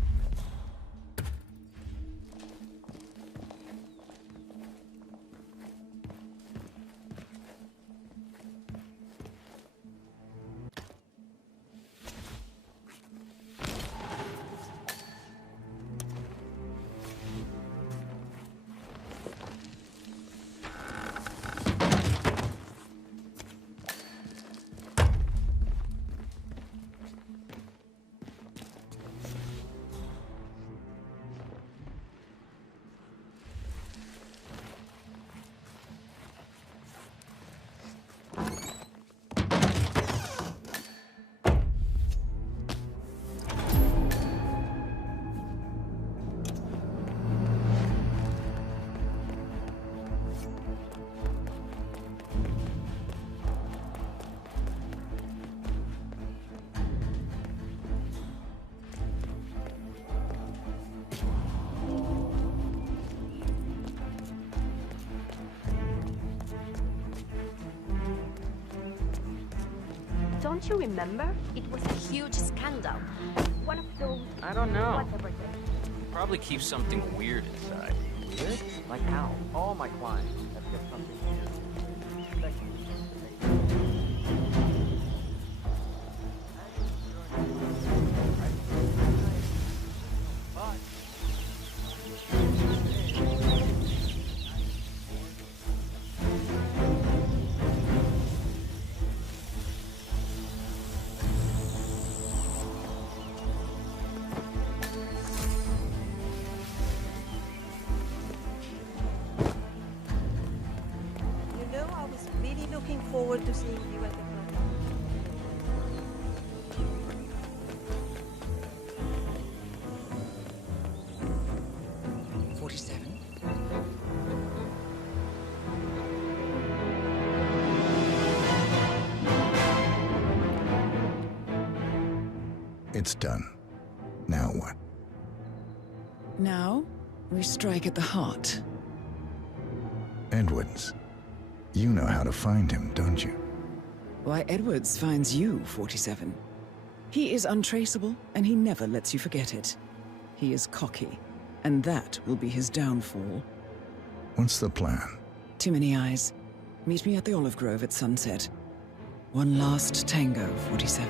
Don't you remember? It was a huge scandal. One of those... I don't know. Whatever they... Probably keeps something weird inside. Weird? Like how? All my clients have kept something weird. Forward to seeing you at the front. 47. It's done. Now what? Now, we strike at the heart. Edwards. You know how to find him, don't you? Why, Edwards finds you, 47. He is untraceable, and he never lets you forget it. He is cocky, and that will be his downfall. What's the plan? Too many eyes. Meet me at the Olive Grove at sunset. One last tango, 47.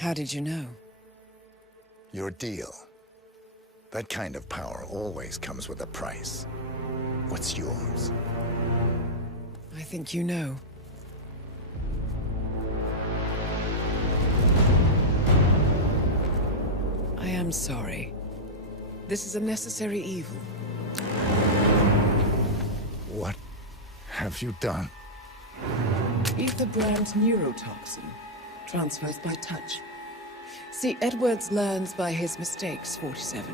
How did you know? Your deal. That kind of power always comes with a price. What's yours? I think you know. I am sorry. This is a necessary evil. What have you done? Ether brand neurotoxin transfers by touch. See, Edwards learns by his mistakes, 47.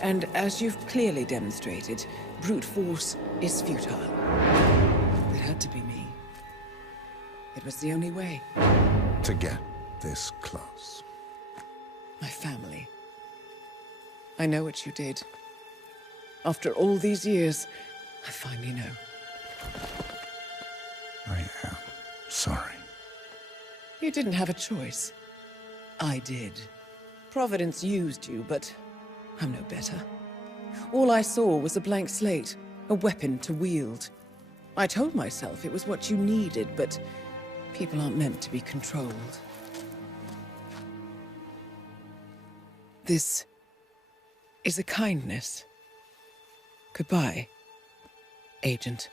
And as you've clearly demonstrated, brute force is futile. It had to be me. It was the only way. To get this close. My family. I know what you did. After all these years, I finally know. I am sorry. You didn't have a choice. I did. Providence used you, but I'm no better. All I saw was a blank slate, a weapon to wield. I told myself it was what you needed, but people aren't meant to be controlled. This is a kindness. Goodbye, Agent.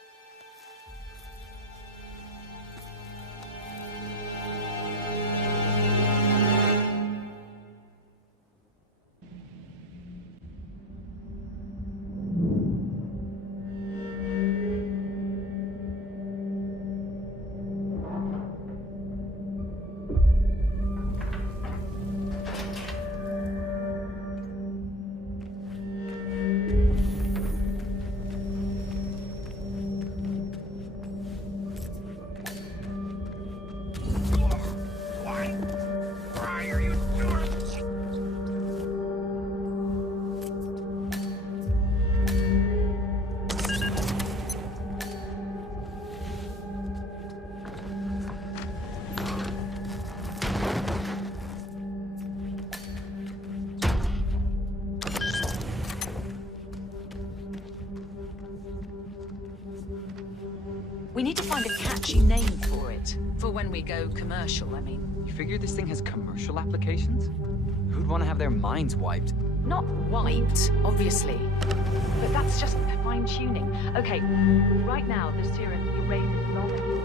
We need to find a catchy name for it. For when we go commercial, I mean. You figure this thing has commercial applications? Who'd want to have their minds wiped? Not wiped, obviously. But that's just fine-tuning. Okay, right now the serum erases knowledge.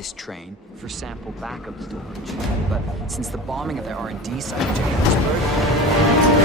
this train for sample backup storage. But since the bombing of their R&D site in Johannesburg,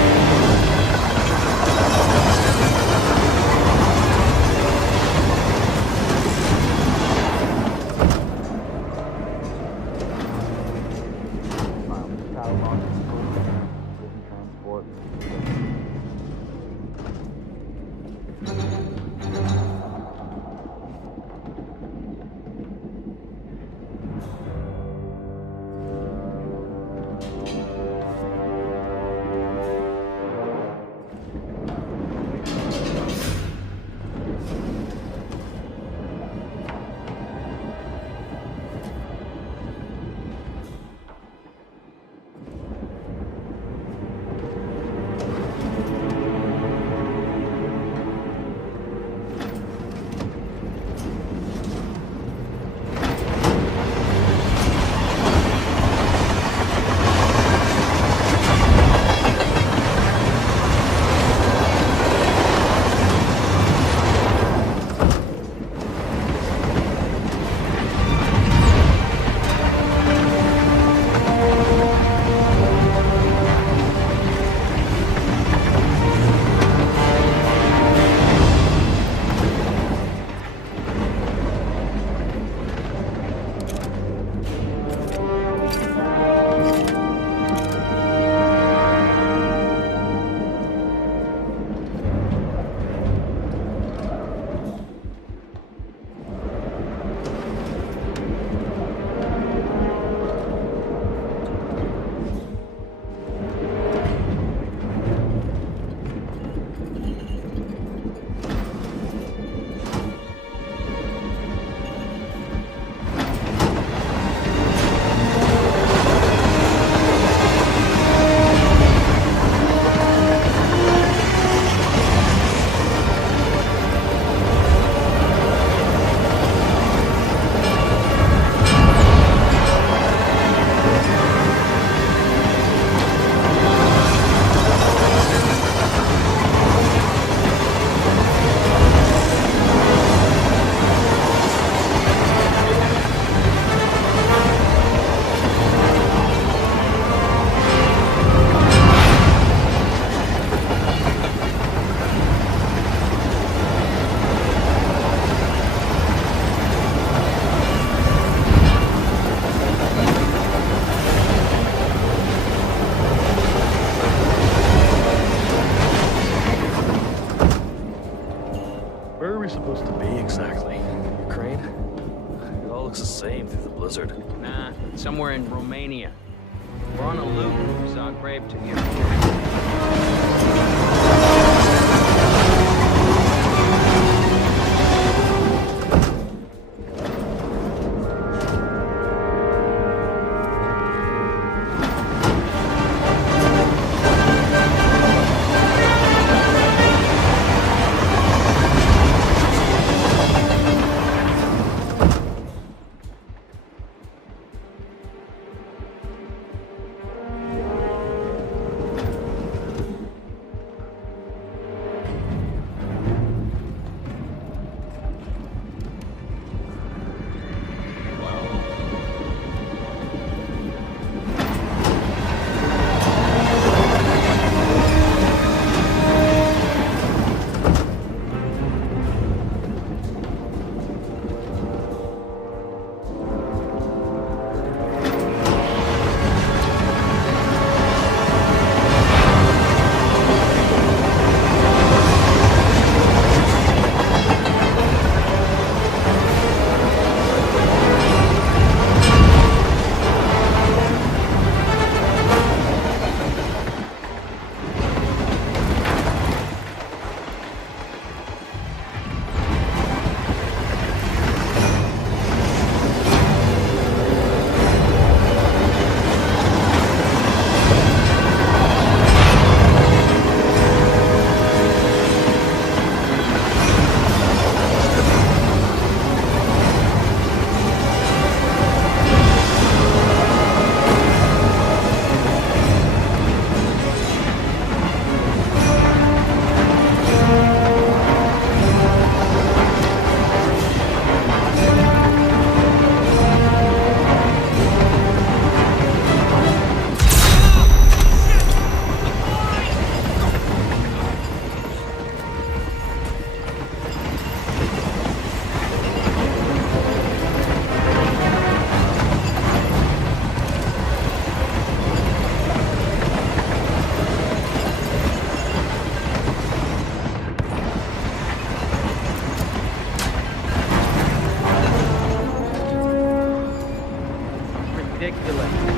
Nah, somewhere in Romania. We're on a loop from Zagreb to here. ridiculous.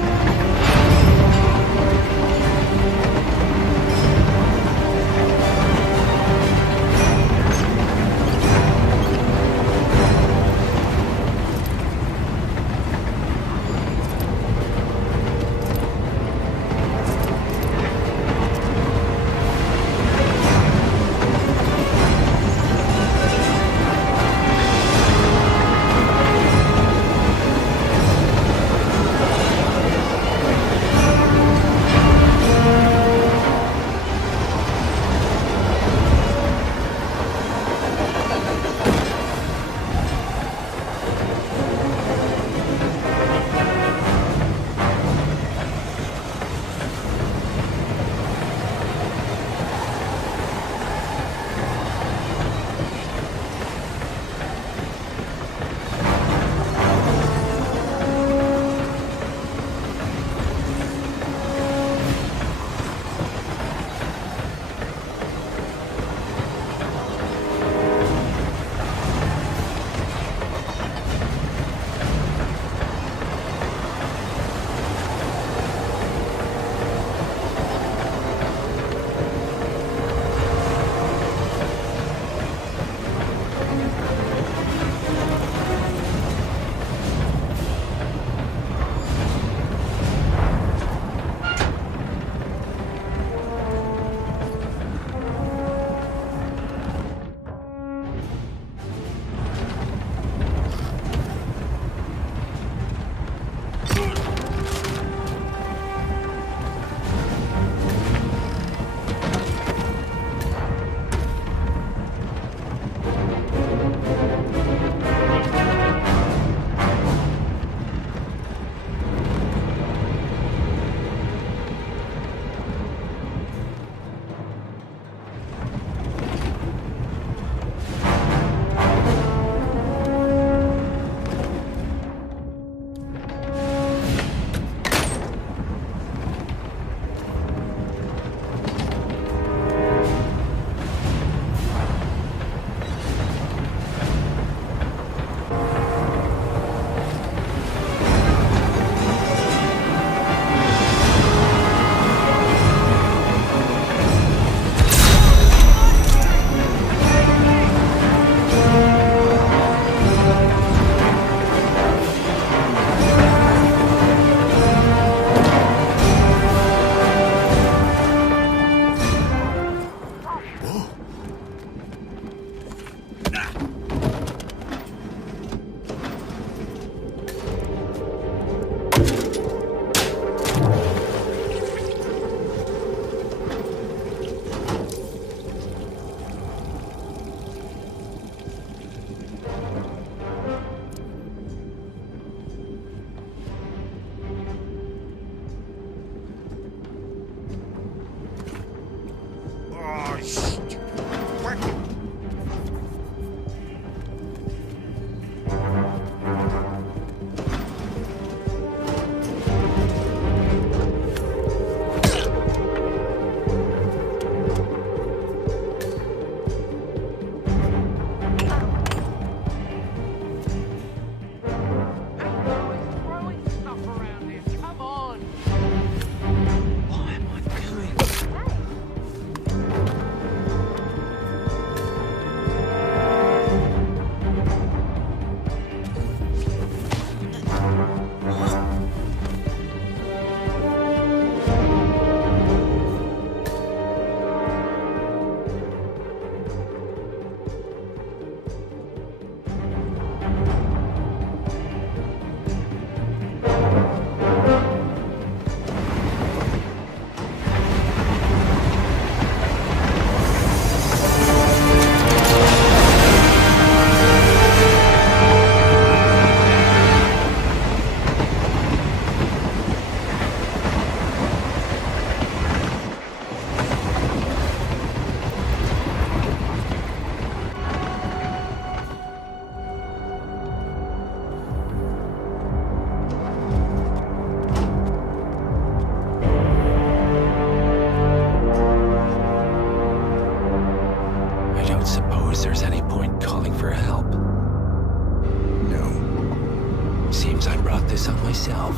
I brought this on myself.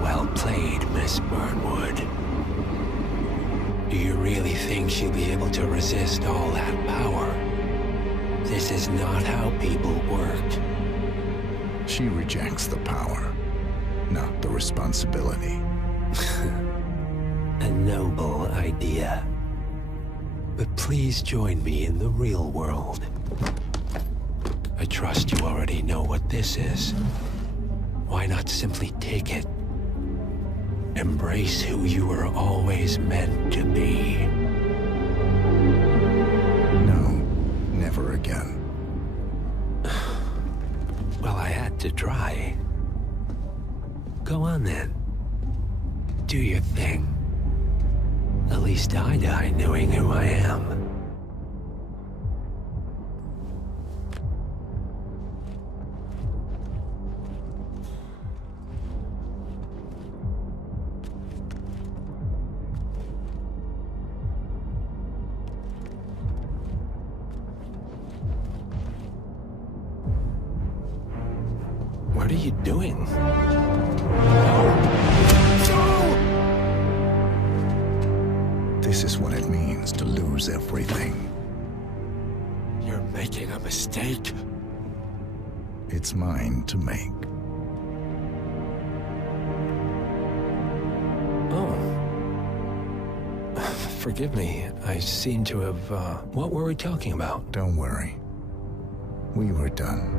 Well played, Miss Burnwood. Do you really think she'll be able to resist all that power? This is not how people work. She rejects the power, not the responsibility. A noble idea. But please join me in the real world. I trust you already know what this is. Why not simply take it? Embrace who you were always meant to be. No, never again. Well, I had to try. Go on then. Do your thing. At least I die knowing who I am. What are you doing? This is what it means to lose everything. You're making a mistake. It's mine to make. Oh. Forgive me. I seem to have, What were we talking about? Don't worry. We were done.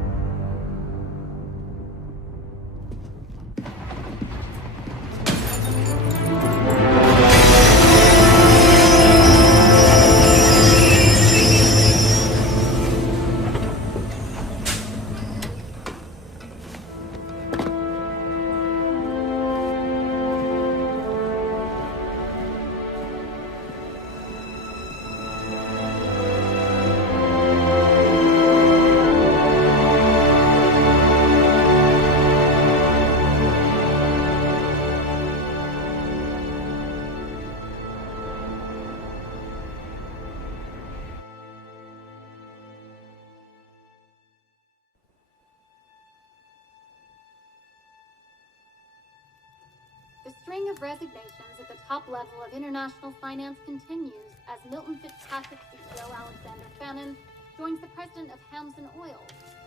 The string of resignations at the top level of international finance continues as Milton Fitzpatrick CEO Alexander Fannin joins the president of Hamson Oil,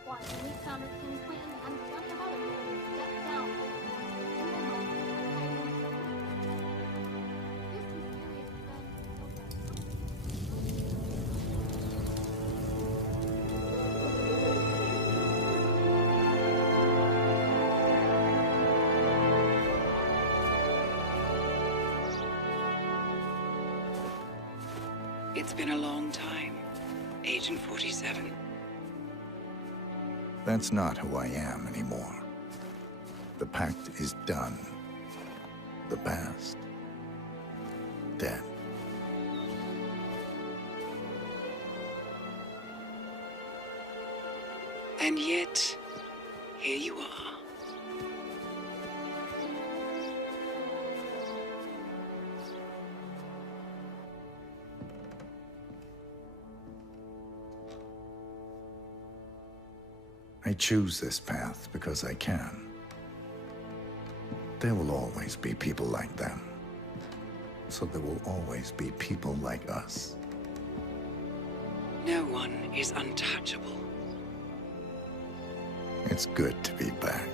Quantum Leap founder Tim Quinn, and plenty of others step down. It's been a long time, Agent 47. That's not who I am anymore. The pact is done. The past, dead. And yet, here you are. I choose this path because I can. There will always be people like them. So there will always be people like us. No one is untouchable. It's good to be back.